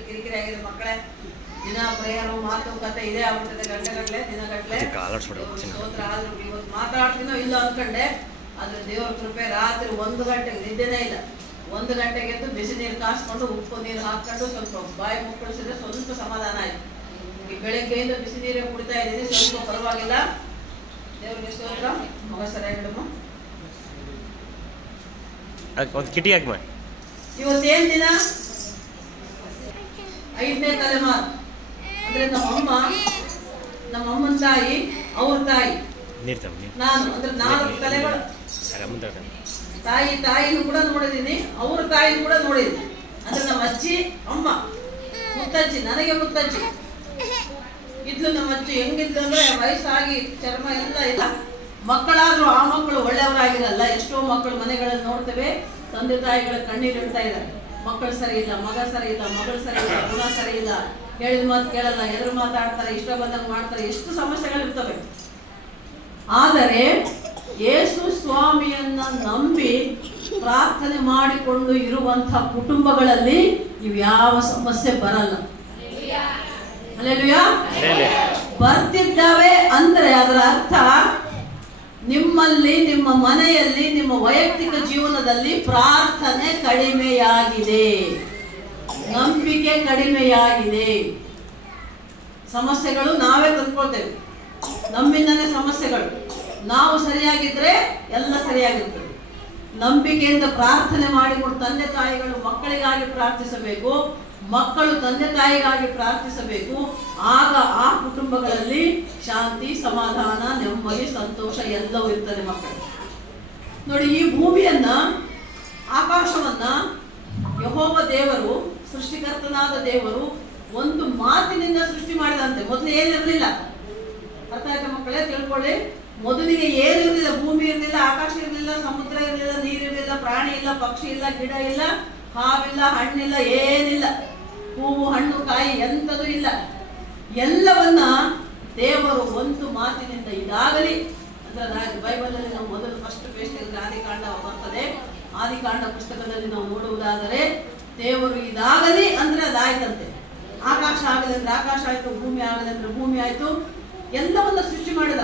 ಎಷ್ಟು ಕಿರಿಕಿರಿ ಆಗಿದೆ ಮಕ್ಕಳೇ. ದಿನ ಪ್ರೇಯರು ಮಾತುಕತೆ ಇದೇ ಆಗ್ಬಿಟ್ಟಿದೆ, ಗಂಟೆಗಟ್ಟಲೆ ದಿನಗಟ್ಟಲೆ. ಸ್ತೋತ್ರ. ಆದ್ರೂ ಇವತ್ತು ಮಾತಾಡ್ತೀನೋ ಇಲ್ಲ ಅಂದ್ಕೊಂಡೆ, ಆದ್ರೆ ದೇವ್ರ ಕೃಪೆ ರಾತ್ರಿ 1 ಗಂಟೆಗೆ ನಿದ್ದೆನೇ ಇಲ್ಲ. 1 ಗಂಟೆಗೆ ಎದ್ದು ಬಿಸಿ ನೀರು ಕಾಸ್ಕೊಂಡು ಉಪ್ಪು ನೀರು ಹಾಕೊಂಡು ಸ್ವಲ್ಪ ಬಾಯಿ ಮುಕ್ಕಳಿಸಿದ್ರೆ ಸ್ವಲ್ಪ ಸಮಾಧಾನ ಆಯ್ತು. ಈ ಬೆಳಗ್ಗೆಯಿಂದ ಬಿಸಿ ನೀರೇ ಕುಡಿತಾ ಇದ್ದೀನಿ, ಸ್ವಲ್ಪ ಪರವಾಗಿಲ್ಲ. ದೇವ್ರಿಗೆ ಸ್ತೋತ್ರ. ಮಗ ಸರಿಯಾಗಿಡಮ್ಮ. ಇವತ್ತೇನ್ ದಿನ? 5ನೇ ತಲೆಮಾರು. ಅಂದ್ರೆ ನಮ್ಮಮ್ಮನ ತಾಯಿ, ಅವ್ರ ತಾಯಿ, ನಾನು, ಅಂದ್ರೆ 4 ತಲೆಗಳು. ತಾಯಿನೂ ಕೂಡ ನೋಡಿದೀನಿ, ಅವ್ರ ತಾಯಿನೂ ಕೂಡ ನೋಡಿದ್ದೀನಿ. ಅಂದ್ರೆ ನಮ್ಮ ಅಜ್ಜಿ, ಅಮ್ಮ, ಮುತ್ತಜ್ಜಿ, ನನಗೆ ಮುತ್ತಜ್ಜಿ ಇದ್ಲು. ನಮ್ಮ ಅಜ್ಜಿ ಹೆಂಗಿದ್ಲು ಅಂದ್ರೆ ವಯಸ್ಸಾಗಿ ಚರ್ಮ ಎಲ್ಲ ಇಲ್ಲ. ಮಕ್ಕಳಾದ್ರೂ ಆ ಮಕ್ಕಳು ಒಳ್ಳೆಯವರಾಗಿರಲ್ಲ. ಎಷ್ಟೋ ಮಕ್ಕಳು ಮನೆಗಳಲ್ಲಿ ನೋಡ್ತೇವೆ, ತಂದೆ ತಾಯಿಗಳ ಕಣ್ಣೀರು ಇಡ್ತಾ ಇದ್ದಾರೆ. ಮಕ್ಕಳು ಸರಿ ಇಲ್ಲ, ಮಗ ಸರಿ ಇಲ್ಲ, ಮಗಳು ಸರಿ ಇಲ್ಲ, ಗುಣ ಸರಿ ಇಲ್ಲ, ಹೇಳಿದ ಮಾತು ಕೇಳಲ್ಲ, ಎದುರು ಮಾತಾಡ್ತಾರೆ, ಇಷ್ಟ ಬಂದಂಗೆ ಮಾಡ್ತಾರೆ, ಎಷ್ಟು ಸಮಸ್ಯೆಗಳಿರ್ತವೆ. ಆದರೆ ಯೇಸು ಸ್ವಾಮಿಯನ್ನ ನಂಬಿ ಪ್ರಾರ್ಥನೆ ಮಾಡಿಕೊಂಡು ಇರುವಂತಹ ಕುಟುಂಬಗಳಲ್ಲಿ ಇವ್ಯಾವ ಸಮಸ್ಯೆ ಬರಲ್ಲ. ಹಲ್ಲೆಲೂಯಾ. ಬರ್ತಿದ್ದಾವೆ ಅಂದ್ರೆ ಅದರ ಅರ್ಥ ನಿಮ್ಮಲ್ಲಿ, ನಿಮ್ಮ ಮನೆಯಲ್ಲಿ, ನಿಮ್ಮ ವೈಯಕ್ತಿಕ ಜೀವನದಲ್ಲಿ ಪ್ರಾರ್ಥನೆ ಕಡಿಮೆಯಾಗಿದೆ, ನಂಬಿಕೆ ಕಡಿಮೆಯಾಗಿದೆ. ಸಮಸ್ಯೆಗಳು ನಾವೇ ತಂದ್ಕೊಳ್ತೇವೆ, ನಮ್ಮಿಂದನೇ ಸಮಸ್ಯೆಗಳು. ನಾವು ಸರಿಯಾಗಿದ್ರೆ ಎಲ್ಲ ಸರಿಯಾಗಿರ್ತದೆ. ನಂಬಿಕೆಯಿಂದ ಪ್ರಾರ್ಥನೆ ಮಾಡಿಕೊಂಡು ತಂದೆ ತಾಯಿಗಳು ಮಕ್ಕಳಿಗಾಗಿ ಪ್ರಾರ್ಥಿಸಬೇಕು, ಮಕ್ಕಳು ತಂದೆ ತಾಯಿಗಾಗಿ ಪ್ರಾರ್ಥಿಸಬೇಕು. ಆಗ ಆ ಕುಟುಂಬಗಳಲ್ಲಿ ಶಾಂತಿ, ಸಮಾಧಾನ, ನೆಮ್ಮದಿ, ಸಂತೋಷ ಎಲ್ಲವೂ ಇರ್ತದೆ ಮಕ್ಕಳು. ನೋಡಿ, ಈ ಭೂಮಿಯನ್ನ, ಆಕಾಶವನ್ನ ಯೆಹೋವ ದೇವರು, ಸೃಷ್ಟಿಕರ್ತನಾದ ದೇವರು ಒಂದು ಮಾತಿನಿಂದ ಸೃಷ್ಟಿ ಮಾಡಿದಂತೆ. ಮೊದಲು ಏನಿರಲಿಲ್ಲ. ಅರ್ಥ ಆಯ್ತಾ ಮಕ್ಕಳೇ? ತಿಳ್ಕೊಳ್ಳಿ. ಮೊದಲಿಗೆ ಏನಿರಲಿಲ್ಲ. ಭೂಮಿ ಇರಲಿಲ್ಲ, ಆಕಾಶ ಇರಲಿಲ್ಲ, ಸಮುದ್ರ ಇರಲಿಲ್ಲ, ನೀರಿರಲಿಲ್ಲ, ಪ್ರಾಣಿ ಇಲ್ಲ, ಪಕ್ಷಿ ಇಲ್ಲ, ಗಿಡ ಇಲ್ಲ, ಹಾವಿಲ್ಲ, ಹಣ್ಣಿಲ್ಲ, ಏನಿಲ್ಲ. ಹೂವು, ಹಣ್ಣು, ಕಾಯಿ ಎಂಥದೂ ಇಲ್ಲ. ಎಲ್ಲವನ್ನ ದೇವರು ಒಂದು ಮಾತಿನಿಂದ ಇದಾಗಲಿ ಅಂದ್ರೆ ಬೈಬಲ್ ಅಲ್ಲಿ ನಾವು ಮೊದಲು ಫಸ್ಟ್ ಪೇಜ್ ಆದಿಕಾಂಡ ಬರ್ತದೆ. ಆದಿಕಾಂಡ ಪುಸ್ತಕದಲ್ಲಿ ನಾವು ನೋಡುವುದಾದರೆ ದೇವರು ಇದಾಗಲಿ ಅಂದ್ರೆ ಅದಾಯ್ತಂತೆ. ಆಕಾಶ ಆಗಲಿ ಅಂದ್ರೆ ಆಕಾಶ ಆಯ್ತು, ಭೂಮಿ ಆಗಲಿ ಅಂದ್ರೆ ಭೂಮಿ ಆಯ್ತು. ಎಲ್ಲವನ್ನ ಸೃಷ್ಟಿ ಮಾಡಿದ.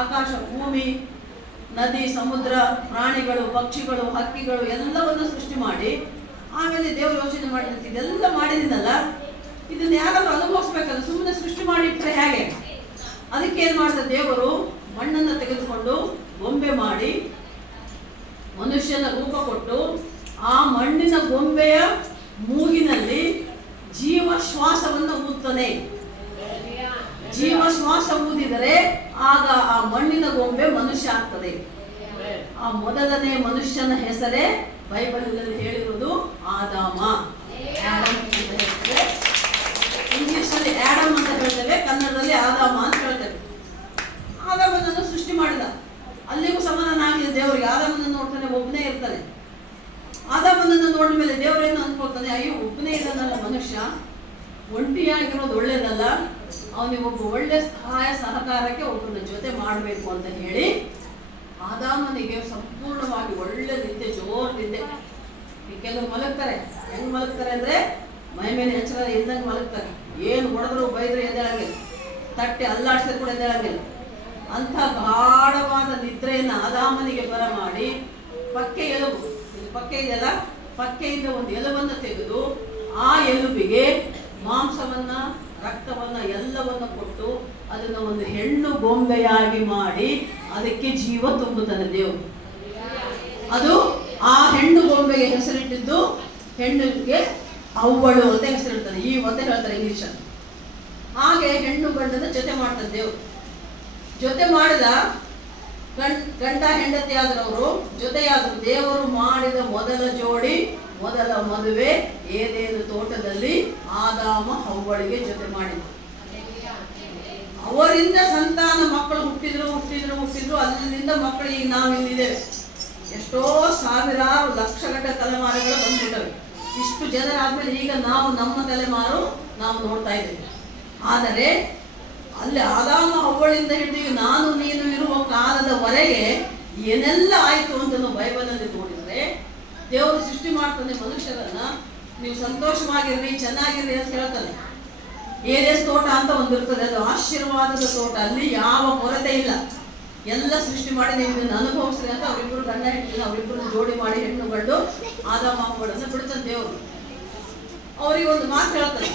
ಆಕಾಶ, ಭೂಮಿ, ನದಿ, ಸಮುದ್ರ, ಪ್ರಾಣಿಗಳು, ಪಕ್ಷಿಗಳು, ಹಕ್ಕಿಗಳು ಎಲ್ಲವನ್ನ ಸೃಷ್ಟಿ ಮಾಡಿ ಆಮೇಲೆ ದೇವರು ಯೋಚನೆ ಮಾಡಿದಂತೆ ಇದೆಲ್ಲ ಮಾಡಿದಿನಲ್ಲ, ಇದನ್ನ ಯಾರಾದ್ರೂ ಅನುಭವಿಸ್ಬೇಕಲ್ಲ, ಸುಮ್ಮನೆ ಸೃಷ್ಟಿ ಮಾಡಿಟ್ರೆ ಹೇಗೆ? ಅದಕ್ಕೆ ಏನ್ ಮಾಡಿದ ದೇವರು? ಮಣ್ಣನ್ನು ತೆಗೆದುಕೊಂಡು ಗೊಂಬೆ ಮಾಡಿ ಮನುಷ್ಯನ ರೂಪ ಕೊಟ್ಟು ಆ ಮಣ್ಣಿನ ಗೊಂಬೆಯ ಮೂಗಿನಲ್ಲಿ ಜೀವ ಶ್ವಾಸವನ್ನು ಊದ್ತಾನೆ. ಜೀವ ಶ್ವಾಸ ಊದಿದರೆ ಆಗ ಆ ಮಣ್ಣಿನ ಗೊಂಬೆ ಮನುಷ್ಯ ಆಗ್ತದೆ. ಆ ಮೊದಲನೇ ಮನುಷ್ಯನ ಹೆಸರೇ ಬೈಬಲ್ನಲ್ಲಿ ಹೇಳಿರುವುದು ಆದಾಮ. ಇಂಗ್ಲಿಷ್ ಅಲ್ಲಿ ಆಡಮ್ ಅಂತ ಹೇಳ್ತೇವೆ, ಕನ್ನಡದಲ್ಲಿ ಆದಾಮ ಅಂತ ಹೇಳ್ತೇವೆ. ಆದಾಮನನ್ನು ಸೃಷ್ಟಿ ಮಾಡಿದ. ಅಲ್ಲಿಗೂ ಸಮಾಧಾನ ಆಗಿದೆ ದೇವರಿಗೆ. ಆದಾಮನನ್ನು ನೋಡ್ತಾನೆ, ಒಬ್ಬನೇ ಇರ್ತಾನೆ. ಆದಾಮನನ್ನು ನೋಡಿದ ಮೇಲೆ ದೇವರೇನು ಅನ್ಕೊಳ್ತಾನೆ, ಅಯ್ಯೋ ಒಬ್ಬನೇ ಇದ್ದಾನಲ್ಲ ಮನುಷ್ಯ, ಒಂಟಿಯಾಗಿರೋದು ಒಳ್ಳೇದಲ್ಲ, ಅವನಿಗೆ ಒಬ್ಬ ಒಳ್ಳೆ ಸಹಾಯ ಸಹಕಾರಕ್ಕೆ ಒಬ್ಬನ ಜೊತೆ ಮಾಡಬೇಕು ಅಂತ ಹೇಳಿ ಆದಾಮನಿಗೆ ಸಂಪೂರ್ಣವಾಗಿ ಒಳ್ಳೆ ನಿದ್ದೆ, ಜೋರ್ ನಿದ್ದೆ. ಕೆಲವರು ಮಲಗ್ತಾರೆ. ಹೆಂಗ್ ಮಲಗ್ತಾರೆ ಅಂದ್ರೆ ಮೈ ಮೇಲೆ ಎಚ್ಚರ ಇದ್ದಂಗೆ ಮಲಗ್ತಾರೆ. ಏನು ಹೊಡೆದ್ರು ಬೈದ್ರು ಎದ್ದೇಳಂಗಿಲ್ಲ, ತಟ್ಟೆ ಅಲ್ಲಾಡಿಸಿದ್ರು ಕೂಡ ಎದ್ದೇಳಂಗಿಲ್ಲ. ಅಂಥ ಗಾಢವಾದ ನಿದ್ರೆಯನ್ನು ಆದಾಮನಿಗೆ ಬರಮಾಡಿ ಪಕ್ಕೆ ಎಲುಬು, ಪಕ್ಕೆ ಇದೆಯಲ್ಲ, ಪಕ್ಕೆಯಿಂದ ಒಂದು ಎಲುಬನ್ನು ತೆಗೆದು ಆ ಎಲುಬಿಗೆ ಮಾಂಸವನ್ನ, ರಕ್ತವನ್ನ ಎಲ್ಲವನ್ನ ಕೊಟ್ಟು ಅದನ್ನ ಒಂದು ಹೆಣ್ಣು ಗೊಂಬೆಯಾಗಿ ಮಾಡಿ ಅದಕ್ಕೆ ಜೀವ ತುಂಬುತ್ತಾನೆ ದೇವರು. ಅದು ಆ ಹೆಣ್ಣು ಗೊಂಬೆಗೆ ಹೆಸರಿಟ್ಟಿದ್ದು, ಹೆಣ್ಣಿಗೆ ಅವ್ವಳು ಅಂತ ಹೆಸರಿಡ್ತಾನೆ. ಈ ಅಂತ ಹೇಳ್ತಾರೆ ಇಂಗ್ಲಿಷ್ ಅಲ್ಲಿ. ಹಾಗೆ ಹೆಣ್ಣು ಗಂಡನ ಜೊತೆ ಮಾಡ್ತಾನೆ ದೇವರು. ಜೊತೆ ಮಾಡಿದ ಗಂಡ ಹೆಂಡತಿ ಆದರವರು ಜೊತೆಯಾದರು. ದೇವರು ಮಾಡಿದ ಮೊದಲ ಜೋಡಿ, ಮೊದಲ ಮದುವೆ ಏದೇನು ತೋಟದಲ್ಲಿ ಆದಾಮ ಹವ್ವಳಿಗೆ ಜೊತೆ ಮಾಡಿದ್ರು. ಅವರಿಂದ ಸಂತಾನ ಮಕ್ಕಳು ಹುಟ್ಟಿದ್ರು. ಅಲ್ಲಿಂದ ಮಕ್ಕಳು ಈಗ ನಾವಿಲ್ಲಿದ್ದೇವೆ. ಎಷ್ಟೋ ಸಾವಿರಾರು ಲಕ್ಷಗಟ್ಟಲೆ ತಲೆಮಾರುಗಳು ಬಂದ್ಬಿಟ್ಟವೆ. ಇಷ್ಟು ಜನರಾದ್ಮೇಲೆ ಈಗ ನಾವು ನಮ್ಮ ತಲೆಮಾರು ನಾವು ನೋಡ್ತಾ ಇದ್ದೇವೆ. ಆದರೆ ಅಲ್ಲಿ ಆದಾಮ ಹವ್ವಳಿಂದ ಹಿಡಿದು ನಾನು ನೀನು ಇರುವ ಕಾಲದವರೆಗೆ ಏನೆಲ್ಲ ಆಯ್ತು ಅಂತ ನಾವು ಬೈಬಲಲ್ಲಿ ನೋಡಿದ್ರೆ, ದೇವರು ಸೃಷ್ಟಿ ಮಾಡ್ತಾನೆ ಮನುಷ್ಯರನ್ನ. ನೀವು ಸಂತೋಷವಾಗಿರ್ರಿ, ಚೆನ್ನಾಗಿರ್ರಿ ಅಂತ ಹೇಳ್ತಾನೆ. ಏದೇಸ್ ತೋಟ ಅಂತ ಒಂದಿರ್ತದೆ, ಅದು ಆಶೀರ್ವಾದದ ತೋಟ. ಅಲ್ಲಿ ಯಾವ ಕೊರತೆ ಇಲ್ಲ. ಎಲ್ಲ ಸೃಷ್ಟಿ ಮಾಡಿ ನೀವು ಇದನ್ನು ಅನುಭವಿಸ್ರಿ ಅಂತ ಅವರಿಬ್ಬರು ಗಂಡ ಹೆಂಡತಿ ಅವರಿಬ್ಬರನ್ನ ಜೋಡಿ ಮಾಡಿ ಹೆಣ್ಣು ಗಂಡು ಆದಾಮ ಹವ್ವಳನ್ನ ಬಿಡ್ತಾನೆ ದೇವರು. ಅವರಿಗೆ ಒಂದು ಮಾತು ಹೇಳ್ತಾನೆ,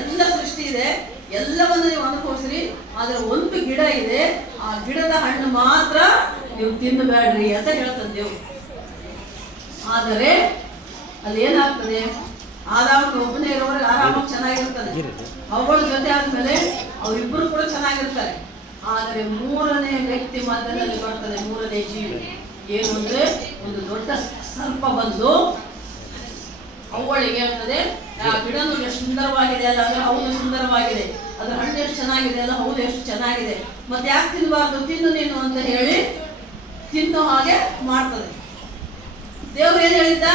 ಎಲ್ಲ ಸೃಷ್ಟಿ ಇದೆ, ಎಲ್ಲವನ್ನು ನೀವು ಅನುಭವಿಸ್ರಿ, ಆದ್ರೆ ಒಂದು ಗಿಡ ಇದೆ, ಆ ಗಿಡದ ಹಣ್ಣು ಮಾತ್ರ ನೀವು ತಿನ್ನಬೇಡ್ರಿ ಅಂತ ಹೇಳ್ತಾನೆ ದೇವರು. ಆದರೆ ಅಲ್ಲಿ ಏನಾಗ್ತದೆ, ಆದಾಮನ ಒಬ್ಬನೇ ಇರೋವರೆಗೆ ಆರಾಮಾಗಿ ಚೆನ್ನಾಗಿರ್ತಾನೆ. ಹವ್ವಳ ಜೊತೆ ಆದ್ಮೇಲೆ ಅವರಿಬ್ಬರು ಕೂಡ ಚೆನ್ನಾಗಿರ್ತಾರೆ. ಆದರೆ ಮೂರನೇ ವ್ಯಕ್ತಿ ಮಧ್ಯದಲ್ಲಿ ಬರ್ತದೆ, ಮೂರನೇ ಜೀವಿ. ಏನು ಅಂದ್ರೆ, ಒಂದು ದೊಡ್ಡ ಸರ್ಪ ಬಂದು ಅವ್ವಳಿಗೆ ಹೇಳ್ತದೆ, ಆ ಗಿಡನು ಎಷ್ಟು ಸುಂದರವಾಗಿದೆ ಅಲ್ಲ ಅಂದ್ರೆ ಹೌದು ಸುಂದರವಾಗಿದೆ, ಅದ್ರ ಹಣ್ಣು ಎಷ್ಟು ಚೆನ್ನಾಗಿದೆ ಅಲ್ಲ ಹೌದು ಎಷ್ಟು ಚೆನ್ನಾಗಿದೆ, ಮತ್ತೆ ಯಾಕೆ ತಿನ್ನಬಾರ್ದು, ತಿನ್ನು ನೀನು ಅಂತ ಹೇಳಿ ತಿನ್ನೋ ಹಾಗೆ ಮಾಡ್ತದೆ. ದೇವ್ರು ಏನ್ ಹೇಳಿದ್ದ,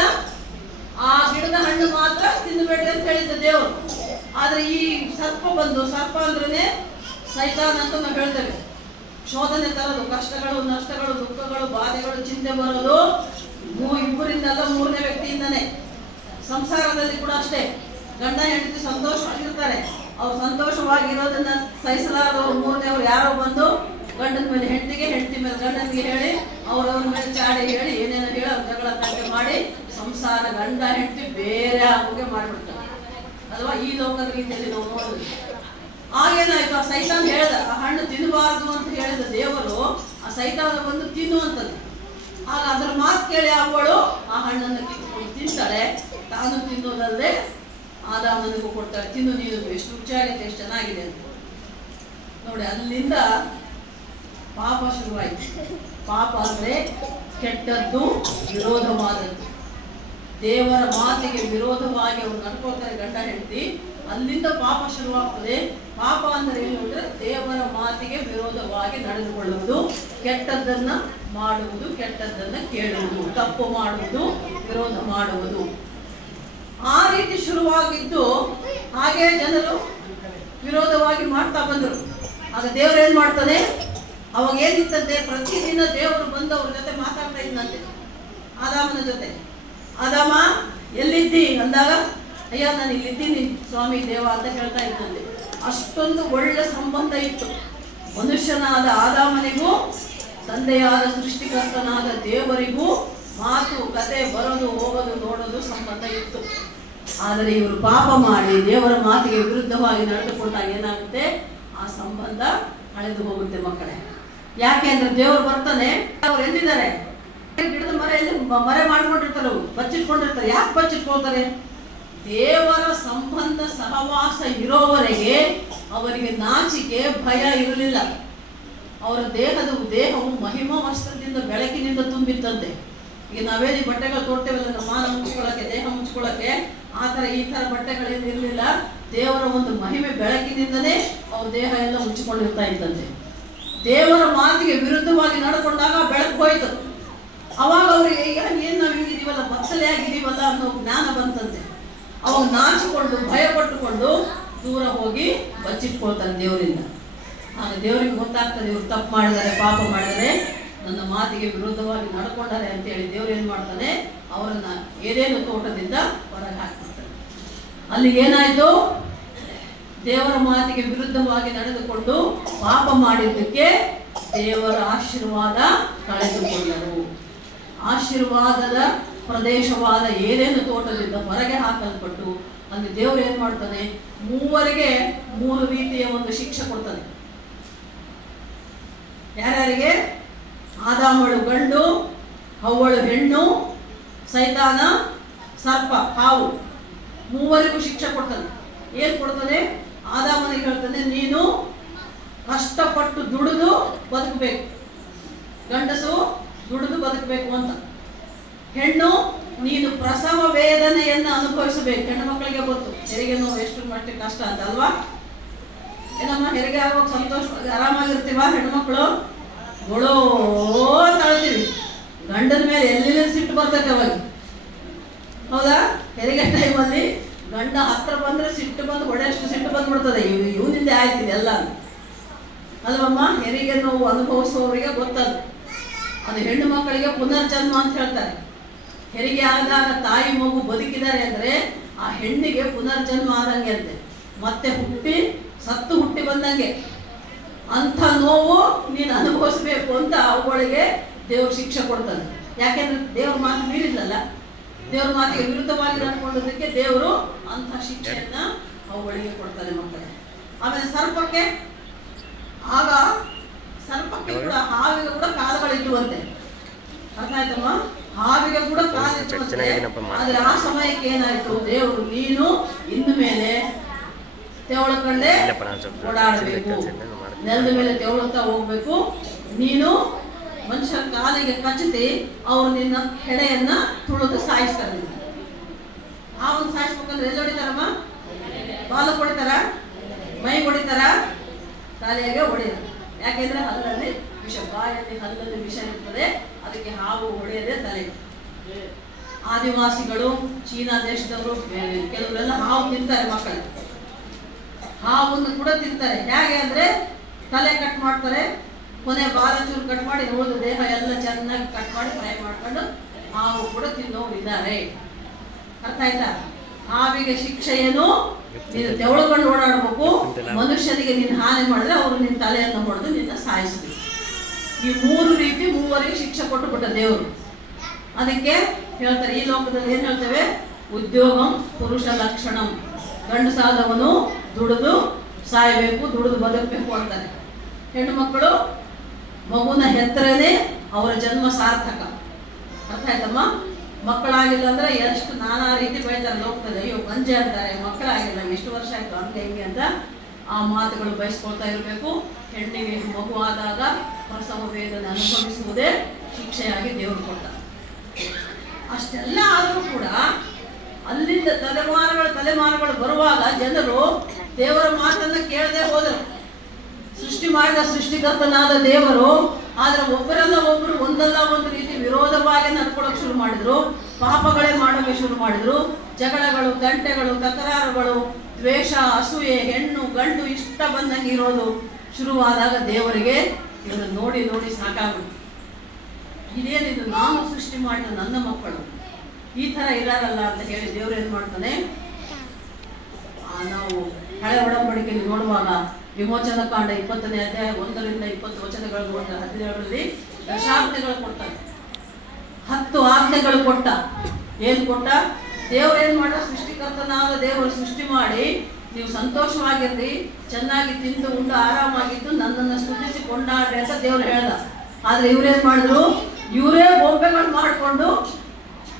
ಆ ಗಿಡದ ಹಣ್ಣು ಮಾತ್ರ ತಿನ್ನಬೇಡಿ ಅಂತ ಹೇಳಿದ್ದ ದೇವರು. ಆದ್ರೆ ಈ ಸರ್ಪ ಬಂದು, ಸರ್ಪ ಅಂದ್ರೇನೆ ಸೈತಾನ್ ಅಂತ ನಾವು ಹೇಳ್ತೇವೆ, ಶೋಧನೆ ತರೋದು, ಕಷ್ಟಗಳು ನಷ್ಟಗಳು ದುಃಖಗಳು ಬಾಧೆಗಳು ಚಿಂತೆ ಬರೋದು ಇಬ್ಬರಿಂದಲ್ಲ ಮೂರನೇ ವ್ಯಕ್ತಿಯಿಂದನೇ. ಸಂಸಾರದಲ್ಲಿ ಕೂಡ ಅಷ್ಟೇ, ಗಂಡ ಹೆಂಡತಿ ಸಂತೋಷವಾಗಿರ್ತಾರೆ, ಅವ್ರು ಸಂತೋಷವಾಗಿರೋದನ್ನ ಸಹಿಸಲಾರದವ್ರು ಮೂರನೇವ್ರು ಯಾರೋ ಬಂದು ಗಂಡನ ಮೇಲೆ ಹೆಂಡತಿಗೆ, ಹೆಂಡತಿ ಮೇಲೆ ಗಂಡನಿಗೆ ಹೇಳಿ ಅವ್ರವ್ರ ಮೇಲೆ ಚಾಡಿ ಹೇಳಿ ಏನೇನೋ ಹೇಳಿ ಅವ್ರ ಜಗಳ ತಂಟೆ ಮಾಡಿ ಸಂಸಾರ ಗಂಡ ಹೆಂಡತಿ ಬೇರೆ ಆಗೋಗೆ ಮಾಡಿಬಿಡ್ತಾರೆ ಅಲ್ವಾ. ಈ ಲೋಕದ ರೀತಿಯಲ್ಲಿ ನಾವು ನೋಡಿದ್ವಿ. ಆಗೇನಾಯ್ತು, ಆ ಸೈತಾನ್ ಹೇಳ್ದ ಆ ಹಣ್ಣು ತಿನ್ನಬಾರ್ದು ಅಂತ ಹೇಳಿದ ದೇವರು ಆ ಸೈತಾನ ಬಂದು ತಿನ್ನುವಂಥದ್ದು. ಆಗ ಅದರ ಮಾತು ಕೇಳಿ ಅವಳು ಆ ಹಣ್ಣನ್ನು ಕಿತ್ಕೊಂಡು ತಿಂತಾಳೆ. ತಾನು ತಿನ್ನೋದಲ್ಲದೆ ಆದಾಮನಿಗೂ ಕೊಡ್ತಾಳೆ, ತಿನ್ನು ನೀನು, ಎಷ್ಟು ರುಚಿಯಾಗಿದೆ, ಎಷ್ಟು ಚೆನ್ನಾಗಿದೆ ಅಂತ. ನೋಡಿ, ಅಲ್ಲಿಂದ ಪಾಪ ಶುರುವಾಯಿತು. ಪಾಪ ಅಂದ್ರೆ ಕೆಟ್ಟದ್ದು, ವಿರೋಧವಾದದ್ದು, ದೇವರ ಮಾತಿಗೆ ವಿರೋಧವಾಗಿ ಅವರು ನಡ್ಕೊಳ್ತಾರೆ ಗಂಡ ಹೆಂಡತಿ. ಅಲ್ಲಿಂದ ಪಾಪ ಶುರುವಾಗ್ತದೆ. ಪಾಪ ಅಂದ್ರೆ ಏನು ಅಂದ್ರೆ ದೇವರ ಮಾತಿಗೆ ವಿರೋಧವಾಗಿ ನಡೆದುಕೊಳ್ಳುವುದು, ಕೆಟ್ಟದ್ದನ್ನ ಮಾಡುವುದು, ಕೆಟ್ಟದ್ದನ್ನ ಕೇಳುವುದು, ತಪ್ಪು ಮಾಡುವುದು, ವಿರೋಧ ಮಾಡುವುದು. ಆ ರೀತಿ ಶುರುವಾಗಿದ್ದು ಹಾಗೆ ಜನರು ವಿರೋಧವಾಗಿ ಮಾಡ್ತಾ ಬಂದರು. ಆಗ ದೇವರು ಏನ್ ಮಾಡ್ತಾನೆ, ಅವಾಗ ಏನಿರ್ತದೆ, ಪ್ರತಿದಿನ ದೇವರು ಬಂದು ಅವ್ರ ಜೊತೆ ಮಾತಾಡ್ತಾ ಇದ್ದಂತೆ, ಆದಾಮನ ಜೊತೆ. ಆದಾಮ ಎಲ್ಲಿದ್ದಿ ಅಂದಾಗ, ಅಯ್ಯ ನಾನು ಇಲ್ಲಿದ್ದೀನಿ ಸ್ವಾಮಿ ದೇವ ಅಂತ ಹೇಳ್ತಾ ಇದ್ದಂತೆ. ಅಷ್ಟೊಂದು ಒಳ್ಳೆ ಸಂಬಂಧ ಇತ್ತು ಮನುಷ್ಯನಾದ ಆದಾಮನಿಗೂ ತಂದೆಯಾದ ಸೃಷ್ಟಿಕರ್ತನಾದ ದೇವರಿಗೂ. ಮಾತು ಕತೆ ಬರೋದು ಹೋಗೋದು ನೋಡೋದು ಸಂಬಂಧ ಇತ್ತು. ಆದರೆ ಇವರು ಪಾಪ ಮಾಡಿ ದೇವರ ಮಾತಿಗೆ ವಿರುದ್ಧವಾಗಿ ನಡೆದುಕೊಂಡಾಗ ಏನಾಗುತ್ತೆ, ಆ ಸಂಬಂಧ ಕಳೆದು ಹೋಗುತ್ತೆ ಮಕ್ಕಳೇ. ಯಾಕೆ ಅಂದ್ರೆ ದೇವರು ಬರ್ತಾನೆ, ಅವ್ರು ಎಲ್ಲಿದ್ದಾರೆ, ಗಿಡದ ಮರೆಯಲ್ಲಿ ಮರೆ ಮಾಡ್ಕೊಂಡಿರ್ತಾರೆ, ಅವರು ಬಚ್ಚಿಟ್ಕೊಂಡಿರ್ತಾರೆ. ಯಾಕೆ ಬಚ್ಚಿಟ್ಕೊಳ್ತಾರೆ, ದೇವರ ಸಂಬಂಧ ಸಹವಾಸ ಇರೋವರೆಗೆ ಅವರಿಗೆ ನಾಚಿಕೆ ಭಯ ಇರಲಿಲ್ಲ. ಅವರ ದೇಹವು ಮಹಿಮಾ ವಸ್ತ್ರದಿಂದ ಬೆಳಕಿನಿಂದ ತುಂಬಿತ್ತಂತೆ. ಈಗ ನಾವೇನು ಬಟ್ಟೆಗಳು ತೊಡ್ತೇವಲ್ಲ, ನಮ್ಮ ಮಾನ ಮುಚ್ಕೊಳ್ಳೋಕೆ, ದೇಹ ಮುಚ್ಕೊಳ್ಳೋಕೆ, ಆ ಥರ ಈ ಥರ ಬಟ್ಟೆಗಳೇನು ಇರಲಿಲ್ಲ. ದೇವರ ಒಂದು ಮಹಿಮೆ ಬೆಳಕಿನಿಂದನೇ ಅವ್ರ ದೇಹ ಎಲ್ಲ ಮುಚ್ಚಿಕೊಂಡಿರ್ತಾ ಇದ್ದಂತೆ. ದೇವರ ಮಾತಿಗೆ ವಿರುದ್ಧವಾಗಿ ನಡ್ಕೊಂಡಾಗ ಬೆಳಕು ಹೋಯ್ತು. ಅವಾಗ ಅವರಿಗೆ ಏನು ನಾವು ಹಿಂಗಿದೀವಲ್ಲ, ಬತ್ತಲೆ ಆಗಿದ್ದೀವಲ್ಲ ಅನ್ನೋ ಜ್ಞಾನ ಬಂತಂತೆ. ಅವಾಗ ನಾಚಿಕೊಂಡು ಭಯ ಪಟ್ಟುಕೊಂಡು ದೂರ ಹೋಗಿ ಬಚ್ಚಿಟ್ಕೊಳ್ತಾರೆ ದೇವರಿಂದ. ಆಗ ದೇವರಿಗೆ ಗೊತ್ತಾಗ್ತದೆ, ಇವ್ರು ತಪ್ಪು ಮಾಡಿದ್ದಾರೆ, ಪಾಪ ಮಾಡಿದರೆ, ನನ್ನ ಮಾತಿಗೆ ವಿರುದ್ಧವಾಗಿ ನಡ್ಕೊಂಡಾರೆ ಅಂತೇಳಿ ದೇವ್ರು ಏನು ಮಾಡ್ತಾನೆ, ಅವರನ್ನ ಏನೇನು ತೋಟದಿಂದ ಹೊರಗೆ ಹಾಕ್ಬಿಡ್ತಾನೆ. ಅಲ್ಲಿ ಏನಾಯ್ತು, ದೇವರ ಮಾತಿಗೆ ವಿರುದ್ಧವಾಗಿ ನಡೆದುಕೊಂಡು ಪಾಪ ಮಾಡಿದ್ದಕ್ಕೆ ದೇವರ ಆಶೀರ್ವಾದ ಕಳೆದುಕೊಂಡರು. ಆಶೀರ್ವಾದದ ಪ್ರದೇಶವಾದ ಏನೇನು ತೋಟದಿಂದ ಹೊರಗೆ ಹಾಕಲ್ಪಟ್ಟು ಅಲ್ಲಿ ದೇವರು ಏನ್ ಮಾಡ್ತಾನೆ, ಮೂವರಿಗೆ ಮೂರು ರೀತಿಯ ಒಂದು ಶಿಕ್ಷೆ ಕೊಡ್ತಾನೆ. ಯಾರ್ಯಾರಿಗೆ, ಆದಾಮಳು ಗಂಡು, ಹವ್ವಳು ಹೆಣ್ಣು, ಸೈತಾನ ಸರ್ಪ ಹಾವು, ಮೂವರಿಗೂ ಶಿಕ್ಷೆ ಕೊಡ್ತಾನೆ. ಏನ್ ಕೊಡ್ತಾನೆ, ಆದಾಮನಿಗೆ ಹೇಳ್ತಾನೆ, ನೀನು ಕಷ್ಟಪಟ್ಟು ದುಡಿದು ಬದುಕಬೇಕು, ಗಂಡಸು ದುಡಿದು ಬದುಕಬೇಕು ಅಂತ. ಹೆಣ್ಣು, ನೀನು ಪ್ರಸವ ವೇದನೆಯನ್ನು ಅನುಭವಿಸಬೇಕು. ಹೆಣ್ಣು ಮಕ್ಕಳಿಗೆ ಗೊತ್ತು ಹೆರಿಗೆ ನೋವು ಎಷ್ಟು ಮಟ್ಟಿಗೆ ಕಷ್ಟ ಅಂತ ಅಲ್ವಾ. ಏನಮ್ಮ, ಹೆರಿಗೆ ಆಗೋಕೆ ಸಂತೋಷವಾಗಿ ಆರಾಮಾಗಿರ್ತೀವ ಹೆಣ್ಮಕ್ಳು, ಗೊಳೋ ತಳ್ತೀವಿ, ಗಂಡನ ಮೇಲೆ ಎಲ್ಲಿ ಸಿಟ್ಟು ಬರ್ತೈತೆ ಅವಾಗ, ಹೌದಾ. ಹೆರಿಗೆ ಟೈಮಲ್ಲಿ ಗಂಡ ಹತ್ರ ಬಂದ್ರೆ ಸಿಟ್ಟು ಬಂದು ಹೊಡೆಯಷ್ಟು ಸಿಟ್ಟು ಬಂದ್ಬಿಡ್ತದೆ, ಇವನಿಂದ ಆಯ್ತಿದೆ ಎಲ್ಲ ಅಲ್ವಮ್ಮ. ಹೆರಿಗೆ ನೋವು ಅನುಭವಿಸುವವರಿಗೆ ಗೊತ್ತದು. ಅದು ಹೆಣ್ಣು ಮಕ್ಕಳಿಗೆ ಪುನರ್ಜನ್ಮ ಅಂತ ಹೇಳ್ತಾರೆ. ಹೆರಿಗೆ ಆದಾಗ ತಾಯಿ ಮಗು ಬದುಕಿದ್ದಾರೆ ಅಂದ್ರೆ ಆ ಹೆಣ್ಣಿಗೆ ಪುನರ್ಜನ್ಮ ಆದಂಗೆ ಅಂತೆ, ಮತ್ತೆ ಸತ್ತು ಹುಟ್ಟಿ ಬಂದಂಗೆ. ಅಂಥ ನೋವು ನೀನು ಅನುಭವಿಸ್ಬೇಕು ಅಂತ ಅವುಗಳಿಗೆ ದೇವ್ರ ಶಿಕ್ಷೆ ಕೊಡ್ತಾನೆ. ಯಾಕೆಂದ್ರೆ ದೇವ್ರ ಮಾತು ಮೀರಿಲ್ಲಲ್ಲ, ದೇವ್ರ ಮಾತಿಗೆ ವಿರುದ್ಧವಾಗಿ ನಡ್ಕೊಂಡದಕ್ಕೆ ದೇವರು ಅಂಥ ಶಿಕ್ಷೆಯನ್ನ ಅವುಗಳಿಗೆ ಕೊಡ್ತಾನೆ ಮಕ್ಕಳೇ. ಆಮೇಲೆ ಸರ್ಪಕ್ಕೆ ಕೂಡ ಹಾವಿಗೆ ಕೂಡ ಕಾಲುಗಳಿದ್ದುವಂತೆ. ಅರ್ಥ ಆಯ್ತಮ್ಮ? ಹಾವಿಗೆ ಕೂಡ ಕಾಲಿದ್ದುವಂತೆ. ಆದ್ರೆ ಆ ಸಮಯಕ್ಕೆ ಏನಾಯ್ತು, ದೇವರು ನೀನು ಇನ್ನು ಮೇಲೆ ತೆವಳಕಂಡೆ ಓಡಾಡಬೇಕು, ನೆಲದ ಮೇಲೆ ತೆವಳುತ್ತಾ ಹೋಗ್ಬೇಕು, ನೀನು ಮನುಷ್ಯರ ಕಾಲಿಗೆ ಕಚ್ಚತಿ ಅವ್ರು ನಿನ್ನ ಹೆಡೆಯನ್ನ ತುಳಿದು ಸಾಯಿಸ್ತಾರೆ. ಹಾವನ್ನು ಸಾಯಿಸ್ಬೇಕಂದ್ರೆ ಎಲ್ಲಿ ಹೊಡಿತಾರಮ್ಮ? ಬಾಲ ಹೊಡಿತಾರ, ಮೈ ಹೊಡಿತಾರ, ಕಾಲಿಗೆ ಹೊಡೆಯಲ್ಲ. ಯಾಕೆಂದ್ರೆ ಹಲ್ಲಲ್ಲಿ ವಿಷ, ಬಾಯಲ್ಲಿ ಹಲ್ಲಲ್ಲಿ ವಿಷ ಇರ್ತದೆ, ಅದಕ್ಕೆ ಹಾವು ಹೊಡೆಯದೆ ತಲೆ. ಆದಿವಾಸಿಗಳು, ಚೀನಾ ದೇಶದವರು ಕೆಲವರೆಲ್ಲ ಹಾವು ತಿಂತಾರೆ ಮಕ್ಕಳು. ಹಾವನ್ನು ಕೂಡ ತಿಂತಾರೆ. ಹೇಗೆ ಅಂದ್ರೆ ತಲೆ ಕಟ್ ಮಾಡ್ತಾರೆ, ಕೊನೆ ಬಾಲ ಚೂರು ಕಟ್ ಮಾಡಿ ಉಳಿದ ದೇಹ ಎಲ್ಲ ಚೆನ್ನಾಗಿ ಕಟ್ ಮಾಡಿ ಫ್ರೈ ಮಾಡ್ಕೊಂಡು ಹಾವು ಕೂಡ ತಿನ್ನೋರು ಇದ್ದಾರೆ. ಅರ್ಥ ಆಯ್ತಾ? ಹಾವಿಗೆ ಶಿಕ್ಷೆ ಏನು? ನೀನು ತೆವಳುಕೊಂಡು ಓಡಾಡಬೇಕು. ಮನುಷ್ಯನಿಗೆ ನೀನು ಹಾನಿ ಮಾಡಿದ್ರೆ ಅವರು ನಿನ್ನ ತಲೆಯನ್ನು ಹೊಡೆದು ನಿನ್ನ ಸಾಯಿಸ್ಬೇಕು. ಈ ಮೂವರಿಗೆ ಶಿಕ್ಷೆ ಕೊಟ್ಟು ಬಿಟ್ಟ ದೇವರು. ಅದಕ್ಕೆ ಹೇಳ್ತಾರೆ, ಈ ಲೋಕದಲ್ಲಿ ಏನ್ ಹೇಳ್ತೇವೆ? ಉದ್ಯೋಗಂ ಪುರುಷ ಲಕ್ಷಣಂ. ಗಂಡಸಾದವನು ದುಡಿದು ಸಾಯಬೇಕು, ದುಡಿದು ಬದುಕಬೇಕು ಅಂತಾರೆ. ಹೆಣ್ಣು ಮಕ್ಕಳು ಮಗುನ ಹೆತ್ತರನೇ ಅವರ ಜನ್ಮ ಸಾರ್ಥಕ. ಅರ್ಥ ಆಯ್ತಮ್ಮ? ಮಕ್ಕಳಾಗಿಲ್ಲ ಅಂದ್ರೆ ಎಷ್ಟು ನಾನಾ ರೀತಿ ಬೈತಾರೆ ಲೋಕದಲ್ಲಿ. ಅಯ್ಯೋ ಗಂಜೆ ಅಂತಾರೆ, ಮಕ್ಕಳಾಗಿಲ್ಲ, ಎಷ್ಟು ವರ್ಷ ಆಯ್ತು ಅಂತ ಹೆಂಗೆ ಅಂತ ಆ ಮಾತುಗಳು ಬಯಸ್ಕೊಳ್ತಾ ಇರಬೇಕು. ಹೆಣ್ಣಿಗೆ ಮಗು ಆದಾಗ ಪ್ರಸವ ವೇದನೆ ಅನುಭವಿಸುವುದೇ ಶಿಕ್ಷೆಯಾಗಿ ದೇವರು ಕೊಟ್ಟ. ಅಷ್ಟೆಲ್ಲ ಆದರೂ ಕೂಡ ಅಲ್ಲಿಂದ ತಲೆಮಾರುಗಳು ಬರುವಾಗ ಜನರು ದೇವರ ಮಾತನ್ನ ಕೇಳದೆ ಹೋದರು. ಸೃಷ್ಟಿ ಮಾಡಿದ ಸೃಷ್ಟಿಕರ್ತನಾದ ದೇವರು, ಆದ್ರೆ ಒಬ್ಬರಲ್ಲ ಒಬ್ಬರು ಒಂದಲ್ಲ ಒಂದು ರೀತಿ ವಿರೋಧವಾಗಿ ನಡ್ಕೊಳಕ್ ಶುರು ಮಾಡಿದ್ರು. ಪಾಪಗಳೇ ಮಾಡೋಕೆ ಶುರು ಮಾಡಿದ್ರು. ಜಗಳಗಳು, ಗಂಟೆಗಳು, ತಕರಾರುಗಳು, ದ್ವೇಷ, ಅಸೂಯೆ, ಹೆಣ್ಣು ಗಂಡು ಇಷ್ಟ ಬಂದಂಗೆ ಇರೋದು ಶುರುವಾದಾಗ ದೇವರಿಗೆ ಇದನ್ನು ನೋಡಿ ನೋಡಿ ಸಾಕಾಗ್ಬಿಟ್ಟು, ಇದೇನಿದು, ನಾನು ಸೃಷ್ಟಿ ಮಾಡಿದ ನನ್ನ ಮಕ್ಕಳು ಈ ತರ ಇರಲ್ಲ ಅಂತ ಹೇಳಿ ದೇವರು ಏನ್ ಮಾಡ್ತಾನೆ, ನಾವು ಹಳೆ ಒಡಂಬಡಿಕೆಯಲ್ಲಿ ನೋಡುವಾಗ ವಿಮೋಚನ ಕಾಂಡ 20ನೇ ಅಧ್ಯಾಯ 1ರಿಂದ 20 ವಚನಗಳು ನೋಡಿದ 17ರಲ್ಲಿ ದಶಾಜ್ಞೆಗಳು ಕೊಡ್ತಾರೆ. 10 ಆಜ್ಞೆಗಳು ಕೊಟ್ಟ. ಏನ್ ಕೊಟ್ಟ? ದೇವ್ರು ಏನ್ ಮಾಡ, ಸೃಷ್ಟಿಕರ್ತನಾದ ದೇವರು ಸೃಷ್ಟಿ ಮಾಡಿ ನೀವು ಸಂತೋಷವಾಗಿರ್ರಿ, ಚೆನ್ನಾಗಿ ತಿಂದು ಉಂಡು ಆರಾಮಾಗಿದ್ದು ನನ್ನನ್ನು ಸ್ತುತಿಸಿ ಕೊಂಡಾಡ್ರಿ ಅಂತ ದೇವ್ರು ಹೇಳ್ದ. ಆದ್ರೆ ಇವ್ರೇನ್ ಮಾಡಿದ್ರು, ಇವರೇ ಗೊಂಬೆಗಳು ಮಾಡಿಕೊಂಡು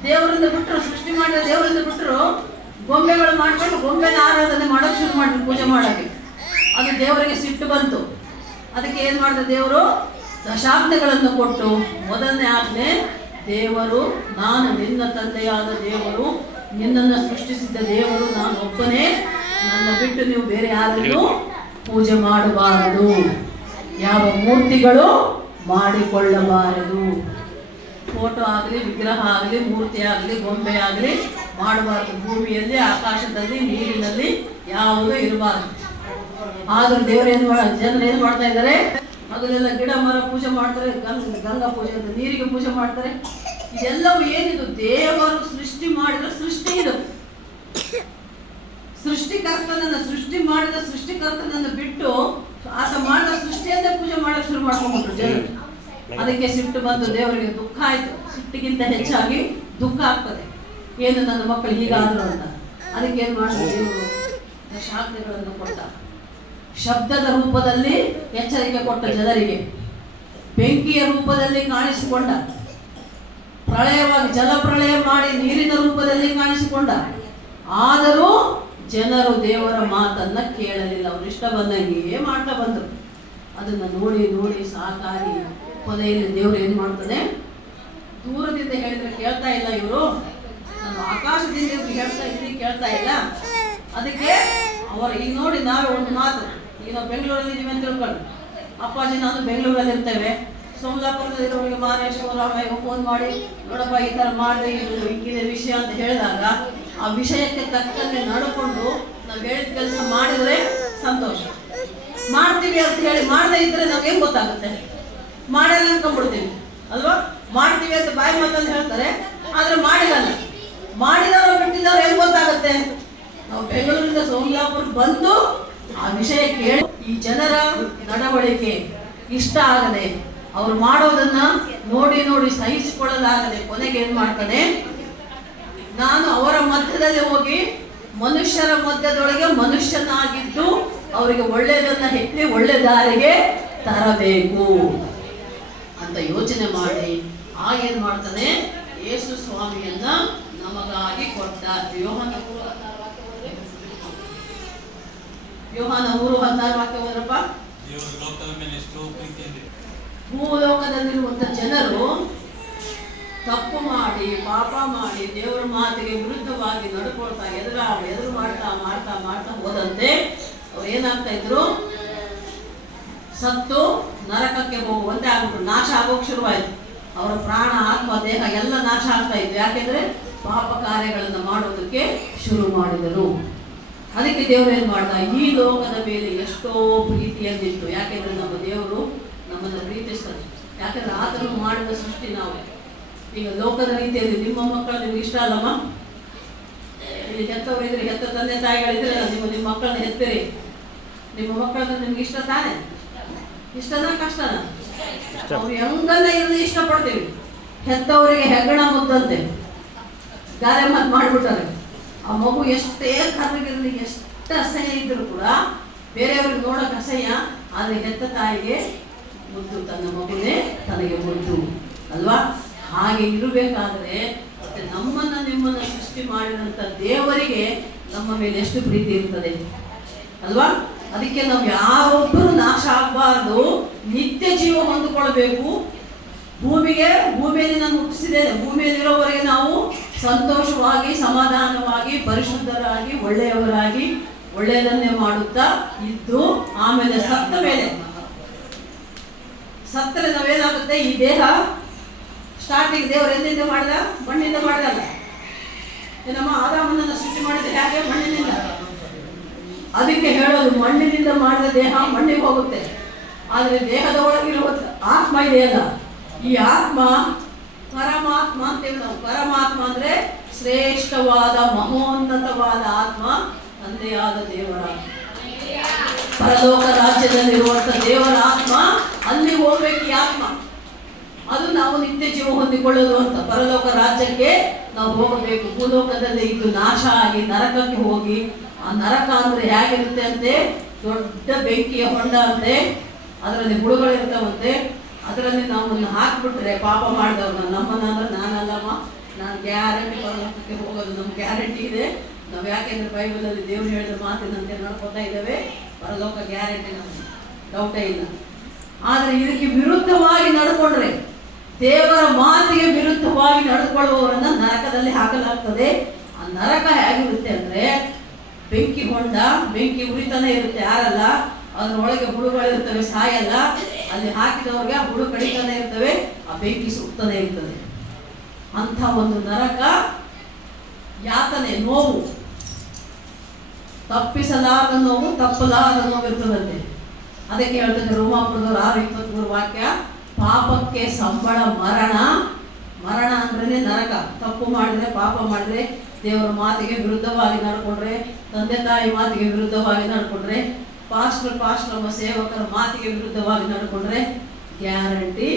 ದೇವರಿಂದ ಬಿಟ್ಟರು, ಸೃಷ್ಟಿ ಮಾಡಿದ ದೇವರಿಂದ ಬಿಟ್ಟರು, ಗೊಂಬೆಗಳು ಮಾಡ್ಕೊಂಡು ಗೊಂಬೆನ ಆರಾಧನೆ ಮಾಡೋಕೆ ಶುರು ಮಾಡಿದ್ರು, ಪೂಜೆ ಮಾಡೋಕೆ. ಅದು ದೇವರಿಗೆ ಸಿಟ್ಟು ಬಂತು. ಅದಕ್ಕೆ ಏನ್ ಮಾಡಿದ ದೇವರು? ದಶಾಜ್ಞೆಗಳನ್ನು ಕೊಟ್ಟು, ಮೊದಲನೇ ಆಜ್ಞೆ, ದೇವರು ನಾನು ನಿನ್ನ ತಂದೆಯಾದ ದೇವರು, ನಿನ್ನನ್ನು ಸೃಷ್ಟಿಸಿದ್ದ ದೇವರು ನಾನು ಒಬ್ಬನೇ, ನನ್ನ ಬಿಟ್ಟು ನೀವು ಬೇರೆ ಯಾರನ್ನು ಪೂಜೆ ಮಾಡಬಾರದು, ಯಾವ ಮೂರ್ತಿಗಳು ಮಾಡಿಕೊಳ್ಳಬಾರದು. ಫೋಟೋ ಆಗಲಿ, ವಿಗ್ರಹ ಆಗಲಿ, ಮೂರ್ತಿ ಆಗಲಿ, ಗೊಂಬೆ ಆಗಲಿ ಮಾಡಬಾರದು. ಭೂಮಿಯಲ್ಲಿ, ಆಕಾಶದಲ್ಲಿ, ನೀರಿನಲ್ಲಿ ಯಾವುದೂ ಇರಬಾರದು. ಆದ್ರೂ ದೇವರು ಜನರು ಏನ್ ಮಾಡ್ತಾ ಇದ್ದಾರೆ, ಹಗಲೆಲ್ಲ ಗಿಡ ಮರ ಪೂಜೆ ಮಾಡ್ತಾರೆ, ಗಂಗಾ ಪೂಜೆ ಅಂತ ನೀರಿಗೆ ಪೂಜೆ ಮಾಡ್ತಾರೆ. ಇದೆಲ್ಲವೂ ಏನಿದು? ದೇವರು ಸೃಷ್ಟಿ ಮಾಡಿದ ಸೃಷ್ಟಿ ಇದು. ಸೃಷ್ಟಿ ಮಾಡಿದ ಸೃಷ್ಟಿಕರ್ತನನ್ನು ಬಿಟ್ಟು ಆತ ಮಾಡಿದ ಸೃಷ್ಟಿಯನ್ನೇ ಪೂಜೆ ಮಾಡಕ್ಕೆ ಶುರು ಮಾಡ್ಕೊಂಡ್ಬಿಟ್ರು ಜನರು. ಅದಕ್ಕೆ ಸಿಟ್ಟು ಬಂದು ದೇವರಿಗೆ ದುಃಖ ಆಯ್ತು. ಸಿಟ್ಟಿಗಿಂತ ಹೆಚ್ಚಾಗಿ ದುಃಖ ಆಗ್ತದೆ, ಏನು ನನ್ನ ಮಕ್ಕಳು ಹೀಗಾದ್ರು ಅಂತ. ಅದಕ್ಕೆ ಏನ್ ಮಾಡಿದ್ರು ದೇವರು? ದಶಾಜ್ಞೆಗಳನ್ನು ಕೊಟ್ಟ. ಶಬ್ದದ ರೂಪದಲ್ಲಿ ಎಚ್ಚರಿಕೆ ಕೊಟ್ಟ ಜನರಿಗೆ, ಬೆಂಕಿಯ ರೂಪದಲ್ಲಿ ಕಾಣಿಸಿಕೊಂಡ, ಪ್ರಳಯವಾಗಿ ಜಲಪ್ರಳಯ ಮಾಡಿ ನೀರಿನ ರೂಪದಲ್ಲಿ ಕಾಣಿಸಿಕೊಂಡ. ಆದರೂ ಜನರು ದೇವರ ಮಾತನ್ನ ಕೇಳಲಿಲ್ಲ. ಅವರು ಇಷ್ಟ ಬಂದಂಗೆ ಮಾಡ್ತಾ ಬಂದರು. ಅದನ್ನ ನೋಡಿ ನೋಡಿ ಸಾಕಾಗಿ ಕೊನೆಯಲ್ಲಿ ದೇವರು ಏನ್ ಮಾಡ್ತಾನೆ, ದೂರದಿಂದ ಹೇಳಿದ್ರೆ ಕೇಳ್ತಾ ಇಲ್ಲ ಇವರು, ನಾನು ಆಕಾಶದಿಂದ ಇವ್ರು ಹೇಳ್ತಾ ಇದ್ದೀನಿ ಕೇಳ್ತಾ ಇಲ್ಲ. ಅದಕ್ಕೆ ಅವರು ಈಗ ನೋಡಿ ನಾವೇ ಒಂದು ಮಾತು, ಈಗ ನಾವು ಬೆಂಗಳೂರಲ್ಲಿ ಇದೀವಿ ಅಂತ ತಿಳ್ಕೊಂಡು, ಅಪ್ಪಾಜಿ ನಾನು ಬೆಂಗಳೂರಲ್ಲಿ ಇರ್ತೇವೆ, ಸೋಮಲಾಪುರದಲ್ಲಿರೋರಿಗೆ ಮಹಾರಾಷ್ಟ್ರ ರಾಮಯ್ಯ ಫೋನ್ ಮಾಡಿ, ನೋಡಪ್ಪ ಈ ಥರ ಮಾಡಿ ಹಿಂಗಿದೆ ವಿಷಯ ಅಂತ ಹೇಳಿದಾಗ ಆ ವಿಷಯಕ್ಕೆ ತಕ್ಕಂತೆ ನಡ್ಕೊಂಡು ನಾವು ಹೇಳಿದ ಕೆಲಸ ಮಾಡಿದ್ರೆ ಸಂತೋಷ. ಮಾಡ್ತೀವಿ ಅಂತ ಹೇಳಿ ಮಾಡದೇ ಇದ್ರೆ ನಮ್ಗೆ ಹೆಂಗ್ ಗೊತ್ತಾಗುತ್ತೆ? ಮಾಡಲ್ಲ ಅನ್ಕೊಂಡ್ಬಿಡ್ತೀವಿ ಅಲ್ವಾ? ಮಾಡ್ತೀವಿ ಅಂತ ಬಾಯಿ ಮಾತಂದು ಹೇಳ್ತಾರೆ, ಆದ್ರೆ ಮಾಡಿರಲ್ಲ. ಮಾಡಿದವರು ಬಿಟ್ಟಿದವರು ಹೆಂಗ್ ಗೊತ್ತಾಗುತ್ತೆ? ನಾವು ಬೆಂಗಳೂರಿಂದ ಸೋಮಲಾಪುರ ಬಂದು ಆ ವಿಷಯ ಕೇಳಿ ಈ ಜನರ ನಡವಳಿಕೆ ಇಷ್ಟ ಆಗದೆ, ಅವ್ರು ಮಾಡೋದನ್ನ ನೋಡಿ ನೋಡಿ ಸಹಿಸಿಕೊಳ್ಳಲಾಗದೆ ಕೊನೆಗೆ ಏನ್ ಮಾಡ್ತಾನೆ, ನಾನು ಅವರ ಮಧ್ಯದಲ್ಲಿ ಹೋಗಿ ಮನುಷ್ಯರ ಮಧ್ಯದೊಳಗೆ ಮನುಷ್ಯನಾಗಿದ್ದು ಅವರಿಗೆ ಒಳ್ಳೆಯದನ್ನ ಹೆಕ್ಕಿ ಒಳ್ಳೆ ದಾರಿಗೆ ತರಬೇಕು ಅಂತ ಯೋಚನೆ ಮಾಡಿ ಆಗೇನ್ ಮಾಡ್ತಾನೆ, ಯೇಸು ಸ್ವಾಮಿಯನ್ನ ನಮಗಾಗಿ ಕೊಟ್ಟ. ಯೋಹಾನ 3:16 ವಾಕ್ಯ ಓದ್ರಪ್ಪ. ಭೂಲೋಕದಲ್ಲಿರುವಂತ ಜನರು ತಪ್ಪು ಮಾಡಿ ಪಾಪ ಮಾಡಿ ದೇವರ ಮಾತಿಗೆ ವಿರುದ್ಧವಾಗಿ ನಡ್ಕೊಳ್ತಾ ಎದುರು ಮಾಡ್ತಾ ಮಾಡ್ತಾ ಮಾಡ್ತಾ ಹೋದಂತೆ ಅವ್ರು ಏನಾಗ್ತಾ ಇದ್ರು, ಸತ್ತು ನರಕಕ್ಕೆ ಹೋಗುವಂತೆ ಆಗ್ಬಿಟ್ರು. ನಾಶ ಆಗೋಕ್ ಶುರುವಾಯ್ತು. ಅವರ ಪ್ರಾಣ ಆತ್ಮ ದೇಹ ಎಲ್ಲ ನಾಶ ಆಗ್ತಾ ಇತ್ತು. ಯಾಕೆಂದ್ರೆ ಪಾಪ ಕಾರ್ಯಗಳನ್ನ ಮಾಡೋದಕ್ಕೆ ಶುರು ಮಾಡಿದರು. ಅದಕ್ಕೆ ದೇವರು ಏನ್ ಮಾಡ್ದ, ಈ ಲೋಕದ ಮೇಲೆ ಎಷ್ಟೋ ಪ್ರೀತಿಯಲ್ಲಿತ್ತು. ಯಾಕೆಂದ್ರೆ ನಮ್ಮ ದೇವರು ನಮ್ಮನ್ನು ಪ್ರೀತಿಸ್ತಾರೆ. ಯಾಕಂದ್ರೆ ಆತನು ಮಾಡಿದ ಸೃಷ್ಟಿ ನಾವು. ಈಗ ಲೋಕದ ರೀತಿಯಲ್ಲಿ ನಿಮ್ಮ ಮಕ್ಕಳು ನಿಮ್ಗೆ ಇಷ್ಟ ಅಲ್ಲಮ್ಮ, ಇಲ್ಲಿ ಹೆತ್ತವ್ರು ಇದ್ರೆ, ಹೆತ್ತ ತಂದೆ ತಾಯಿಗಳಿದ್ರೆ ನಿಮ್ಮ ಮಕ್ಕಳನ್ನ ಹೆತ್ತಿರಿ. ನಿಮ್ಮ ಮಕ್ಕಳನ್ನ ನಿಮ್ಗೆ ಇಷ್ಟ ತಾನೆ? ಇಷ್ಟನಾ ಕಷ್ಟನಾ? ಅವ್ರು ಹೆಂಗನ್ನ ಇರಲಿ ಇಷ್ಟಪಡ್ತೀವಿ. ಹೆತ್ತವರಿಗೆ ಹೆಗ್ಗಣ ಮುದ್ದಂತೆ ಗಾರೆ ಮಾತು ಮಾಡ್ಬಿಟ್ಟಾರೆ. ಆ ಮಗು ಎಷ್ಟೇ ಕರ್ರಗಿರಲಿ, ಎಷ್ಟು ಅಸಹ್ಯ ಇದ್ರು ಕೂಡ ಬೇರೆಯವ್ರಿಗೆ ನೋಡಕ್ ಅಸಹ್ಯ, ಆದ್ರೆ ಹೆತ್ತ ತಾಯಿಗೆ ಮುದ್ದು, ತನ್ನ ಮಗುನೇ ತನಗೆ ಮುದ್ದು ಅಲ್ವಾ? ಹಾಗೆ ಇರಬೇಕಾದ್ರೆ ಮತ್ತೆ ನಮ್ಮನ್ನ ನಿಮ್ಮನ್ನ ಸೃಷ್ಟಿ ಮಾಡಿದಂತ ದೇವರಿಗೆ ನಮ್ಮ ಮೇಲೆ ಎಷ್ಟು ಪ್ರೀತಿ ಇರ್ತದೆ ಅಲ್ವಾ? ಅದಕ್ಕೆ ನಾವು ಯಾರೊಬ್ಬರು ನಾಶ ಆಗಬಾರ್ದು, ನಿತ್ಯ ಜೀವ ಹೊಂದಿಕೊಳ್ಬೇಕು. ಭೂಮಿಯಲ್ಲಿ ನಾನು ಹುಟ್ಟಿಸಿದ್ದೇನೆ, ಭೂಮಿಯಲ್ಲಿರೋವರೆಗೆ ನಾವು ಸಂತೋಷವಾಗಿ ಸಮಾಧಾನವಾಗಿ ಪರಿಶುದ್ಧರಾಗಿ ಒಳ್ಳೆಯವರಾಗಿ ಒಳ್ಳೆಯದನ್ನೇ ಮಾಡುತ್ತಾ ಇದ್ದು, ಆಮೇಲೆ ಸತ್ತರೆ ನಾವೇನಾಗುತ್ತೆ, ಈ ದೇಹ ಸ್ಟಾರ್ಟಿಂಗ್ ದೇವರು ಎಲ್ಲಿಂದ ಮಾಡಿದ? ಮಣ್ಣಿಂದ ಮಾಡಿದಲ್ಲ. ನಮ್ಮ ಆದಾಮನನ್ನ ಸೃಷ್ಟಿ ಮಾಡಿದ ಹೇಗೆ? ಮಣ್ಣಿನಿಂದ. ಅದಕ್ಕೆ ಹೇಳೋದು, ಮಣ್ಣಿನಿಂದ ಮಾಡಿದ ದೇಹ ಮಣ್ಣಿಗೆ ಹೋಗುತ್ತೆ, ಆದ್ರೆ ದೇಹದ ಒಳಗಿರುವ ಆತ್ಮ ಇದೆಯಲ್ಲ, ಈ ಆತ್ಮ ಪರಮಾತ್ಮ ಅಂತೇಳಿ ನಾವು. ಪರಮಾತ್ಮ ಅಂದ್ರೆ ಶ್ರೇಷ್ಠವಾದ ಮಹೋನ್ನತವಾದ ಆತ್ಮ, ತಂದೆಯಾದ ದೇವರ ಪರಲೋಕ ರಾಜ್ಯದಲ್ಲಿರುವಂತ ದೇವರ ಆತ್ಮ. ಅಲ್ಲಿ ಹೋಗ್ಬೇಕು ಈ ಆತ್ಮ. ಅದು ನಾವು ನಿತ್ಯ ಜೀವ ಹೊಂದಿಕೊಳ್ಳೋದು ಅಂತ. ಪರಲೋಕ ರಾಜ್ಯಕ್ಕೆ ನಾವು ಹೋಗಬೇಕು. ಭೂಲೋಕದಲ್ಲಿ ಇದು ನಾಶ ಆಗಿ ನರಕಕ್ಕೆ ಹೋಗಿ, ಆ ನರಕ ಅಂದ್ರೆ ಹೇಗಿರುತ್ತೆ ಅಂತೆ, ದೊಡ್ಡ ಬೆಂಕಿಯ ಹೊಂಡ ಅಂತೆ, ಅದರಲ್ಲಿ ಹುಳುಗಳಿರ್ತಾವಂತೆ. ಅದರಲ್ಲಿ ನಮ್ಮನ್ನು ಹಾಕ್ಬಿಟ್ರೆ ಪಾಪ ಮಾಡಿದವ್ರನ್ನ, ನಮ್ಮನ್ನ ಅಂದ್ರೆ ನಾನಲ್ಲಮ್ಮ, ನಾನು ಗ್ಯಾರಂಟಿ ಪರಲೋಕಕ್ಕೆ ಹೋಗೋದು ನಮ್ಗೆ ಗ್ಯಾರಂಟಿ ಇದೆ. ನಾವು ಯಾಕೆಂದ್ರೆ ಬೈಬಲಲ್ಲಿ ದೇವ್ರು ಹೇಳಿದ ಮಾತಿನಂತೆ ನಡ್ಕೊತಾ ಇದ್ದೇವೆ. ಪರಲೋಕ ಗ್ಯಾರಂಟಿ, ನಮ್ಗೆ ಡೌಟೇ ಇಲ್ಲ. ಆದ್ರೆ ಇದಕ್ಕೆ ವಿರುದ್ಧವಾಗಿ ನಡ್ಕೊಂಡ್ರೆ, ದೇವರ ಮಾತಿಗೆ ವಿರುದ್ಧವಾಗಿ ನಡೆದುಕೊಳ್ಳುವವರನ್ನ ನರಕದಲ್ಲಿ ಹಾಕಲಾಗ್ತದೆ. ಆ ನರಕ ಹೇಗಿರುತ್ತೆ ಅಂದ್ರೆ ಬೆಂಕಿ ಹೊಂಡ, ಬೆಂಕಿ ಉರಿತಾನೆ ಇರುತ್ತೆ, ಯಾರಲ್ಲ, ಅದ್ರೊಳಗೆ ಹುಳುಗಳಿರ್ತವೆ, ಸಾಯಲ್ಲ. ಅಲ್ಲಿ ಹಾಕಿದವ್ರಿಗೆ ಆ ಹುಳು ಕಡಿತಾನೆ ಇರ್ತವೆ, ಆ ಬೆಂಕಿ ಸುತ್ತಾನೆ ಇರ್ತದೆ. ಅಂತ ಒಂದು ನರಕ ಯಾತನೆ, ನೋವು, ತಪ್ಪಿಸಲಾರದ ನೋವು, ತಪ್ಪಲಾರದ ನೋವು ಇರ್ತದಂತೆ. ಅದಕ್ಕೆ ಹೇಳ್ತದೆ ರೋಮಾಪುರದವರು 6:23 ವಾಕ್ಯ, ಪಾಪಕ್ಕೆ ಸಂಬಳ ಮರಣ. ಮರಣ ಅಂದ್ರೆ ನರಕ. ತಪ್ಪು ಮಾಡಿದ್ರೆ, ಪಾಪ ಮಾಡಿದ್ರೆ, ದೇವರ ಮಾತಿಗೆ ವಿರುದ್ಧವಾಗಿ ನಡ್ಕೊಂಡ್ರೆ, ತಂದೆ ತಾಯಿ ಮಾತಿಗೆ ವಿರುದ್ಧವಾಗಿ ನಡ್ಕೊಂಡ್ರೆ, ಪಾಸ್ಟರ್ ಸೇವಕರ ಮಾತಿಗೆ ವಿರುದ್ಧವಾಗಿ ನಡ್ಕೊಂಡ್ರೆ ಗ್ಯಾರಂಟಿ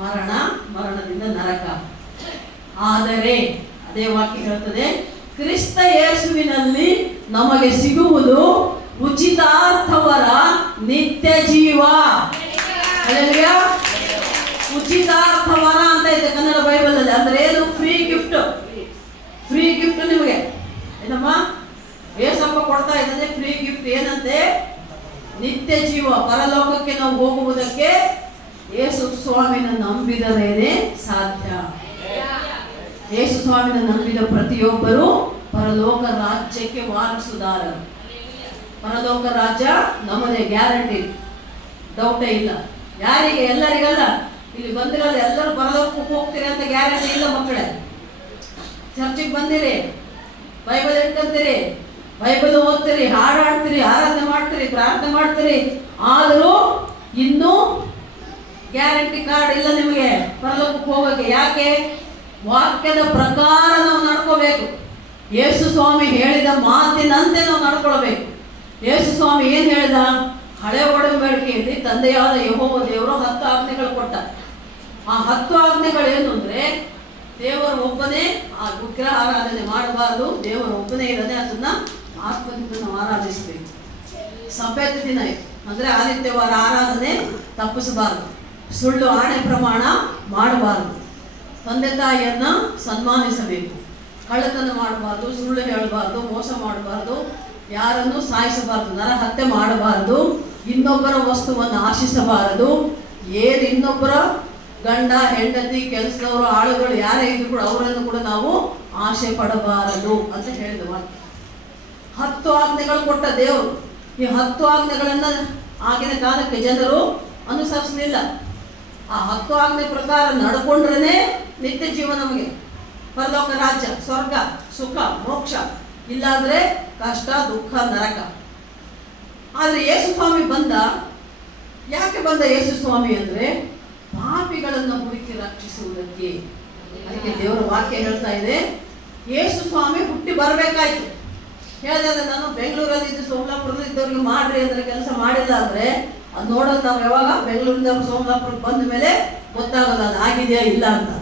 ಮರಣ, ಮರಣದಿಂದ ನರಕ. ಆದರೆ ಅದೇ ವಾಕ್ಯ ಹೇಳ್ತದೆ, ಕ್ರಿಸ್ತ ಯೇಸುವಿನಲ್ಲಿ ನಮಗೆ ಸಿಗುವುದು ಉಚಿತಾರ್ಥವರ ನಿತ್ಯ ಜೀವ. ಉಚಿತಾರ್ಥವರ ಅಂತ ಇದೆ ಕನ್ನಡ ಬೈಬಲಲ್ಲಿ. ಅಂದ್ರೆ ಏನು? Free gift. ಫ್ರೀ ಗಿಫ್ಟ್ ನಿಮಗೆ ಏನಮ್ಮ ಏಸಪ್ಪ ಕೊಡ್ತಾ ಇದ್ದಾನೆ. ಫ್ರೀ ಗಿಫ್ಟ್ ಏನಂತೆ? ನಿತ್ಯ ಜೀವ. ಪರಲೋಕಕ್ಕೆ ನಾವು ಹೋಗುವುದಕ್ಕೆ ಯೇಸು ಸ್ವಾಮಿನ ನಂಬಿದರೇನೆ ಸಾಧ್ಯ. ಯೇಸು ಸ್ವಾಮಿನ ನಂಬಿದ ಪ್ರತಿಯೊಬ್ಬರು ಪರಲೋಕ ರಾಜ್ಯಕ್ಕೆ ವಾರಸುದಾರರು. ಪರಲೋಕ ರಾಜ್ಯ ನಮ್ಮದೇ, ಗ್ಯಾರಂಟಿ, ಡೌಟೇ ಇಲ್ಲ. ಯಾರಿಗೆ? ಎಲ್ಲರಿಗಲ್ಲ. ಇಲ್ಲಿ ಬಂದಿರೋದು ಎಲ್ಲರೂ ಪರಲೋಕಕ್ಕೆ ಹೋಗ್ತೀರಿ ಅಂತ ಗ್ಯಾರಂಟಿ ಇಲ್ಲ ಮಕ್ಕಳೇ. ಚರ್ಚಿಗೆ ಬಂದಿರಿ, ಬೈಬಲ್ ಇಟ್ಕೊಂತೀರಿ, ಬೈಬಲ್ ಓದ್ತೀರಿ, ಹಾಡಾಡ್ತೀರಿ, ಆರಾಧನೆ ಮಾಡ್ತೀರಿ, ಪ್ರಾರ್ಥನೆ ಮಾಡ್ತೀರಿ, ಆದರೂ ಇನ್ನೂ ಗ್ಯಾರಂಟಿ ಕಾರ್ಡ್ ಇಲ್ಲ ನಿಮಗೆ ಪರಲೋಕಕ್ಕೆ ಹೋಗೋಕೆ. ಯಾಕೆ? ವಾಕ್ಯದ ಪ್ರಕಾರ ನಾವು ನಡ್ಕೋಬೇಕು. ಯೇಸು ಸ್ವಾಮಿ ಹೇಳಿದ ಮಾತಿನಂತೆ ನಾವು ನಡ್ಕೊಳ್ಬೇಕು. ಯೇಸು ಸ್ವಾಮಿ ಏನ್ ಹೇಳಿದ? ಹಳೆ ಒಡಂಬಡಿಕೆಯಲ್ಲಿ ತಂದೆಯಾದ ಯೆಹೋವ ದೇವರು 10 ಆಜ್ಞೆಗಳು ಕೊಟ್ಟ. ಆ 10 ಆಜ್ಞೆಗಳೇನು ಅಂದ್ರೆ, ದೇವರು ಒಬ್ಬನೇ, ಆ ವಿಗ್ರಹ ಆರಾಧನೆ ಮಾಡಬಾರದು, ದೇವರು ಒಬ್ಬನೇ ಇರದೆ ಅದನ್ನ ಆತ್ಮದಿಂದ ನಾವು ಆರಾಧಿಸಬೇಕು. ಸಭ್ಯದ ದಿನ ಅಂದ್ರೆ ಆದಿತ್ಯವಾರ ಆರಾಧನೆ ತಪ್ಪಿಸಬಾರದು, ಸುಳ್ಳು ಆಣೆ ಪ್ರಮಾಣ ಮಾಡಬಾರದು, ತಂದೆ ತಾಯಿಯನ್ನ ಸನ್ಮಾನಿಸಬೇಕು, ಕಳ್ಳತನ ಮಾಡಬಾರ್ದು, ಸುಳ್ಳು ಹೇಳಬಾರ್ದು, ಮೋಸ ಮಾಡಬಾರ್ದು, ಯಾರನ್ನು ಸಾಯಿಸಬಾರದು, ನರಹತ್ಯೆ ಮಾಡಬಾರದು, ಇನ್ನೊಬ್ಬರ ವಸ್ತುವನ್ನು ಆಶಿಸಬಾರದು, ಇನ್ನೊಬ್ಬರ ಗಂಡ ಹೆಂಡತಿ ಕೆಲಸದವರು ಆಳುಗಳು ಯಾರೇ ಇದ್ರು ಕೂಡ ಅವರನ್ನು ಕೂಡ ನಾವು ಆಶೆ ಪಡಬಾರದು ಅಂತ ಹೇಳಿದ ವಾಕ್ಯ. 10 ಆಜ್ಞೆಗಳು ಕೊಟ್ಟ ದೇವರು. ಈ 10 ಆಜ್ಞೆಗಳನ್ನ ಆಗಿನ ಕಾಲಕ್ಕೆ ಜನರು ಅನುಸರಿಸಲಿಲ್ಲ. ಆ 10 ಆಜ್ಞೆ ಪ್ರಕಾರ ನಡ್ಕೊಂಡ್ರೇನೆ ನಿತ್ಯ ಜೀವ, ನಮಗೆ ಪರಲೋಕ ರಾಜ್ಯ, ಸ್ವರ್ಗ, ಸುಖ, ಮೋಕ್ಷ. ಇಲ್ಲಾಂದ್ರೆ ಕಷ್ಟ, ದುಃಖ, ನರಕ. ಆದ್ರೆ ಯೇಸು ಸ್ವಾಮಿ ಬಂದ. ಯಾಕೆ ಬಂದ ಯೇಸು ಸ್ವಾಮಿ ಅಂದ್ರೆ ಪಾಪಿಗಳನ್ನು ಹುಡುಕಿ ರಕ್ಷಿಸುವುದಕ್ಕೆ. ಅದಕ್ಕೆ ದೇವರ ವಾಕ್ಯ ಹೇಳ್ತಾ ಇದೆ, ಯೇಸು ಸ್ವಾಮಿ ಹುಟ್ಟಿ ಬರಬೇಕಾಯ್ತು. ಹೇಳಿದ್ರೆ ನಾನು ಬೆಂಗಳೂರಲ್ಲಿ ಇದ್ದು ಸೋಮಲಾಪುರದಲ್ಲಿ ಇದ್ದವ್ರಿಗೆ ಮಾಡ್ರಿ ಅಂದ್ರೆ ಕೆಲಸ ಮಾಡಿಲ್ಲ ಅಂದ್ರೆ ಅದು ನೋಡೋದು ನಾವು ಯಾವಾಗ ಬೆಂಗಳೂರಿಂದ ಸೋಮಲಾಪುರಕ್ಕೆ ಬಂದ ಮೇಲೆ ಗೊತ್ತಾಗೋದು ಅದು ಆಗಿದೆಯಾ ಇಲ್ಲ ಅಂತ.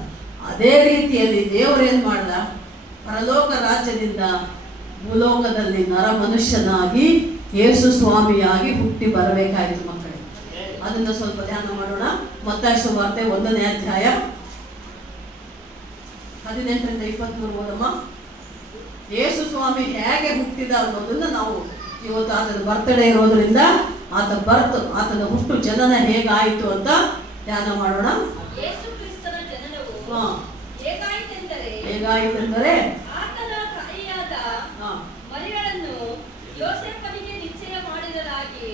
ಅದೇ ರೀತಿಯಲ್ಲಿ ದೇವರೇನ್ ಮಾಡ್ದ? ಪರಲೋಕ ರಾಜ್ಯದಿಂದ ಭೂಲೋಕದಲ್ಲಿ ನರ ಮನುಷ್ಯನಾಗಿ ಯೇಸು ಸ್ವಾಮಿಯಾಗಿ ಹುಟ್ಟಿ ಬರಬೇಕಾಯಿತು ಮಕ್ಕಳೇ. ಅದನ್ನ ಸ್ವಲ್ಪ ಧ್ಯಾನ ಮಾಡೋಣ. ಮತ್ತಾಯ ಸುವಾರ್ತೆ 1ನೇ ಅಧ್ಯಾಯ 18ರಿಂದ 23 ಓದಮ್ಮ. ಯೇಸು ಸ್ವಾಮಿ ಹೇಗೆ ಹುಟ್ಟಿದ ಅನ್ನೋದನ್ನ ನಾವು ಇವತ್ತು ಆತನ ಬರ್ತಡೇ ಇರೋದ್ರಿಂದ ಆತನ ಹುಟ್ಟು ಜನನ ಹೇಗಾಯಿತು ಅಂತ ಧ್ಯಾನ ಮಾಡೋಣ. ಹೇಗಾಯಿತೆಂದರೆ ಆತನ ತಾಯಿಯಾದ ಮರಿಗಳನ್ನು ಯೋಸೇಫನಿಗೆ ನಿಶ್ಚಯ ಮಾಡಿದರಾಗಿ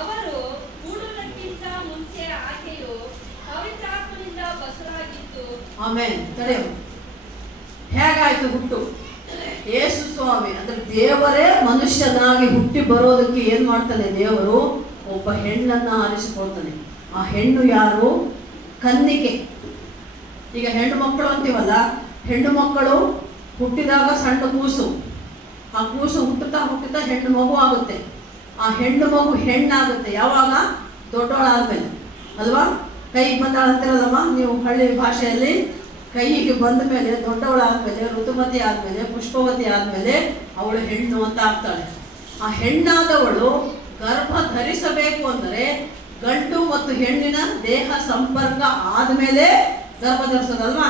ಅವರು ಕೂಡುವುದಕ್ಕಿಂತ ಮುಂಚೆ ಆಕೆಯು ಪವಿತ್ರಾತ್ಮನಿಂದ ಬಸರಾಗಿದ್ದು. ಆಮೇಲೆ ಹೇಗಾಯ್ತು ಹುಟ್ಟು? ಯೇಸು ಸ್ವಾಮಿ ಅಂದ್ರೆ ದೇವರೇ ಮನುಷ್ಯನಾಗಿ ಹುಟ್ಟಿ ಬರೋದಕ್ಕೆ ಏನ್ ಮಾಡ್ತಾನೆ? ದೇವರು ಒಬ್ಬ ಹೆಣ್ಣನ್ನ ಆರಿಸಿಕೊಳ್ತಾನೆ. ಆ ಹೆಣ್ಣು ಯಾರು? ಕನ್ನಿಕೆ. ಈಗ ಹೆಣ್ಣು ಮಕ್ಕಳು ಅಂತೀವಲ್ಲ, ಹೆಣ್ಣು ಮಕ್ಕಳು ಹುಟ್ಟಿದಾಗ ಸಣ್ಣ ಕೂಸು, ಆ ಕೂಸು ಹುಟ್ಟುತ್ತಾ ಹೆಣ್ಣು ಮಗು ಆಗುತ್ತೆ. ಆ ಹೆಣ್ಣು ಮಗು ಹೆಣ್ಣಾಗುತ್ತೆ ಯಾವಾಗ? ದೊಡ್ಡವಳಾದ್ಮೇಲೆ ಅಲ್ವಾ? ಕೈಗೆ ಬಂದಾಳಂತಿರಲ್ಲಮ್ಮ ನೀವು ಹಳ್ಳಿ ಭಾಷೆಯಲ್ಲಿ. ಕೈಗೆ ಬಂದ ಮೇಲೆ, ದೊಡ್ಡವಳಾದ್ಮೇಲೆ, ಋತುಮತಿ ಆದ್ಮೇಲೆ, ಪುಷ್ಪವತಿ ಆದ್ಮೇಲೆ ಅವಳು ಹೆಣ್ಣು ಅಂತ ಆಗ್ತಾಳೆ. ಆ ಹೆಣ್ಣಾದವಳು ಗರ್ಭ ಧರಿಸಬೇಕು ಅಂದರೆ ಗಂಡು ಮತ್ತು ಹೆಣ್ಣಿನ ದೇಹ ಸಂಪರ್ಕ ಆದ್ಮೇಲೆ ಗರ್ಭ ಧರಿಸೋದಲ್ವಾ?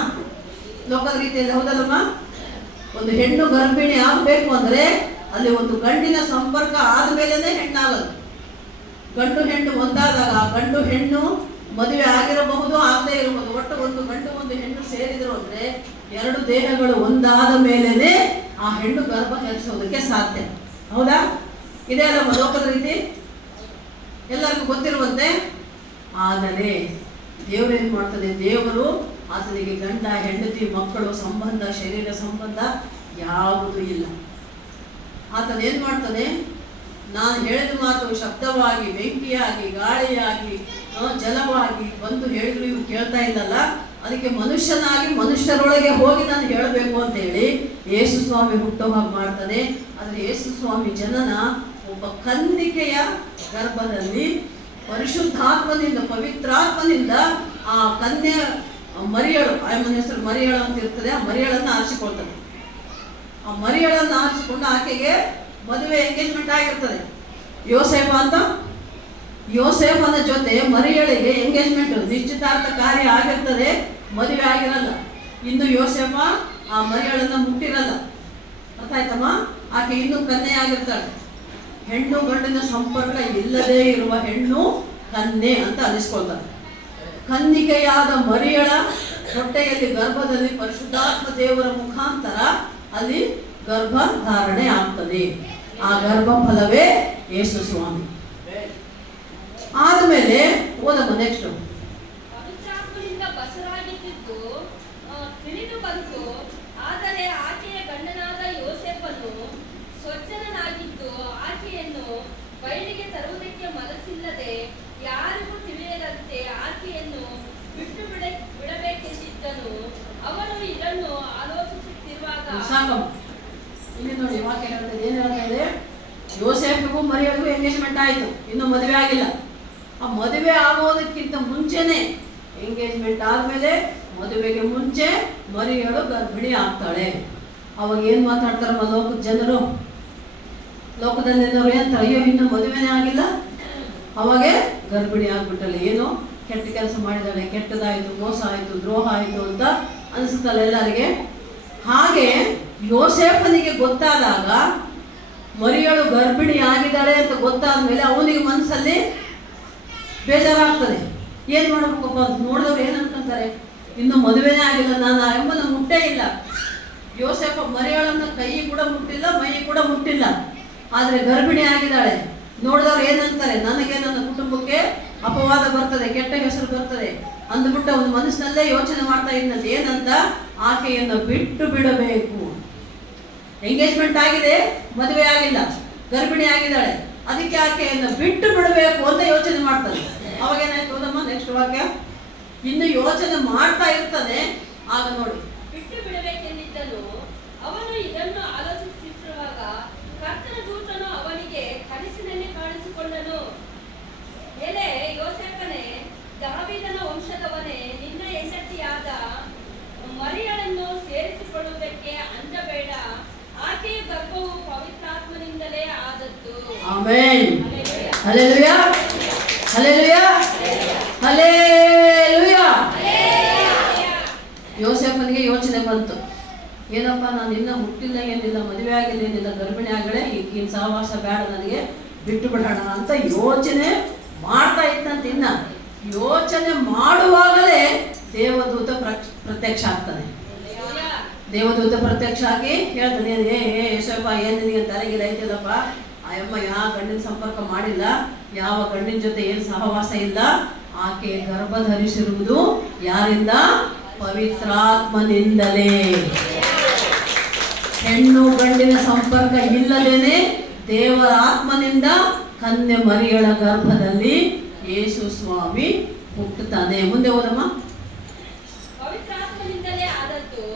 ಲೋಕದ ರೀತಿಯಲ್ಲಿ ಹೌದಲ್ಲಮ್ಮ? ಒಂದು ಹೆಣ್ಣು ಗರ್ಭಿಣಿ ಆಗಬೇಕು ಅಂದ್ರೆ ಅಲ್ಲಿ ಒಂದು ಗಂಡಿನ ಸಂಪರ್ಕ ಆದ್ಮೇಲೆ ಹೆಣ್ಣಾಗದು. ಗಂಡು ಹೆಣ್ಣು ಒಂದಾದಾಗ ಗಂಡು ಹೆಣ್ಣು ಮದುವೆ ಆಗಿರಬಹುದು, ಆಗದೇ ಇರಬಹುದು, ಒಟ್ಟು ಒಂದು ಗಂಡು ಒಂದು ಹೆಣ್ಣು ಸೇರಿದ್ರು ಅಂದ್ರೆ 2 ದೇಹಗಳು ಒಂದಾದ ಮೇಲೇನೆ ಆ ಹೆಣ್ಣು ಗರ್ಭ ಧರಿಸೋದಕ್ಕೆ ಸಾಧ್ಯ. ಹೌದಾ? ಇದೇ ಅಲ್ಲ ಲೋಕದ ರೀತಿ, ಎಲ್ಲರಿಗೂ ಗೊತ್ತಿರುವಂತೆ. ಆದರೆ ದೇವರು ಏನ್ ಮಾಡ್ತಾನೆ? ದೇವರು ಆತನಿಗೆ ಗಂಡ ಹೆಂಡತಿ ಮಕ್ಕಳು ಸಂಬಂಧ, ಶರೀರ ಸಂಬಂಧ ಯಾವುದೂ ಇಲ್ಲ. ಆತನ ಏನ್ ಮಾಡ್ತಾನೆ? ನಾನು ಹೇಳಿದ ಮಾತು ಶಬ್ದವಾಗಿ, ಬೆಂಕಿಯಾಗಿ, ಗಾಳಿಯಾಗಿ, ಜಲವಾಗಿ ಬಂದು ಹೇಳಿದ್ರು ಇವ್ರು ಕೇಳ್ತಾ ಇಲ್ಲಲ್ಲ, ಅದಕ್ಕೆ ಮನುಷ್ಯನಾಗಿ ಮನುಷ್ಯರೊಳಗೆ ಹೋಗಿ ನಾನು ಹೇಳಬೇಕು ಅಂತ ಹೇಳಿ ಯೇಸು ಸ್ವಾಮಿ ಹುಟ್ಟೋ ಹಾಗೆ ಮಾಡ್ತಾನೆ. ಆದ್ರೆ ಯೇಸು ಸ್ವಾಮಿ ಜನನ ಒಬ್ಬ ಕನ್ನಿಕೆಯ ಗರ್ಭದಲ್ಲಿ ಪರಿಶುದ್ಧಾತ್ಮನಿಂದ, ಪವಿತ್ರಾತ್ಮನಿಂದ ಆ ಕನ್ಯೆ ಮರಿಯಳು, ಆಯಮ್ಮನ ಹೆಸರು ಮರಿಯಳು ಅಂತ ಇರ್ತದೆ, ಆ ಮರಿಯಳನ್ನು ಆರಿಸಿಕೊಳ್ತಾನೆ. ಆ ಮರಿಯಳನ್ನು ಆರಿಸಿಕೊಂಡು ಆಕೆಗೆ ಮದುವೆ ಎಂಗೇಜ್ಮೆಂಟ್ ಆಗಿರ್ತದೆ. ಯೋಸೇಫನ ಜೊತೆ ಮರಿಯಳಿಗೆ ಎಂಗೇಜ್ಮೆಂಟ್, ನಿಶ್ಚಿತಾರ್ಥ ಕಾರ್ಯ ಆಗಿರ್ತದೆ, ಮದುವೆ ಆಗಿರಲ್ಲ. ಇನ್ನು ಯೋಸೇಫ ಆ ಮರಿಯಳನ್ನ ಮುಟ್ಟಿರಲ್ಲ. ಅರ್ಥ ಆಯ್ತಮ್ಮ? ಆಕೆ ಇನ್ನೂ ಕನ್ಯೆ ಆಗಿರ್ತಾಳೆ. ಹೆಣ್ಣು ಗಂಡಿನ ಸಂಪರ್ಕ ಇಲ್ಲದೆ ಇರುವ ಹೆಣ್ಣು ಕನ್ಯೆ ಅಂತ ಅನಿಸ್ಕೊಳ್ತಾರೆ. ಕನ್ನಿಕೆಯಾದ ಮರಿಯಳ ಹೊಟ್ಟೆಯಲ್ಲಿ ಗರ್ಭದಲ್ಲಿ ಪರಿಶುದ್ಧಾತ್ಮ ದೇವರ ಮುಖಾಂತರ ಅಲ್ಲಿ ಗರ್ಭ ಧಾರಣೆ ಆಗ್ತದೆ. ಆ ಗರ್ಭ ಫಲವೇ ಯೇಸು ಸ್ವಾಮಿ. ಆದ್ಮೇಲೆ ಓದಮ್ಮ ನೆಕ್ಸ್ಟ್. ಪವಿತ್ರಾತ್ಮನಿಂದ ಬಸರಾಗಿದ್ದು ತಿಳಿದು ಬಂತು. ಆದರೆ ಆಕೆಯ ಗಂಡನಾದ ಯೋಸೇಫನು ಸ್ವಚ್ಛನಾಗಿದ್ದು ಆಕೆಯನ್ನು ಬಯಲಿಗೆ ತರುವುದಕ್ಕೆ ಮನಸ್ಸಿಲ್ಲದೆ ಯಾರಿಗೂ ತಿಳಿಯದಂತೆ ಆಕೆಯನ್ನು ಬಿಟ್ಟು ಬಿಡಬೇಕೆಂದಿದ್ದನು. ಅವನು ಇದನ್ನು ಯೋಸೇಫಿಗೂ ಮರಿಯಳಿಗೂ ಎಂಗೇಜ್ಮೆಂಟ್ ಆಯಿತು, ಇನ್ನು ಮದುವೆ ಆಗಿಲ್ಲ. ಆ ಮದುವೆ ಆಗೋದಕ್ಕಿಂತ ಮುಂಚೆನೆ, ಎಂಗೇಜ್ಮೆಂಟ್ ಆದಮೇಲೆ ಮದುವೆಗೆ ಮುಂಚೆ ಮರಿಯಳು ಗರ್ಭಿಣಿ ಆಗ್ತಾಳೆ. ಅವಾಗ ಏನು ಮಾತಾಡ್ತಾರಮ್ಮ ಲೋಕದ ಜನರು, ಲೋಕದಲ್ಲಿದ್ದವ್ರು ಏನಂತಾರೆ, ಅಯ್ಯೋ ಇನ್ನು ಮದುವೆನೇ ಆಗಿಲ್ಲ, ಅವಾಗೆ ಗರ್ಭಿಣಿ ಆಗ್ಬಿಟ್ಟಲ್ಲ, ಏನೋ ಕೆಟ್ಟ ಕೆಲಸ ಮಾಡಿದಾಳೆ, ಕೆಟ್ಟದಾಯಿತು, ಮೋಸ ಆಯಿತು, ದ್ರೋಹ ಆಯಿತು ಅಂತ ಅನಿಸುತ್ತಲ್ಲ ಎಲ್ಲರಿಗೆ. ಹಾಗೆ ಯೋಸೇಫನಿಗೆ ಗೊತ್ತಾದಾಗ, ಮರಿಯಳು ಗರ್ಭಿಣಿ ಆಗಿದ್ದಾಳೆ ಅಂತ ಗೊತ್ತಾದ ಮೇಲೆ ಅವನಿಗೆ ಮನಸ್ಸಲ್ಲಿ ಬೇಜಾರಾಗ್ತದೆ. ಏನು ಮಾಡಬೇಕಪ್ಪ ಅಂತ ನೋಡಿದವ್ರು ಏನು ಅನ್ಕೊಂತಾರೆ, ಇನ್ನು ಮದುವೆನೇ ಆಗಿಲ್ಲ, ನಾನು ಆ ಎಂಬನ ಮುಟ್ಟೇ ಇಲ್ಲ. ಯೋಸೇಫ ಮರಿಯಳನ್ನ ಕೈ ಕೂಡ ಮುಟ್ಟಿಲ್ಲ, ಮೈ ಕೂಡ ಮುಟ್ಟಿಲ್ಲ, ಆದರೆ ಗರ್ಭಿಣಿ ಆಗಿದ್ದಾಳೆ. ನೋಡಿದವ್ರು ಏನಂತಾರೆ, ನನಗೆ ನನ್ನ ಕುಟುಂಬಕ್ಕೆ ಅಪವಾದ ಬರ್ತದೆ, ಕೆಟ್ಟ ಹೆಸರು ಬರ್ತದೆ ಅಂದ್ಬಿಟ್ಟು ಅವನ ಮನಸ್ಸಿನಲ್ಲೇ ಯೋಚನೆ ಮಾಡ್ತಾ ಇದ್ದಂತೆ. ಏನಂತ, ಆಕೆಯನ್ನು ಬಿಟ್ಟು ಬಿಡಬೇಕು. ಎಂಗೇಜ್ಮೆಂಟ್ ಆಗಿದೆ, ಮದುವೆ ಆಗಿಲ್ಲ, ಗರ್ಭಿಣಿ ಆಗಿದ್ದಾಳೆ, ಅದಕ್ಕೆ ಆಕೆಯನ್ನು ಬಿಟ್ಟು ಬಿಡಬೇಕು ಅಂತ ಯೋಚನೆ ಮಾಡ್ತಾನೆ. ಅವಾಗೇನಾಯ್ತು ಓದಮ್ಮ, ನೆಕ್ಸ್ಟ್ ವಾಕ್ಯ. ಇನ್ನು ಯೋಚನೆ ಮಾಡ್ತಾ ಇರ್ತಾನೆ, ಆಗ ನೋಡಿ, ಬಿಟ್ಟು ಬಿಡಬೇಕೆಂದಿದ್ದನು. ಅವನು ಇದನ್ನು ಆಲೋಚಿಸುತ್ತಿರುವಾಗ ಕರ್ತನ ದೂತನು ಅವನಿಗೆ ಕನಸಿನಲ್ಲಿ ಕಾಣಿಸಿಕೊಂಡನು. ಎಲೆ ಯೋಸೇಫನೇ, ದಾವೀದನ ವಂಶದವನೇ, ನಿನ್ನ ಹೆಂಡತಿಯಾದ ಮರಿಯಳನ್ನು ಸೇರಿಸಿಕೊಳ್ಳುವುದಕ್ಕೆ ಅಂಜಬೇಡ, ಆಕೆಯ ಗರ್ಭವು ಪವಿತ್ರಾತ್ಮನಿಂದಲೇ ಆದದ್ದು. ಆಮೆನ್. Hallelujah, hallelujah, hallelujah. ಯೋಸೇಫನಿಗೆ ಯೋಚನೆ ಬಂತು, ಏನಪ್ಪ ನಾನು ಇನ್ನ ಹುಟ್ಟಿಲ್ಲ, ಏನಿಲ್ಲ, ಮದುವೆ ಆಗಿಲ್ಲ, ಏನಿಲ್ಲ, ಗರ್ಭಿಣಿ ಆಗಳೆ, ಈಗಿನ ಸಹವಾಸ ಬೇಡ, ನನಗೆ ಬಿಟ್ಟು ಬಿಡೋಣ ಅಂತ ಯೋಚನೆ ಮಾಡ್ತಾ ಇತ್ತಂತ. ಇನ್ನ ಯೋಚನೆ ಮಾಡುವಾಗಲೇ ದೇವದೂತ ಪ್ರತ್ಯಕ್ಷ ಆಗ್ತಾನೆ. ದೇವದೂತ ಪ್ರತ್ಯಕ್ಷ ಆಗಿ ಹೇಳ್ತಾನೆ, ಯೇಸಪ್ಪ ಏನು ನಿನಗೆ ತಲೆಗಿಲ್ಲ ಐತಿಲ್ಲಪ್ಪ, ಆ ಅಮ್ಮ ಯಾವ ಗಂಡಿನ ಸಂಪರ್ಕ ಮಾಡಿಲ್ಲ, ಯಾವ ಗಂಡಿನ ಜೊತೆ ಏನು ಸಹವಾಸ ಇಲ್ಲ, ಆಕೆ ಗರ್ಭ ಧರಿಸಿರುವುದು ಯಾರಿಂದ? ಪವಿತ್ರಾತ್ಮನಿಂದಲೇ. ಹೆಣ್ಣು ಗಂಡಿನ ಸಂಪರ್ಕ ಇಲ್ಲದೇನೆ ದೇವರ ಆತ್ಮನಿಂದ ಕನ್ಯೆ ಮರಿಯಳ ಗರ್ಭದಲ್ಲಿ ಯೇಸು ಸ್ವಾಮಿ ಹುಟ್ಟುತ್ತಾನೆ. ಮುಂದೆ ಓದಮ್ಮ. ಪವಿತ್ರಾತ್ಮನಿಂದಲೇ ಆದದ್ದು.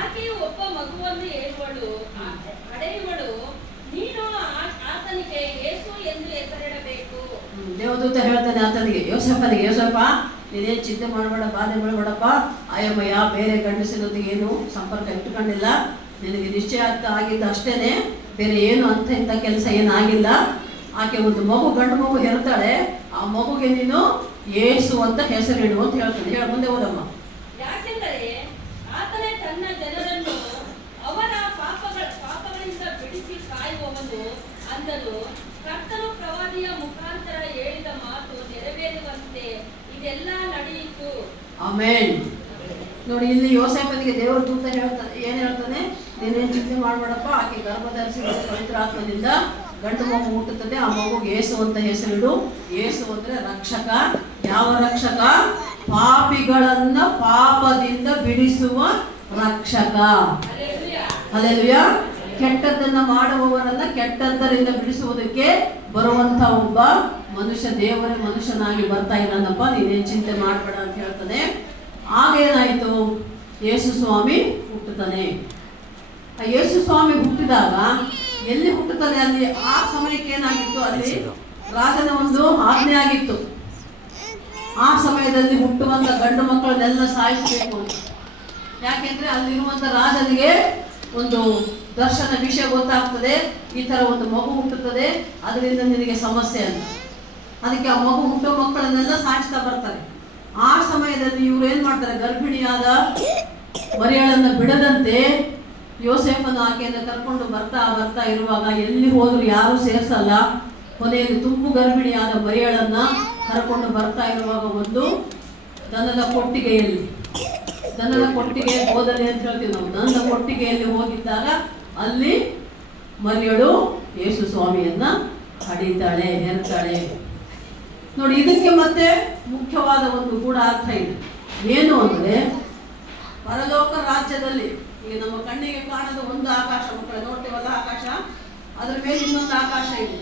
ಆಕೆಯು ಒಬ್ಬ ಮಗುವನ್ನು ಹೇಳುವಳು, ಹಡೆಯುವಳು. ನೀನು ಆತನಿಗೆ ಯೇಸು ಎಂದು ಹೆಸರಿಡಬೇಕು. ದೇವದೂತ ಹೇಳ್ತಾನೆ ಆತನಿಗೆ, ಯೋಸೇಫನಿಗೆ, ಯೋಸೇಫ ನೀನೇನು ಚಿಂತೆ ಮಾಡಬೇಡ, ಬಾಧೆ ಮಾಡಬೇಡಪ್ಪ, ಆಯಮ್ಮ ಯಾವ ಬೇರೆ ಗಂಡಸಿನೊಂದಿಗೆ ಏನು ಸಂಪರ್ಕ ಇಟ್ಟುಕೊಂಡಿಲ್ಲ, ನಿನಗೆ ನಿಶ್ಚಯಾರ್ಥ ಆಗಿದ್ದ ಅಷ್ಟೇನೆ, ಬೇರೆ ಏನು ಅಂತ ಇಂಥ ಕೆಲಸ ಏನಾಗಿಲ್ಲ. ಆಕೆ ಒಂದು ಮಗು, ಗಂಡು ಮಗು ಹೆರ್ತಾಳೆ, ಆ ಮಗುಗೆ ನೀನು ಯೇಸು ಅಂತ ಹೆಸರಿಡು ಅಂತ ಹೇಳ್ತಾನೆ. ಹೇಳ, ಮುಂದೆ ಓದಮ್ಮ. ಯಾಕೆಂದರೆ ಆತನೇ ತನ್ನ ಜನರನ್ನು ಅವರ ಪಾಪಗಳಿಂದ ಬಿಡಿಸಿ ಕಾಯುವವನು ಅಂದನು. ಕರ್ತನು ಪ್ರವಾದಿಯ ಮುಖಾಂತರ ಹೇಳಿದ ಮಾತು ನೆರವೇರುವಂತೆ ಇದೆಲ್ಲ ನಡೆಯಿತು. ಆಮೆನ್. ನೋಡಿ, ಇಲ್ಲಿ ಯೋಸೇಫನಿಗೆ ದೇವರ ದೂತ ಹೇಳ್ತಾನೆ, ಏನ್ ಹೇಳ್ತಾನೆ, ನೀನೇನು ಚಿಂತೆ ಮಾಡಬೇಡಪ್ಪ, ಆಕೆ ಗರ್ಭ ಧರಿಸಿದ ಪವಿತ್ರಾತ್ಮದಿಂದ ಗಂಡು ಮಗು ಹುಟ್ಟುತ್ತದೆ, ಆ ಮಗುಗೆ ಯೇಸು ಅಂತ ಹೆಸರಿಡು. ಯೇಸು ಅಂದ್ರೆ ರಕ್ಷಕ. ಯಾವ ರಕ್ಷಕ? ಪಾಪಿಗಳನ್ನ ಪಾಪದಿಂದ ಬಿಡಿಸುವ ರಕ್ಷಕ. ಹಲ್ಲೆಲೂಯಾ. ಕೆಟ್ಟದ್ದನ್ನ ಮಾಡುವವರನ್ನ ಕೆಟ್ಟದ್ದರಿಂದ ಬಿಡಿಸುವುದಕ್ಕೆ ಬರುವಂತ ಒಬ್ಬ ಮನುಷ್ಯ, ದೇವರೇ ಮನುಷ್ಯನಾಗಿ ಬರ್ತಾ ಇದ್ದಾನಪ್ಪ, ನೀನೇನು ಚಿಂತೆ ಮಾಡಬೇಡ ಅಂತ ಹೇಳ್ತಾನೆ. ಆಗೇನಾಯ್ತು, ಯೇಸು ಸ್ವಾಮಿ ಹುಟ್ಟುತ್ತಾನೆ. ಆ ಯೇಸು ಸ್ವಾಮಿ ಹುಟ್ಟಿದಾಗ ಎಲ್ಲಿ ಹುಟ್ಟುತ್ತಾನೆ, ಅಲ್ಲಿ ಆ ಸಮಯಕ್ಕೆ ಏನಾಗಿತ್ತು, ಅಲ್ಲಿ ರಾಜನ ಒಂದು ಆಜ್ಞೆ ಆಗಿತ್ತು. ಆ ಸಮಯದಲ್ಲಿ ಹುಟ್ಟುವಂತ ಗಂಡು ಮಕ್ಕಳನ್ನೆಲ್ಲ ಸಾಯಿಸಬೇಕು. ಯಾಕೆಂದ್ರೆ ಅಲ್ಲಿರುವಂತ ರಾಜನಿಗೆ ಒಂದು ದರ್ಶನ ವಿಷಯ ಗೊತ್ತಾಗ್ತದೆ, ಈ ತರ ಒಂದು ಮಗು ಹುಟ್ಟುತ್ತದೆ, ಅದರಿಂದ ನಿನಗೆ ಸಮಸ್ಯೆ ಅಂತ. ಅದಕ್ಕೆ ಆ ಮಗು ಹುಟ್ಟೋ ಮಕ್ಕಳನ್ನೆಲ್ಲ ಸಾಯಿಸ್ತಾ ಬರ್ತಾರೆ. ಆ ಸಮಯದಲ್ಲಿ ಇವ್ರು ಏನ್ ಮಾಡ್ತಾರೆ, ಗರ್ಭಿಣಿಯಾದ ಮರಿಯಳನ್ನು ಬಿಡದಂತೆ ಯೋಸೇಫನು ಆಕೆಯನ್ನು ಕರ್ಕೊಂಡು ಬರ್ತಾ ಇರುವಾಗ ಎಲ್ಲಿ ಹೋದ್ರು ಯಾರು ಸೇರ್ಸಲ್ಲ. ಕೊನೆಯಲ್ಲಿ ತುಂಬು ಗರ್ಭಿಣಿಯಾದ ಮರಿಯಳನ್ನ ಕರ್ಕೊಂಡು ಬರ್ತಾ ಇರುವಾಗ ಒಂದು ದನದ ಕೊಟ್ಟಿಗೆಯಲ್ಲಿ, ದನದ ಕೊಟ್ಟಿಗೆ ಹೋದಲೆ ಅಂತ ಹೇಳ್ತೀವಿ ನಾವು, ದನದ ಕೊಟ್ಟಿಗೆಯಲ್ಲಿ ಹೋಗಿದ್ದಾಗ ಅಲ್ಲಿ ಮರಿಯಳು ಯೇಸು ಸ್ವಾಮಿಯನ್ನ ಹಡಿತಾಳೆ, ಹೆರ್ತಾಳೆ. ನೋಡಿ, ಇದಕ್ಕೆ ಮತ್ತೆ ಮುಖ್ಯವಾದ ಒಂದು ಗೂಢಾರ್ಥ ಇದೆ. ಏನು ಅಂದ್ರೆ, ಪರಲೋಕ ರಾಜ್ಯದಲ್ಲಿ ಈಗ ನಮ್ಮ ಕಣ್ಣಿಗೆ ಕಾಣದ ಒಂದು ಆಕಾಶ, ಮಕ್ಕಳ ನೋಡ್ತೀವಲ್ಲ ಆಕಾಶ, ಅದರ ಮೇಲೆ ಇನ್ನೊಂದು ಆಕಾಶ ಇದೆ,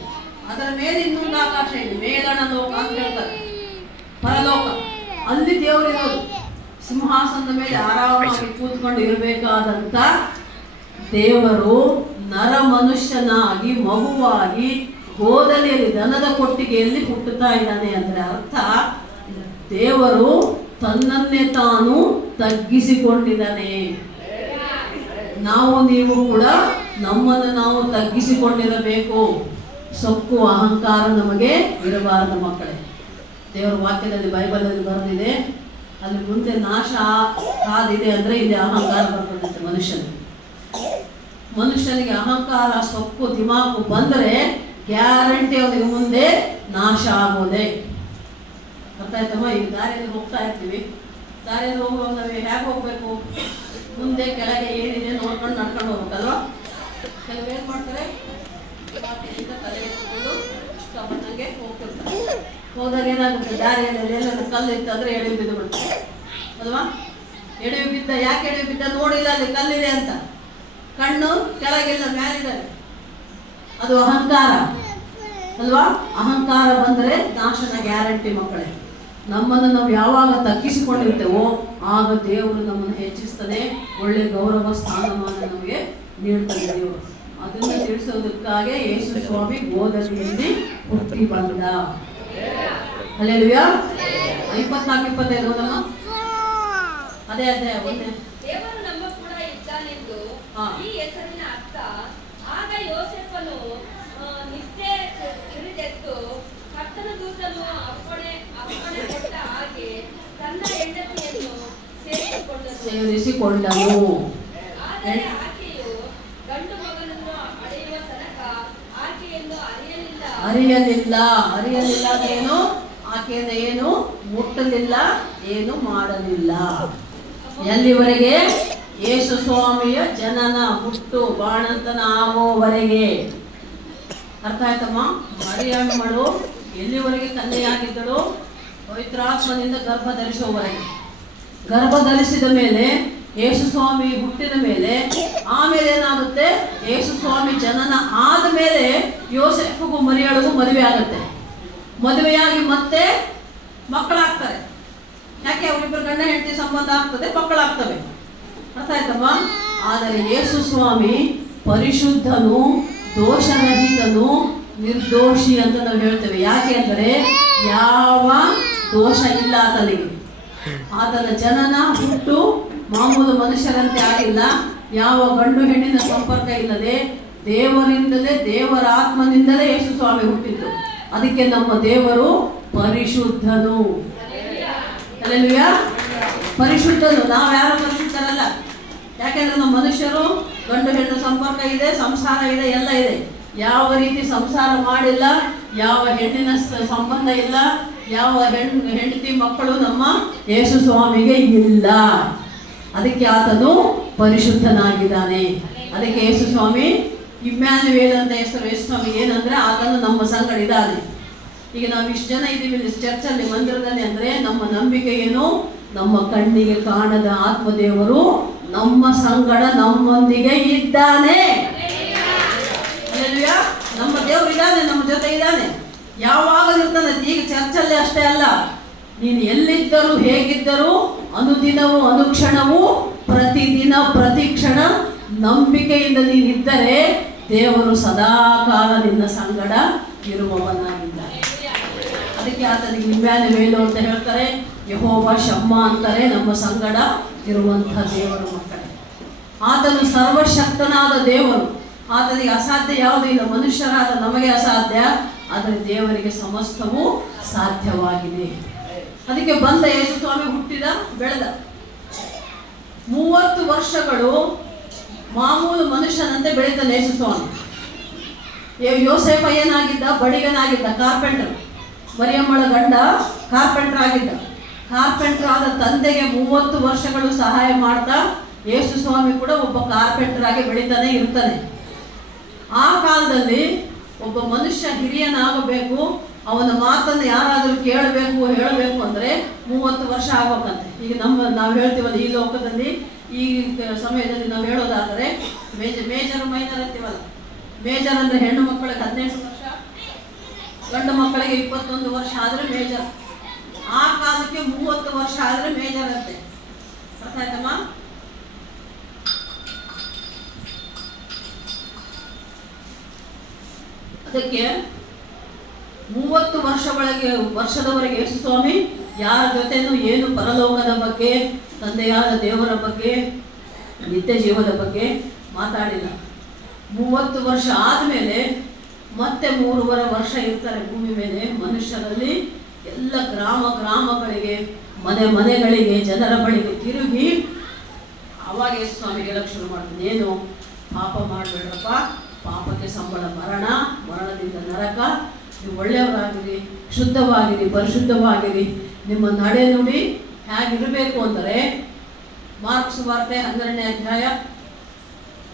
ಅದರ ಮೇಲೆ ಇನ್ನೊಂದು ಆಕಾಶ ಇದೆ, ಮೇಲಣ ಲೋಕ ಅಂತ ಹೇಳ್ತಾರೆ. ಪರಲೋಕ, ಅಲ್ಲಿ ದೇವರಿರೋದು, ಸಿಂಹಾಸನದ ಮೇಲೆ ಆರಾಮಾಗಿ ಕೂತ್ಕೊಂಡು ಇರಬೇಕಾದಂತ ದೇವರು ನರ ಮನುಷ್ಯನಾಗಿ ಮಗುವಾಗಿ ಗೋದಲಿಯಲ್ಲಿ ದನದ ಕೊಟ್ಟಿಗೆಯಲ್ಲಿ ಹುಟ್ಟುತ್ತಾ ಇದ್ದಾನೆ ಅಂದ್ರೆ ಅರ್ಥ ದೇವರು ತನ್ನನ್ನೇ ತಾನು ತಗ್ಗಿಸಿಕೊಂಡಿದ್ದಾನೆ. ನಾವು ನೀವು ಕೂಡ ನಮ್ಮನ್ನು ನಾವು ತಗ್ಗಿಸಿಕೊಂಡಿರಬೇಕು. ಸೊಕ್ಕು ಅಹಂಕಾರ ನಮಗೆ ಇರಬಾರದು ಮಕ್ಕಳೇ. ದೇವರ ವಾಕ್ಯದಲ್ಲಿ ಬೈಬಲಲ್ಲಿ ಬರೆದಿದೆ, ಅಲ್ಲಿ ಮುಂದೆ ನಾಶ ಕಾದಿದೆ ಅಂದ್ರೆ ಇಲ್ಲಿ ಅಹಂಕಾರ ಬರ್ತದೆ ಮನುಷ್ಯನಿಗೆ ಅಹಂಕಾರ ಸೊಕ್ಕು ದಿಮಾಕು ಬಂದರೆ ಗ್ಯಾರಂಟಿ ಅವನಿಗೆ ಮುಂದೆ ನಾಶ ಆಗೋದೆ. ಅರ್ಥ ಆಯ್ತಮ್ಮ? ಈಗ ದಾರಿಯಲ್ಲಿ ಹೋಗ್ತಾ ಇರ್ತೀವಿ, ದಾರಿಯಲ್ಲಿ ಹೋಗುವಾಗ ನಾವು ಹೇಗೆ ಹೋಗ್ಬೇಕು? ಮುಂದೆ ಕೆಳಗೆ ಏನಿದೆ ನೋಡ್ಕೊಂಡು ನಡ್ಕೊಂಡು ಹೋಗ್ಬೇಕಲ್ವಾ? ಕೆಲವು ಏನ್ ಮಾಡ್ತಾರೆ, ತಲೆ ಎತ್ಕೊಂಡು ಇಷ್ಟಪಟ್ಟಂಗೆ ಹೋಗ್ತಿರ್ತಾರೆ. ಹೋದಾಗ ಏನಾಗುತ್ತೆ, ದಾರಿಯಲ್ಲಿ ಎಲ್ಲರೂ ಕಲ್ಲು ಇತ್ತಂದ್ರೆ ಎಡವಿ ಬಿದ್ದು ಬಿಡ್ತಾರೆ ಅಲ್ವಾ? ಎಡವಿ ಬಿದ್ದ, ಯಾಕೆ ಎಡವಿ ಬಿದ್ದ? ನೋಡಿಲ್ಲ ಅಲ್ಲಿ ಕಲ್ಲಿದೆ ಅಂತ, ಕಣ್ಣು ಕೆಳಗಿಲ್ಲ ಮ್ಯಾಲಿದ್ದಾರೆ. ಅದು ಅಹಂಕಾರ ಅಲ್ವಾ? ಅಹಂಕಾರ ಬಂದರೆ ನಾಶನ ಗ್ಯಾರಂಟಿ ಮಕ್ಕಳೇ. ನಮ್ಮನ್ನು ನಾವು ಯಾವಾಗ ತಗ್ಗಿಸಿಕೊಂಡಿರ್ತೇವೋ ಆಗ ದೇವರು ನಮ್ಮನ್ನು ಹೆಚ್ಚಿಸ್ತಾನೆ, ಒಳ್ಳೆ ಗೌರವ ಸ್ಥಾನಮಾನ ನಮಗೆ ನೀಡ್ತಾನೆ ದೇವರು. ಅದನ್ನ ತಿಳಿಸೋದಕ್ಕಾಗಿ ಯೇಸು ಸ್ವಾಮಿ ಗೋದಲಿಯಲ್ಲಿ ಹುಟ್ಟಿ ಬಂದ. ಹಲ್ಲೆಲೂಯಾ. 24-25 ಓದಮ್ಮ. ಅದೇ ಒಂದೇ. ದೇವರು ನಮ್ಮ ಕೂಡ ಇದ್ದಾನೆಂದು ಈ ಹೆಸರಿನ ಅರ್ಥ. ಆಗ ಯೋಸೇಫನು ನಿದ್ದೆ ಹಿಡಿದೆದ್ದು ಕರ್ತನ ದೂತನು ಅಪ್ಪಣೆ ಕೊಟ್ಟ ಹಾಗೆ ತನ್ನ ಹೆಂಡತಿಯನ್ನು ಸೇರಿಸಿಕೊಂಡನು. ಆದರೆ ಆಕೆಯು ಗಂಡು ಮಗನನ್ನು ಅಳೆಯುವ ತನಕ ಆಕೆಯನ್ನು ಅರಿಯಲಿಲ್ಲ ಏನು? ಆಕೆಯಿಂದ ಏನು ಮುಟ್ಟಲಿಲ್ಲ, ಏನು ಮಾಡಲಿಲ್ಲ. ಎಲ್ಲಿವರೆಗೆ? ಯೇಸು ಸ್ವಾಮಿಯ ಜನನ, ಹುಟ್ಟು ಬಾಣಂತನ ಆಗೋವರೆಗೆ. ಅರ್ಥ ಆಯ್ತಮ್ಮ? ಮರಿಯಮ್ಮಳು ಎಲ್ಲಿವರೆಗೆ ಕನ್ಯೆಯಾಗಿದ್ದಳು? ಪವಿತ್ರಾತ್ಮನಿಂದ ಗರ್ಭ ಧರಿಸುವವರೆಗೆ. ಗರ್ಭ ಧರಿಸಿದ ಮೇಲೆ ಯೇಸು ಸ್ವಾಮಿ ಹುಟ್ಟಿದ ಮೇಲೆ ಆಮೇಲೆ ಏನಾಗುತ್ತೆ? ಯೇಸು ಸ್ವಾಮಿ ಜನನ ಆದ ಮೇಲೆ ಯೋಸೆಫ್ಗೂ ಮರಿಯಳಿಗೂ ಮದುವೆ ಆಗುತ್ತೆ. ಮದುವೆಯಾಗಿ ಮತ್ತೆ ಮಕ್ಕಳಾಗ್ತಾರೆ. ಯಾಕೆ? ಅವರಿಬ್ಬರು ಗಂಡ ಹೆಂಡತಿ ಸಂಬಂಧ ಆಗ್ತದೆ, ಮಕ್ಕಳಾಗ್ತವೆ. ಅರ್ಥ ಆಯ್ತಮ್ಮ? ಆದರೆ ಯೇಸು ಸ್ವಾಮಿ ಪರಿಶುದ್ಧನು, ದೋಷರಹಿತನು, ನಿರ್ದೋಷಿ ಅಂತ ನಾವು ಹೇಳ್ತೇವೆ. ಯಾಕೆ ಅಂದರೆ ಯಾವ ದೋಷ ಇಲ್ಲ ಆತನಿಗೆ. ಆತನ ಜನನ, ಹುಟ್ಟು ಮಾಮೂಲು ಮನುಷ್ಯರಂತೆ ಆಗಿಲ್ಲ. ಯಾವ ಗಂಡು ಹೆಣ್ಣಿನ ಸಂಪರ್ಕ ಇಲ್ಲದೆ ದೇವರಿಂದಲೇ, ದೇವರ ಆತ್ಮನಿಂದಲೇ ಯೇಸು ಸ್ವಾಮಿ ಹುಟ್ಟಿದ್ದು. ಅದಕ್ಕೆ ನಮ್ಮ ದೇವರು ಪರಿಶುದ್ಧನು. ಹಲ್ಲೆಲೂಯಾ. ಪರಿಶುದ್ಧನು. ನಾವು ಯಾರು ಪರಿಶುದ್ಧರಲ್ಲ. ಯಾಕೆಂದ್ರೆ ನಮ್ಮ ಮನುಷ್ಯರು ಗಂಡು ಹೆಣ್ಣು ಸಂಪರ್ಕ ಇದೆ, ಸಂಸಾರ ಇದೆ, ಎಲ್ಲ ಇದೆ. ಯಾವ ರೀತಿ ಸಂಸಾರ ಮಾಡಿಲ್ಲ, ಯಾವ ಹೆಣ್ಣಿನ ಸಂಬಂಧ ಇಲ್ಲ, ಯಾವ ಹೆಂಡತಿ ಮಕ್ಕಳು ನಮ್ಮ ಯೇಸು ಸ್ವಾಮಿಗೆ ಇಲ್ಲ. ಅದಕ್ಕೆ ಆತನು ಪರಿಶುದ್ಧನಾಗಿದ್ದಾನೆ. ಅದಕ್ಕೆ ಯೇಸು ಸ್ವಾಮಿ ಇಮ್ಯಾನುವೇಲ್ ಅಂತ ಹೆಸರು. ಯೇಸು ಸ್ವಾಮಿ ಏನಂದ್ರೆ ಆತನು ನಮ್ಮ ಸಂಗಡ ಇದ್ದಾನೆ. ಈಗ ನಾವು ಇಷ್ಟು ಜನ ಇದ್ದೀವಿ ಚರ್ಚಲ್ಲಿ, ಮಂದಿರದಲ್ಲಿ, ಅಂದ್ರೆ ನಮ್ಮ ನಂಬಿಕೆ ಏನು? ನಮ್ಮ ಕಣ್ಣಿಗೆ ಕಾಣದ ಆತ್ಮದೇವರು ನಮ್ಮ ಸಂಗಡ ನಮ್ಮೊಂದಿಗೆ ಇದ್ದಾನೆ. ನಮ್ಮ ದೇವರು ಇದ್ದಾನೆ, ನಮ್ಮ ಜೊತೆ ಇದ್ದಾನೆ, ಯಾವಾಗಲೂ ಇರ್ತಾನೆ. ಈಗ ಚರ್ಚಲ್ಲಿ ಅಷ್ಟೇ ಅಲ್ಲ, ನೀನು ಎಲ್ಲಿದ್ದರೂ ಹೇಗಿದ್ದರೂ ಅನುದಿನವೂ ಅನುಕ್ಷಣವೂ ಪ್ರತಿದಿನ ಪ್ರತಿ ಕ್ಷಣ ನಂಬಿಕೆಯಿಂದ ನೀನಿದ್ದರೆ ದೇವರು ಸದಾಕಾಲ ನಿನ್ನ ಸಂಗಡ ಇರುವವನಾಗಿದ್ದಾನೆ. ಅದಕ್ಕೆ ಆತನಿಗೆ ಇಮ್ಯಾನುವೇಲ್ ಅಂತ ಹೇಳ್ತಾರೆ, ಯೆಹೋವ ಶಮ್ಮ ಅಂತಾರೆ, ನಮ್ಮ ಸಂಗಡ ಇರುವಂತಹ ದೇವರು ಮಕ್ಕಳೇ. ಆತನು ಸರ್ವಶಕ್ತನಾದ ದೇವರು. ಆತನಿಗೆ ಅಸಾಧ್ಯ ಯಾವುದೂ ಇಲ್ಲ. ಮನುಷ್ಯರಾದ ನಮಗೆ ಅಸಾಧ್ಯ, ಆದರೆ ದೇವರಿಗೆ ಸಮಸ್ತವೂ ಸಾಧ್ಯವಾಗಿದೆ. ಅದಕ್ಕೆ ಬಂದ ಯೇಸು ಸ್ವಾಮಿ ಹುಟ್ಟಿದ, ಬೆಳೆದ 30 ವರ್ಷಗಳು ಮಾಮೂಲು ಮನುಷ್ಯನಂತೆ ಬೆಳೀತಾನೆ ಯೇಸು ಸ್ವಾಮಿ. ಯೋಸೇಫ ಏನಾಗಿದ್ದ? ಬಡಿಗನಾಗಿದ್ದ, ಕಾರ್ಪೆಂಟರ್. ಮರಿಯಮ್ಮಳ ಗಂಡ ಕಾರ್ಪೆಂಟರ್ ಆಗಿದ್ದ. ಕಾರ್ಪೆಂಟರ್ ಆದ ತಂದೆಗೆ 30 ವರ್ಷಗಳು ಸಹಾಯ ಮಾಡ್ತಾ ಯೇಸು ಸ್ವಾಮಿ ಕೂಡ ಒಬ್ಬ ಕಾರ್ಪೆಂಟರ್ ಆಗಿ ಬೆಳೀತಾನೆ ಇರ್ತಾನೆ. ಆ ಕಾಲದಲ್ಲಿ ಒಬ್ಬ ಮನುಷ್ಯ ಹಿರಿಯನಾಗಬೇಕು, ಅವನ ಮಾತನ್ನು ಯಾರಾದರೂ ಕೇಳಬೇಕು, ಹೇಳಬೇಕು ಅಂದರೆ 30 ವರ್ಷ ಆಗ್ಬೇಕಂತೆ. ಈಗ ನಾವು ಹೇಳ್ತೀವಲ್ಲ, ಈ ಲೋಕದಲ್ಲಿ ಈ ಸಮಯದಲ್ಲಿ ನಾವು ಹೇಳೋದಾದರೆ ಮೇಜರ್ ಮೈನರ್ ಅಂತೀವಲ್ಲ. ಮೇಜರ್ ಅಂದರೆ ಹೆಣ್ಣು ಮಕ್ಕಳಿಗೆ 18 ವರ್ಷ, ಗಂಡು ಮಕ್ಕಳಿಗೆ 21 ವರ್ಷ ಆದರೆ ಮೇಜರ್. ಆ ಕಾಲಕ್ಕೆ 30 ವರ್ಷ ಆದರೆ ಮೇಜರ್ ಅಂತೆ. ಅರ್ಥ ಆಯ್ತಮ್ಮ? ಅದಕ್ಕೆ 30 ವರ್ಷದವರೆಗೆ ಯೇಸು ಸ್ವಾಮಿ ಯಾರ ಜೊತೆನೂ ಏನು ಪರಲೋಕದ ಬಗ್ಗೆ, ತಂದೆಯಾದ ದೇವರ ಬಗ್ಗೆ, ನಿತ್ಯ ಜೀವದ ಬಗ್ಗೆ ಮಾತಾಡಿಲ್ಲ. 30 ವರ್ಷ ಆದಮೇಲೆ ಮತ್ತೆ 3.5 ವರ್ಷ ಇರ್ತಾರೆ ಭೂಮಿ ಮೇಲೆ. ಮನುಷ್ಯರಲ್ಲಿ ಎಲ್ಲ ಗ್ರಾಮಗಳಿಗೆ, ಮನೆಗಳಿಗೆ, ಜನರ ಬಳಿಗೆ ತಿರುಗಿ ಅವಾಗ ಯೇಸು ಸ್ವಾಮಿ ಹೇಳಕ್ಕೆ ಶುರು ಮಾಡ್ತಾನೆ, ಏನು ಪಾಪ ಮಾಡಬೇಡ್ರಪ್ಪ, ಪಾಪಕ್ಕೆ ಸಂಬಳ ಮರಣ, ಮರಣದಿಂದ ನರಕ. ನೀವು ಒಳ್ಳೆಯವರಾಗಿರಿ, ಶುದ್ಧವಾಗಿರಿ, ಪರಿಶುದ್ಧವಾಗಿರಿ. ನಿಮ್ಮ ನಡೆ ನುಡಿ ಹೇಗಿರಬೇಕು ಅಂದರೆ ಮಾರ್ಕ್ ಸುವಾರ್ತೆ 12ನೇ ಅಧ್ಯಾಯ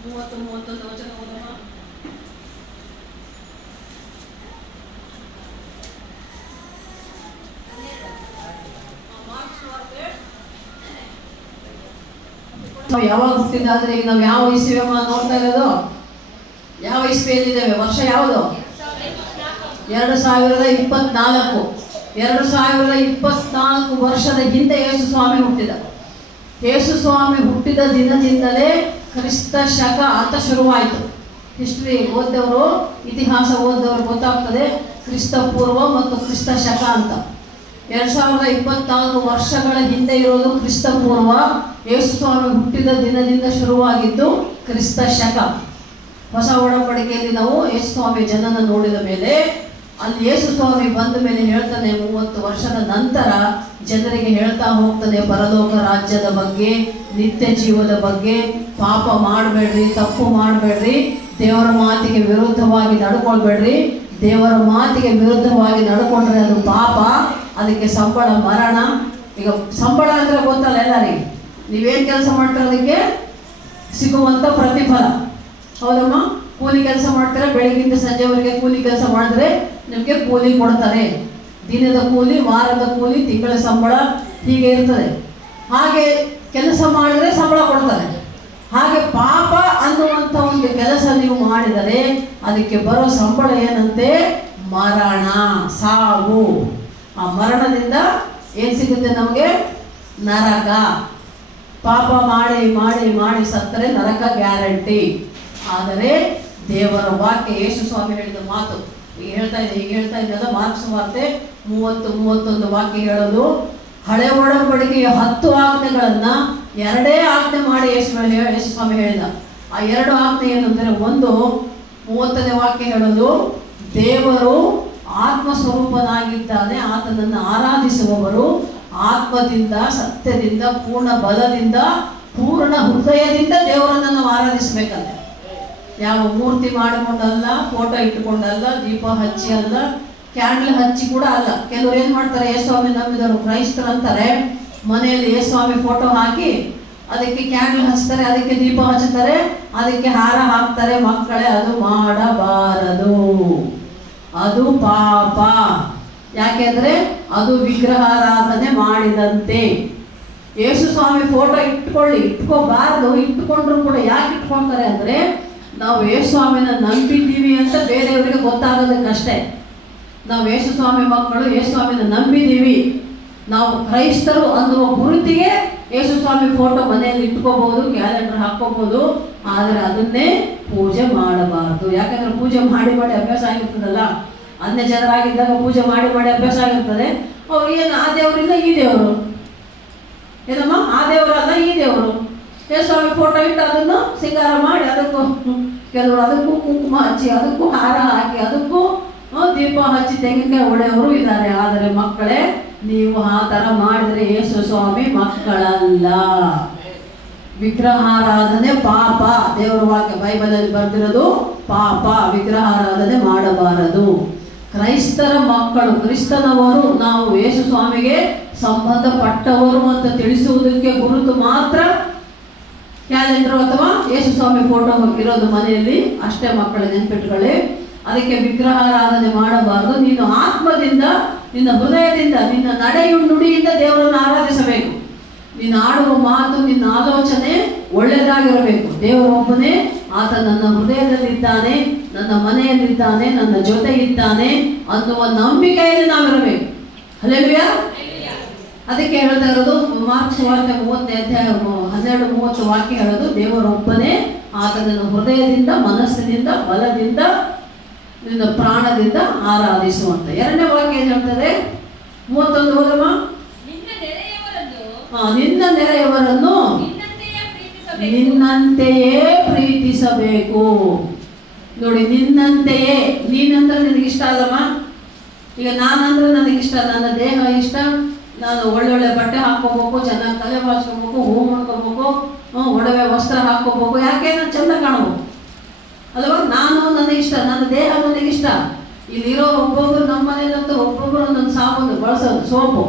30-31 ವಚನ ಓದೋಣ. ನಾವು ಯಾವಾಗ ಹುಟ್ಟಿದಾದ್ರೆ ಈಗ ನಾವು ಯಾವ ಇಸ್ವಿಯಮ್ಮ ನೋಡ್ತಾ ಇರೋದು? ಯಾವ ಇಸ್ವಿಯಲ್ಲಿದ್ದೇವೆ? ವರ್ಷ ಯಾವುದು? 2024. 2024 ವರ್ಷದ ಹಿಂದೆ ಯೇಸು ಸ್ವಾಮಿ ಹುಟ್ಟಿದ. ಯೇಸು ಸ್ವಾಮಿ ಹುಟ್ಟಿದ ದಿನದಿಂದಲೇ ಕ್ರಿಸ್ತ ಶಕ ಅಂತ ಶುರುವಾಯಿತು. ಹಿಸ್ಟ್ರಿ ಓದ್ದವರು, ಇತಿಹಾಸ ಓದ್ದವರು ಗೊತ್ತಾಗ್ತದೆ ಕ್ರಿಸ್ತ ಪೂರ್ವ ಮತ್ತು ಕ್ರಿಸ್ತ ಶಕ ಅಂತ. 2024 ವರ್ಷಗಳ ಹಿಂದೆ ಇರೋದು ಕ್ರಿಸ್ತ ಪೂರ್ವ. ಯೇಸು ಸ್ವಾಮಿ ಹುಟ್ಟಿದ ದಿನದಿಂದ ಶುರುವಾಗಿದ್ದು ಕ್ರಿಸ್ತ ಶಕ. ಹೊಸ ಒಡಂಬಡಿಕೆಯಲ್ಲಿ ನಾವು ಯೇಸು ಸ್ವಾಮಿ ಜನನ ನೋಡಿದ ಮೇಲೆ, ಅಲ್ಲಿ ಯೇಸು ಸ್ವಾಮಿ ಬಂದ ಮೇಲೆ ಹೇಳ್ತಾನೆ, 30 ವರ್ಷದ ನಂತರ ಜನರಿಗೆ ಹೇಳ್ತಾ ಹೋಗ್ತಾನೆ ಪರಲೋಕ ರಾಜ್ಯದ ಬಗ್ಗೆ, ನಿತ್ಯ ಜೀವದ ಬಗ್ಗೆ. ಪಾಪ ಮಾಡಬೇಡ್ರಿ, ತಪ್ಪು ಮಾಡಬೇಡ್ರಿ, ದೇವರ ಮಾತಿಗೆ ವಿರುದ್ಧವಾಗಿ ನಡ್ಕೊಳ್ಬೇಡ್ರಿ. ದೇವರ ಮಾತಿಗೆ ವಿರುದ್ಧವಾಗಿ ನಡ್ಕೊಂಡ್ರೆ ಅದು ಪಾಪ, ಅದಕ್ಕೆ ಸಂಬಳ ಮರಣ. ಈಗ ಸಂಬಳ ಅಂದ್ರೆ ಗೊತ್ತಲ್ಲ ಎಲ್ಲರಿಗೆ, ನೀವೇನು ಕೆಲಸ ಮಾಡ್ತಿರೋದಕ್ಕೆ ಸಿಗುವಂಥ ಪ್ರತಿಫಲ. ಹೌದಮ್ಮ? ಕೂಲಿ ಕೆಲಸ ಮಾಡ್ತಾರೆ, ಬೆಳಗಿಂದ ಸಂಜೆವರೆಗೆ ಕೂಲಿ ಕೆಲಸ ಮಾಡಿದ್ರೆ ನಿಮಗೆ ಕೂಲಿ ಕೊಡ್ತಾರೆ. ದಿನದ ಕೂಲಿ, ವಾರದ ಕೂಲಿ, ತಿಂಗಳ ಸಂಬಳ ಹೀಗೆ ಇರ್ತದೆ. ಹಾಗೆ ಕೆಲಸ ಮಾಡಿದರೆ ಸಂಬಳ ಕೊಡ್ತಾರೆ. ಹಾಗೆ ಪಾಪ ಅನ್ನುವಂಥ ಒಂದು ಕೆಲಸ ನೀವು ಮಾಡಿದರೆ ಅದಕ್ಕೆ ಬರೋ ಸಂಬಳ ಏನಂತೆ? ಮರಣ, ಸಾವು. ಆ ಮರಣದಿಂದ ಏನು ಸಿಗುತ್ತೆ ನಮಗೆ? ನರಕ. ಪಾಪ ಮಾಡಿ ಮಾಡಿ ಮಾಡಿ ಸತ್ತರೆ ನರಕ ಗ್ಯಾರಂಟಿ. ಆದರೆ ದೇವರ ವಾಕ್ಯ, ಯೇಸು ಸ್ವಾಮಿ ಹೇಳಿದ ಮಾತು ಈಗ ಹೇಳ್ತಾ ಇದ್ದಲ್ಲ, ಮಾರ್ಕ್ ಸುವಾರ್ತೆ 30-31 ವಾಕ್ಯ ಹೇಳೋದು, ಹಳೆ ಒಡಂಬಡಿಕೆಯ 10 ಆಜ್ಞೆಗಳನ್ನು 2 ಆಜ್ಞೆ ಮಾಡಿ ಯೇಸು ಸ್ವಾಮಿ ಹೇಳಿದ. ಆ 2 ಆಜ್ಞೆ ಏನಂದರೆ, ಒಂದು 30ನೇ ವಾಕ್ಯ ಹೇಳೋದು, ದೇವರು ಆತ್ಮಸ್ವರೂಪನಾಗಿದ್ದಾನೆ, ಆತನನ್ನು ಆರಾಧಿಸುವವರು ಆತ್ಮದಿಂದ, ಸತ್ಯದಿಂದ, ಪೂರ್ಣ ಬಲದಿಂದ, ಪೂರ್ಣ ಹೃದಯದಿಂದ ದೇವರನ್ನು ನಾವು ಆರಾಧಿಸಬೇಕಂತೆ. ಯಾವ ಮೂರ್ತಿ ಮಾಡಿಕೊಂಡಲ್ಲ, ಫೋಟೋ ಇಟ್ಟುಕೊಂಡಲ್ಲ, ದೀಪ ಹಚ್ಚಿ ಅಲ್ಲ, ಕ್ಯಾಂಡಲ್ ಹಚ್ಚಿ ಕೂಡ ಅಲ್ಲ. ಕೆಲವರು ಏನು ಮಾಡ್ತಾರೆ, ಯೇಸುಸ್ವಾಮಿ ನಂಬಿದವರು ಕ್ರೈಸ್ತರು ಅಂತಾರೆ, ಮನೆಯಲ್ಲಿ ಯೇಸುಸ್ವಾಮಿ ಫೋಟೋ ಹಾಕಿ ಅದಕ್ಕೆ ಕ್ಯಾಂಡಲ್ ಹಚ್ತಾರೆ, ಅದಕ್ಕೆ ದೀಪ ಹಚ್ಚುತ್ತಾರೆ, ಅದಕ್ಕೆ ಹಾರ ಹಾಕ್ತಾರೆ. ಮಕ್ಕಳೇ, ಅದು ಮಾಡಬಾರದು, ಅದು ಪಾಪ. ಯಾಕೆಂದ್ರೆ ಅದು ವಿಗ್ರಹಾರಾಧನೆ ಮಾಡಿದಂತೆ. ಯೇಸು ಸ್ವಾಮಿ ಫೋಟೋ ಇಟ್ಕೋಬಾರದು. ಇಟ್ಟುಕೊಂಡ್ರು ಕೂಡ ಯಾಕೆ ಇಟ್ಕೊಳ್ತಾರೆ ಅಂದರೆ, ನಾವು ಯೇಸು ಸ್ವಾಮಿನ ನಂಬಿದ್ದೀವಿ ಅಂತ ಬೇರೆಯವರಿಗೆ ಗೊತ್ತಾಗೋದಕ್ಕಷ್ಟೇ. ನಾವು ಯೇಸು ಸ್ವಾಮಿ ಮಕ್ಕಳು, ಯೇಸು ಸ್ವಾಮಿನ ನಂಬಿದ್ದೀವಿ, ನಾವು ಕ್ರೈಸ್ತರು ಅನ್ನುವ ಗುರುತಿಗೆ ಯೇಸು ಸ್ವಾಮಿ ಫೋಟೋ ಮನೆಯಲ್ಲಿ ಇಟ್ಕೋಬಹುದು, ಕ್ಯಾಲೆಂಡರ್ ಹಾಕೋಬಹುದು. ಆದರೆ ಅದನ್ನೇ ಪೂಜೆ ಮಾಡಬಾರ್ದು. ಯಾಕಂದ್ರೆ ಪೂಜೆ ಮಾಡಿ ಮಾಡಿ ಅಭ್ಯಾಸ ಆಗಿರ್ತದಲ್ಲ. ಅನ್ಯ ಜನರಾಗಿದ್ದಾಗ ಪೂಜೆ ಮಾಡಿ ಮಾಡಿ ಅಭ್ಯಾಸ ಆಗಿರ್ತದೆ. ಅವ್ರು ಏನು ಆ ದೇವರಿಲ್ಲ ಈ ದೇವರು, ಏನಮ್ಮ ಆ ದೇವರಲ್ಲ ಈ ದೇವರು. ಯೇಸು ಸ್ವಾಮಿ ಫೋಟೋ ಇಟ್ಟು ಅದನ್ನು ಸಿಂಗಾರ ಮಾಡಿ, ಅದಕ್ಕೂ ಕೆಲವರು ಅದಕ್ಕೂ ಕುಂಕುಮ ಹಚ್ಚಿ, ಅದಕ್ಕೂ ಹಾರ ಹಾಕಿ, ಅದಕ್ಕೂ ದೀಪ ಹಚ್ಚಿ ತೆಂಗಿನಕಾಯಿ ಹೊಡೆಯವರು ಇದ್ದಾರೆ. ಆದರೆ ಮಕ್ಕಳೇ, ನೀವು ಆ ಥರ ಮಾಡಿದರೆ ಯೇಸು ಸ್ವಾಮಿ ಮಕ್ಕಳಲ್ಲ. ವಿಗ್ರಹಾರಾಧನೆ ಪಾಪ. ದೇವರ ವಾಕ್ಯ ಬೈಬಲಲ್ಲಿ ಬರೆದಿರೋದು ಪಾಪ. ವಿಗ್ರಹಾರಾಧನೆ ಮಾಡಬಾರದು. ಕ್ರೈಸ್ತರ ಮಕ್ಕಳು, ಕ್ರಿಸ್ತನವರು, ನಾವು ಯೇಸು ಸ್ವಾಮಿಗೆ ಸಂಬಂಧಪಟ್ಟವರು ಅಂತ ತಿಳಿಸುವುದಕ್ಕೆ ಗುರುತು ಮಾತ್ರ ಕ್ಯಾಲೆಂಡರ್ ಅಥವಾ ಯೇಸು ಸ್ವಾಮಿ ಫೋಟೋ ಇರೋದು ಮನೆಯಲ್ಲಿ ಅಷ್ಟೇ. ಮಕ್ಕಳ ನೆನ್ಪಿಟ್ಕೊಳ್ಳಿ. ಅದಕ್ಕೆ ವಿಗ್ರಹಾರಾಧನೆ ಮಾಡಬಾರದು. ನೀನು ಆತ್ಮದಿಂದ, ನಿನ್ನ ಹೃದಯದಿಂದ, ನಿನ್ನ ನಡೆಯು ನುಡಿಯಿಂದ ದೇವರನ್ನು ಆರಾಧಿಸಬೇಕು. ನೀನು ಆಡುವ ಮಾತು, ನಿನ್ನ ಆಲೋಚನೆ ಒಳ್ಳೆಯದಾಗಿರಬೇಕು. ದೇವರೊಬ್ಬನೇ, ಆತ ನನ್ನ ಹೃದಯದಲ್ಲಿದ್ದಾನೆ, ನನ್ನ ಮನೆಯಲ್ಲಿದ್ದಾನೆ, ನನ್ನ ಜೊತೆ ಇದ್ದಾನೆ ಅನ್ನುವ ನಂಬಿಕೆಯಲ್ಲಿ ನಾವಿರಬೇಕು. ಹಲ್ಲೆಲೂಯಾ. ಅದಕ್ಕೆ ಹೇಳ್ತಾ ಇರೋದು ಮಾರ್ಕ್ ಸುವಾರ್ತೆ 30ನೇ ಅಧ್ಯಾಯ 12-30 ವಾಕ್ಯ ಹೇಳೋದು, ದೇವರೊಬ್ಬನೇ, ಆತನನ್ನು ಹೃದಯದಿಂದ, ಮನಸ್ಸಿನಿಂದ, ಬಲದಿಂದ ನಿನ್ನ ಪ್ರಾಣದಿಂದ ಆರಾಧಿಸು ಅಂತ. ಎರಡನೇ ವಾಕ್ಯ ಏನು ಹೇಳ್ತದೆ? 31 ಹೋದಮ್ಮ. ನಿನ್ನ ನೆರೆಯವರನ್ನು ನಿನ್ನಂತೆಯೇ ಪ್ರೀತಿಸಬೇಕು. ನೋಡಿ, ನಿನ್ನಂತೆಯೇ. ನೀನಂದ್ರೆ ನಿನಗಿಷ್ಟ ಅಲ್ಲಮ್ಮ. ಈಗ ನಾನಂದ್ರೆ ನನಗಿಷ್ಟ, ನನ್ನ ದೇಹ ಇಷ್ಟ, ನಾನು ಒಳ್ಳೊಳ್ಳೆ ಬಟ್ಟೆ ಹಾಕೋಬೇಕು, ಚೆನ್ನಾಗಿ ತಲೆ ಬಾಚ್ಕೋಬೇಕು, ಹೂ ಮಾಡ್ಕೋಬೇಕು, ಒಡವೆ ವಸ್ತ್ರ ಹಾಕೋಬೇಕು. ಯಾಕೆ? ನಾನು ಚೆಂದ ಕಾಣಬೇಕು ಅಲ್ವಾ? ನಾನು ನನಗಿಷ್ಟ, ನನ್ನ ದೇಹ ನನಗಿಷ್ಟ. ಇಲ್ಲಿರೋ ಒಬ್ಬೊಬ್ರು ನಮ್ಮ ಮನೇಲಂತೂ ಒಬ್ಬೊಬ್ರು ಒಂದೊಂದು ಸಾಬೂನು ಬಳಸೋದು, ಸೋಪು.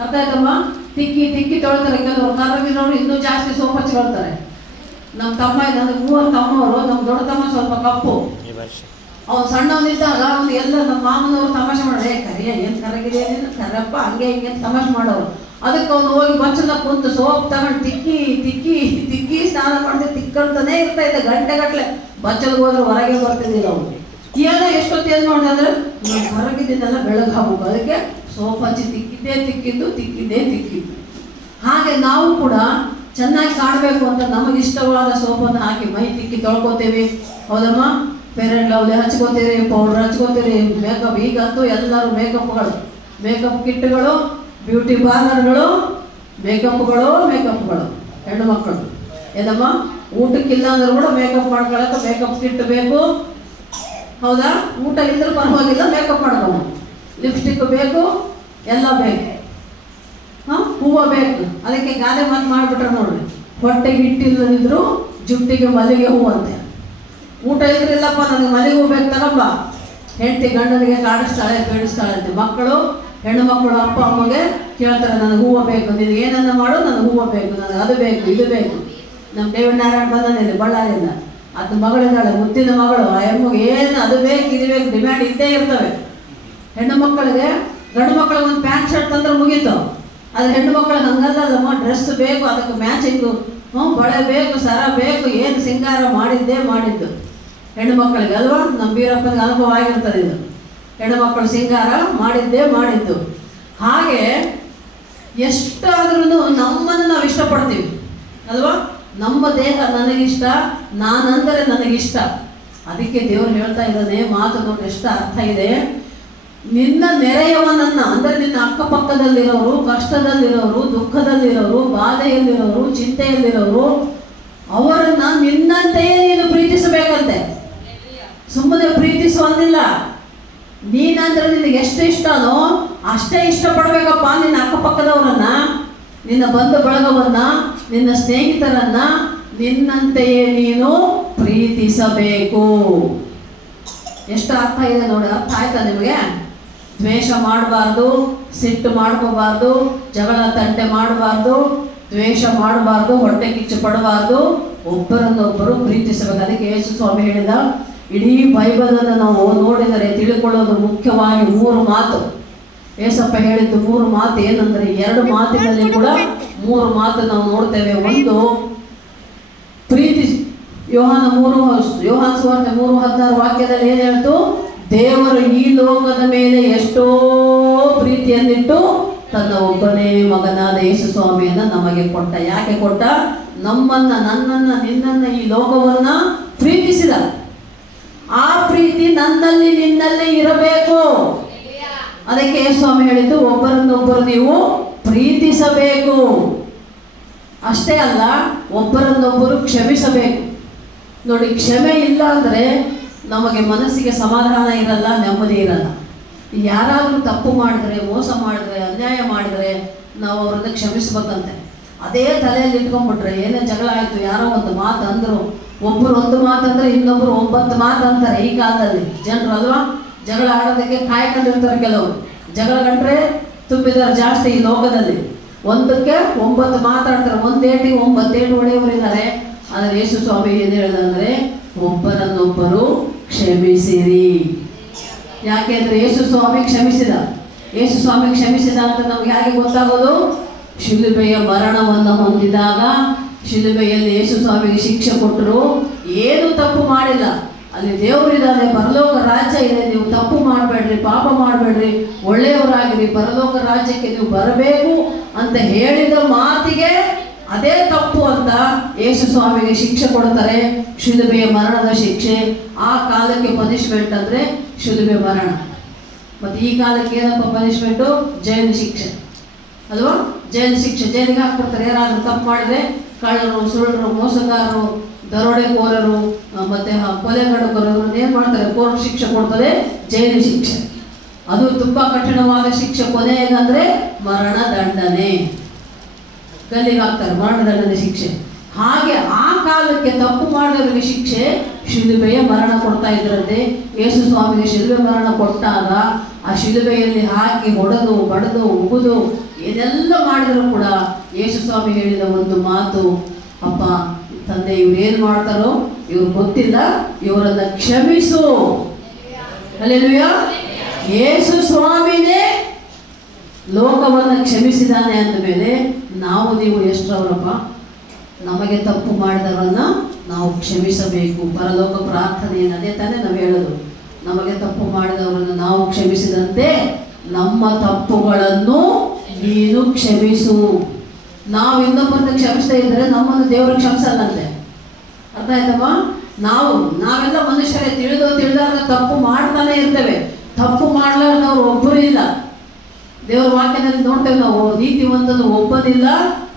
ಅರ್ಥ ಆಯ್ತಮ್ಮ? ತಿಕ್ಕಿ ತಿಕ್ಕಿ ತೊಳ್ತಾರೆ. ಕೆಲವರು ಕರ್ರಗಿರೋರು ಇನ್ನೂ ಜಾಸ್ತಿ ಸೋಪ್ ಹಚ್ಕೊಳ್ತಾರೆ. ನಮ್ಮ ತಮ್ಮ, ನನಗೆ 3 ತಮ್ಮವರು, ನಮ್ಮ ದೊಡ್ಡ ತಮ್ಮ ಸ್ವಲ್ಪ ಕಪ್ಪು. ಅವ್ನು ಸಣ್ಣವನಿದ್ದಾಗ ಅವ್ನು ಎಲ್ಲ ನಮ್ಮ ಮಾಮನವರು ತಮಾಷೆ ಮಾಡೋದು, ಕರಿಯ ಏನು ಕರಗಿದೆ, ಕರಪ್ಪ ಹಂಗೆ ಹಿಂಗೆ ತಮಾಷೆ ಮಾಡೋರು. ಅದಕ್ಕೆ ಅವನು ಹೋಗಿ ಬಚ್ಚಲ ಕುಂತು ಸೋಪ್ ತಗೊಂಡು ತಿಕ್ಕಿ ತಿಕ್ಕಿ ತಿಕ್ಕಿ ಸ್ನಾನ ಮಾಡಿ ತಿಕ್ಕಳ್ತಾನೆ ಇರ್ತಾ ಇದ್ದ ಗಂಟೆಗಟ್ಟಲೆ. ಬಚ್ಚಲ್ಗೆ ಹೋದ್ರೆ ಹೊರಗೆ ಬರ್ತಿದ್ದಿಲ್ಲ ಅವನು. ಏನೋ ಎಷ್ಟೊತ್ತು ಏನು ಮಾಡಿದ್ರೆ ಹೊರಗಿದ್ದೆಲ್ಲ ಬೆಳಗ್ಗೆ ಹಾಕಬೇಕು, ಅದಕ್ಕೆ ಸೋಪ್ ಹಚ್ಚಿ ತಿಕ್ಕಿದ್ದೇ ತಿಕ್ಕಿದ್ದು. ಹಾಗೆ ನಾವು ಕೂಡ ಚೆನ್ನಾಗಿ ಕಾಣಬೇಕು ಅಂತ ನಮಗಿಷ್ಟವಾದ ಸೋಪನ್ನು ಹಾಕಿ ಮೈ ತಿಕ್ಕಿ ತೊಳ್ಕೊತೀವಿ. ಹೌದಮ್ಮ? ಫೇರ್ ಆ್ಯಂಡ್ ಲವ್ಲಿ ಹಚ್ಕೋತೀರಿ, ಪೌಡ್ರ್ ಹಚ್ಕೋತೀರಿ, ಮೇಕಪ್. ಈಗಂತೂ ಎಲ್ಲರೂ ಮೇಕಪ್ಗಳು, ಮೇಕಪ್ ಕಿಟ್ಗಳು, ಬ್ಯೂಟಿ ಪಾರ್ಲರ್ಗಳು, ಮೇಕಪ್ಗಳು ಹೆಣ್ಣು ಮಕ್ಕಳು. ಏನಮ್ಮ? ಊಟಕ್ಕಿಲ್ಲ ಅಂದ್ರೆ ಕೂಡ ಮೇಕಪ್ ಮಾಡ್ಕೊಳಕ್ಕೆ ಮೇಕಪ್ ಕಿಟ್ ಬೇಕು. ಹೌದಾ? ಊಟ ಇದ್ರೆ ಪರವಾಗಿಲ್ಲ, ಮೇಕಪ್ ಮಾಡ್ಕೊಂಡು. ಲಿಪ್ಸ್ಟಿಕ್ ಬೇಕು, ಎಲ್ಲ ಬೇಕು. ಹೂವು ಬೇಕು. ಅದಕ್ಕೆ ಗಾದೆ ಮಾತು ಮಾಡಿಬಿಟ್ರೆ ನೋಡ್ರಿ, ಹೊಟ್ಟೆಗೆ ಹಿಟ್ಟಿಲ್ಲದಿದ್ರು ಜುಟ್ಟಿಗೆ ಮಲ್ಲಿಗೆ ಹೂವು ಅಂತೆ. ಊಟ ಇದ್ರಿಲ್ಲಪ್ಪ, ನನಗೆ ಮಲ್ಲಿಗೆ ಹೂ ಬೇಕು ತಗೊಂಬ. ಹೆಂಡತಿ ಗಂಡನಿಗೆ ಕಾಡಿಸ್ತಾಳೆ, ಬೇಡಿಸ್ತಾಳೆ ಅಂತೆ. ಮಕ್ಕಳು, ಹೆಣ್ಣು ಮಕ್ಕಳು ಅಪ್ಪ ಅಮ್ಮಗೆ ಕೇಳ್ತಾರೆ, ನನಗೆ ಹೂವು ಬೇಕು, ನೀನು ಏನನ್ನ ಮಾಡು, ನನಗೆ ಹೂವು ಬೇಕು, ನನಗೆ ಅದು ಬೇಕು, ಇದು ಬೇಕು. ನಮ್ಮ ದೇವಣ್ಣ ನಾರಾಯಣ ಬಂದಿಲ್ಲ ಬಳ್ಳಾರಿಯಿಂದ, ಅದು ಮಗಳಿದ್ದಾಳೆ, ಮುತ್ತಿನ ಮಗಳು. ಆ ಹೆಮ್ಮಗೆ ಏನು ಅದು ಬೇಕು ಇದು ಬೇಕು ಡಿಮ್ಯಾಂಡ್ ಇದ್ದೇ ಇರ್ತವೆ. ಹೆಣ್ಣು ಮಕ್ಕಳಿಗೆ, ಗಂಡು ಮಕ್ಕಳಿಗೆ ಒಂದು ಪ್ಯಾಂಟ್ ಶರ್ಟ್ ತಂದ್ರೆ ಮುಗೀತು. ಅದು ಹೆಣ್ಣು ಮಕ್ಕಳಿಗೆ ಹಂಗಲ್ಲದಮ್ಮ, ಡ್ರೆಸ್ ಬೇಕು, ಅದಕ್ಕೆ ಮ್ಯಾಚಿಂಗು, ಬಳೆ ಬೇಕು, ಸರ ಬೇಕು, ಏನು ಸಿಂಗಾರ ಮಾಡಿದ್ದು ಹೆಣ್ಣು ಮಕ್ಕಳಿಗೆ ಅಲ್ವಾ? ನಮ್ಮ ಬೀರಪ್ಪನಿಗೆ ಅನುಭವ ಆಗಿರ್ತದೆ ಇದು. ಹೆಣ್ಣು ಮಕ್ಕಳು ಸಿಂಗಾರ ಮಾಡಿದ್ದು. ಹಾಗೆ ಎಷ್ಟಾದ್ರೂ ನಮ್ಮನ್ನು ನಾವು ಇಷ್ಟಪಡ್ತೀವಿ ಅಲ್ವಾ? ನಮ್ಮ ದೇಹ ನನಗಿಷ್ಟ, ನಾನಂದರೆ ನನಗಿಷ್ಟ. ಅದಕ್ಕೆ ದೇವರು ಹೇಳ್ತಾ ಇದ್ದಾನೆ ಮಾತು, ನೋಡಿ ಎಷ್ಟು ಅರ್ಥ ಇದೆ. ನಿನ್ನ ನೆರೆಯವನನ್ನ, ಅಂದರೆ ನಿನ್ನ ಅಕ್ಕಪಕ್ಕದಲ್ಲಿರೋರು, ಕಷ್ಟದಲ್ಲಿರೋರು, ದುಃಖದಲ್ಲಿರೋರು, ಬಾಧೆಯಲ್ಲಿರೋರು, ಚಿಂತೆಯಲ್ಲಿರೋರು, ಅವರನ್ನ ನಿನ್ನಂತೆಯೇ ನೀನು ಪ್ರೀತಿಸಬೇಕಂತೆ. ಸುಮ್ಮನೆ ಪ್ರೀತಿಸುವಂದಿಲ್ಲ. ನೀನಂದ್ರೆ ನಿನಗೆ ಎಷ್ಟು ಇಷ್ಟನೋ ಅಷ್ಟೇ ಇಷ್ಟಪಡ್ಬೇಕಪ್ಪ ನಿನ್ನ ಅಕ್ಕಪಕ್ಕದವರನ್ನ, ನಿನ್ನ ಬಂಧು ಬಳಗವನ್ನ, ನಿನ್ನ ಸ್ನೇಹಿತರನ್ನ ನಿನ್ನಂತೆಯೇ ನೀನು ಪ್ರೀತಿಸಬೇಕು. ಎಷ್ಟು ಅರ್ಥ ಇದೆ ನೋಡಿ. ಅರ್ಥ ಆಯ್ತಾ ನಿಮಗೆ? ದ್ವೇಷ ಮಾಡಬಾರ್ದು, ಸಿಟ್ಟು ಮಾಡ್ಕೋಬಾರ್ದು, ಜಗಳ ತಂಟೆ ಮಾಡಬಾರ್ದು, ದ್ವೇಷ ಮಾಡಬಾರ್ದು, ಹೊಟ್ಟೆ ಕಿಚ್ಚು ಪಡಬಾರ್ದು, ಒಬ್ಬರನ್ನೊಬ್ಬರು ಪ್ರೀತಿಸಬೇಕು. ಅದಕ್ಕೆ ಯೇಸು ಸ್ವಾಮಿ ಹೇಳಿದ, ಇಡೀ ಬೈಬಲನ್ನು ನಾವು ನೋಡಿದರೆ ತಿಳ್ಕೊಳ್ಳೋದು ಮುಖ್ಯವಾಗಿ 3 ಮಾತು. ಏಸಪ್ಪ ಹೇಳಿದ್ದು 3 ಮಾತು ಏನಂದರೆ, 2 ಮಾತಿನಲ್ಲಿ ಕೂಡ 3 ಮಾತು ನಾವು ನೋಡ್ತೇವೆ. ಒಂದು ಪ್ರೀತಿ. ಯೋಹಾನ ಸುವಾರ್ತೆ 3:16 ವಾಕ್ಯದಲ್ಲಿ ಏನು ಹೇಳ್ತು? ದೇವರು ಈ ಲೋಕದ ಮೇಲೆ ಎಷ್ಟೋ ಪ್ರೀತಿಯನ್ನಿಟ್ಟು ತನ್ನ ಒಬ್ಬನೇ ಮಗನಾದ ಯೇಸು ಸ್ವಾಮಿಯನ್ನ ನಮಗೆ ಕೊಟ್ಟ. ಯಾಕೆ ಕೊಟ್ಟ? ನನ್ನನ್ನ ನಿನ್ನನ್ನ ಈ ಲೋಕವನ್ನ ಪ್ರೀತಿಸಿದ. ಆ ಪ್ರೀತಿ ನನ್ನಲ್ಲಿ ನಿನ್ನಲ್ಲಿ ಇರಬೇಕು. ಅದಕ್ಕೆ ಯೇಸು ಸ್ವಾಮಿ ಹೇಳಿದ್ದು, ಒಬ್ಬರನ್ನೊಬ್ಬರು ನೀವು ಪ್ರೀತಿಸಬೇಕು. ಅಷ್ಟೇ ಅಲ್ಲ, ಒಬ್ಬರನ್ನೊಬ್ಬರು ಕ್ಷಮಿಸಬೇಕು. ನೋಡಿ, ಕ್ಷಮೆ ಇಲ್ಲ ಅಂದರೆ ನಮಗೆ ಮನಸ್ಸಿಗೆ ಸಮಾಧಾನ ಇರಲ್ಲ, ನೆಮ್ಮದಿ ಇರಲ್ಲ. ಯಾರಾದರೂ ತಪ್ಪು ಮಾಡಿದ್ರೆ, ಮೋಸ ಮಾಡಿದ್ರೆ, ಅನ್ಯಾಯ ಮಾಡಿದರೆ ನಾವು ಅವ್ರನ್ನ ಕ್ಷಮಿಸ್ಬೇಕಂತೆ. ಅದೇ ತಲೆಯಲ್ಲಿ ಇಟ್ಕೊಂಡ್ಬಿಟ್ರೆ, ಏನೇ ಜಗಳ ಆಯಿತು, ಯಾರೋ ಒಂದು ಮಾತು ಅಂದರು, ಒಬ್ಬರು ಒಂದು ಮಾತಂದ್ರೆ ಇನ್ನೊಬ್ಬರು 9 ಮಾತು ಅಂತಾರೆ ಈ ಕಾಲದಲ್ಲಿ ಜನರು ಅಲ್ವಾ? ಜಗಳ ಆಡೋದಕ್ಕೆ ಕಾಯ್ಕೊಂಡಿರ್ತಾರೆ ಕೆಲವರು. ಜಗಳ ಗಂಟ್ರೆ ತುಂಬಿದ್ದಾರೆ ಜಾಸ್ತಿ ಈ ಲೋಕದಲ್ಲಿ. ಒಂದಕ್ಕೆ 9 ಮಾತಾಡ್ತಾರೆ, 1 ಏಟಿಗೆ 9 ಏಟು ಹೊಡೆಯವರಿದ್ದಾರೆ. ಆದರೆ ಯೇಸು ಸ್ವಾಮಿ ಏನು ಹೇಳಿದಂದ್ರೆ, ಒಬ್ಬರನ್ನೊಬ್ಬರು ಕ್ಷಮಿಸಿರಿ. ಯಾಕೆಂದ್ರೆ ಯೇಸು ಸ್ವಾಮಿ ಕ್ಷಮಿಸಿದ. ಯೇಸು ಸ್ವಾಮಿ ಕ್ಷಮಿಸಿದ ಅಂತ ನಮ್ಗೆ ಹೇಗೆ ಗೊತ್ತಾಗೋದು? ಶಿಲುಬೆಯ ಮರಣವನ್ನು ಹೊಂದಿದಾಗ, ಶಿಲುಬೆಯಲ್ಲಿ ಯೇಸು ಸ್ವಾಮಿಗೆ ಶಿಕ್ಷೆ ಕೊಟ್ಟರು. ಏನು ತಪ್ಪು ಮಾಡಿಲ್ಲ, ಅಲ್ಲಿ ದೇವರಿದ್ದಾನೆ, ಪರಲೋಕ ರಾಜ್ಯ ಇದೆ, ನೀವು ತಪ್ಪು ಮಾಡಬೇಡ್ರಿ, ಪಾಪ ಮಾಡಬೇಡ್ರಿ, ಒಳ್ಳೆಯವರಾಗಿರಿ, ಪರಲೋಕ ರಾಜ್ಯಕ್ಕೆ ನೀವು ಬರಬೇಕು ಅಂತ ಹೇಳಿದ ಮಾತಿಗೆ ಅದೇ ತಪ್ಪು ಅಂತ ಅಂತ ಯೇಸು ಸ್ವಾಮಿಗೆ ಶಿಕ್ಷೆ ಕೊಡ್ತಾರೆ, ಶಿಲುಬೆಯ ಮರಣದ ಶಿಕ್ಷೆ. ಆ ಕಾಲಕ್ಕೆ ಪನಿಷ್ಮೆಂಟ್ ಅಂದ್ರೆ ಶಿಲುಬೆ ಮರಣ. ಮತ್ತೆ ಈ ಕಾಲಕ್ಕೆ ಏನಪ್ಪ ಪನಿಷ್ಮೆಂಟು? ಜೈಲು ಶಿಕ್ಷೆ ಅಲ್ವಾ? ಜೈಲು ಶಿಕ್ಷೆ, ಜೈಲಿಗೆ ಹಾಕ್ಬಿಡ್ತಾರೆ. ಯಾರಾದ್ರೂ ತಪ್ಪು ಮಾಡಿದ್ರೆ, ಕಳ್ಳರು, ಸುಳ್ಳರು, ಮೋಸಗಾರರು, ದರೋಡೆಕೋರರು, ಮತ್ತೆ ಕೊಲೆಗಡುಕರರು ಏನ್ ಮಾಡ್ತಾರೆ? ಕೋರ್ಟ್ ಶಿಕ್ಷೆ ಕೊಡ್ತಾರೆ, ಜೈಲು ಶಿಕ್ಷೆ. ಅದು ತುಂಬಾ ಕಠಿಣವಾದ ಶಿಕ್ಷೆ. ಕೊನೆಗಂದ್ರೆ ಮರಣ ದಂಡನೆ, ಗಲ್ಲಿಗೆ ಹಾಕ್ತಾರೆ, ಮರಣದಂಡನೆ ಶಿಕ್ಷೆ. ಹಾಗೆ ಆ ಕಾಲಕ್ಕೆ ತಪ್ಪು ಮಾಡಿದವರಿಗೆ ಶಿಕ್ಷೆ ಶಿಲುಬೆಯ ಮರಣ ಕೊಡ್ತಾ ಇದ್ರಂತೆ. ಯೇಸು ಸ್ವಾಮಿಗೆ ಶಿಲುಬೆ ಮರಣ ಕೊಟ್ಟಾಗ ಆ ಶಿಲುಬೆಯಲ್ಲಿ ಹಾಕಿ ಹೊಡೆದು ಬಡದು ಉಗುದು ಏನೆಲ್ಲ ಮಾಡಿದ್ರು ಕೂಡ ಯೇಸು ಸ್ವಾಮಿ ಹೇಳಿದ ಒಂದು ಮಾತು, ಅಪ್ಪ ತಂದೆ ಇವ್ರು ಏನ್ ಮಾಡ್ತಾರೋ ಇವ್ರು ಗೊತ್ತಿಲ್ಲ, ಇವರನ್ನ ಕ್ಷಮಿಸು. ಹಲ್ಲೆಲೂಯಾ. ಯೇಸು ಸ್ವಾಮಿನೇ ಲೋಕವನ್ನು ಕ್ಷಮಿಸಿದಾನೆ ಅಂದ ಮೇಲೆ ನಾವು ನೀವು ಎಷ್ಟರವರಪ್ಪ? ನಮಗೆ ತಪ್ಪು ಮಾಡಿದವರನ್ನ ನಾವು ಕ್ಷಮಿಸಬೇಕು. ಪರಲೋಕ ಪ್ರಾರ್ಥನೆಯನ್ನು ಅದೇ ತಾನೇ ನಾವು ಹೇಳೋದು. ನಮಗೆ ತಪ್ಪು ಮಾಡಿದವರನ್ನು ನಾವು ಕ್ಷಮಿಸಿದಂತೆ ನಮ್ಮ ತಪ್ಪುಗಳನ್ನು ನೀನು ಕ್ಷಮಿಸು. ನಾವು ಇನ್ನೊಬ್ಬರನ್ನ ಕ್ಷಮಿಸ್ತಾ ಇದ್ರೆ ನಮ್ಮನ್ನು ದೇವರು ಕ್ಷಮಿಸಲ್ಲಂತೆ. ಅರ್ಥ ಆಯ್ತಮ್ಮ? ನಾವೆಲ್ಲ ಮನುಷ್ಯರೇ, ತಿಳಿದಾಗ ತಪ್ಪು ಮಾಡ್ತಾನೆ ಇರ್ತೇವೆ. ತಪ್ಪು ಮಾಡಲಾರ್ದವ್ರು ಒಬ್ಬರು ಇಲ್ಲ. ದೇವರ ವಾಕ್ಯದಲ್ಲಿ ನೋಡ್ತೇವೆ ನಾವು, ನೀತಿವಂತನು ಒಬ್ಬನಿಲ್ಲ,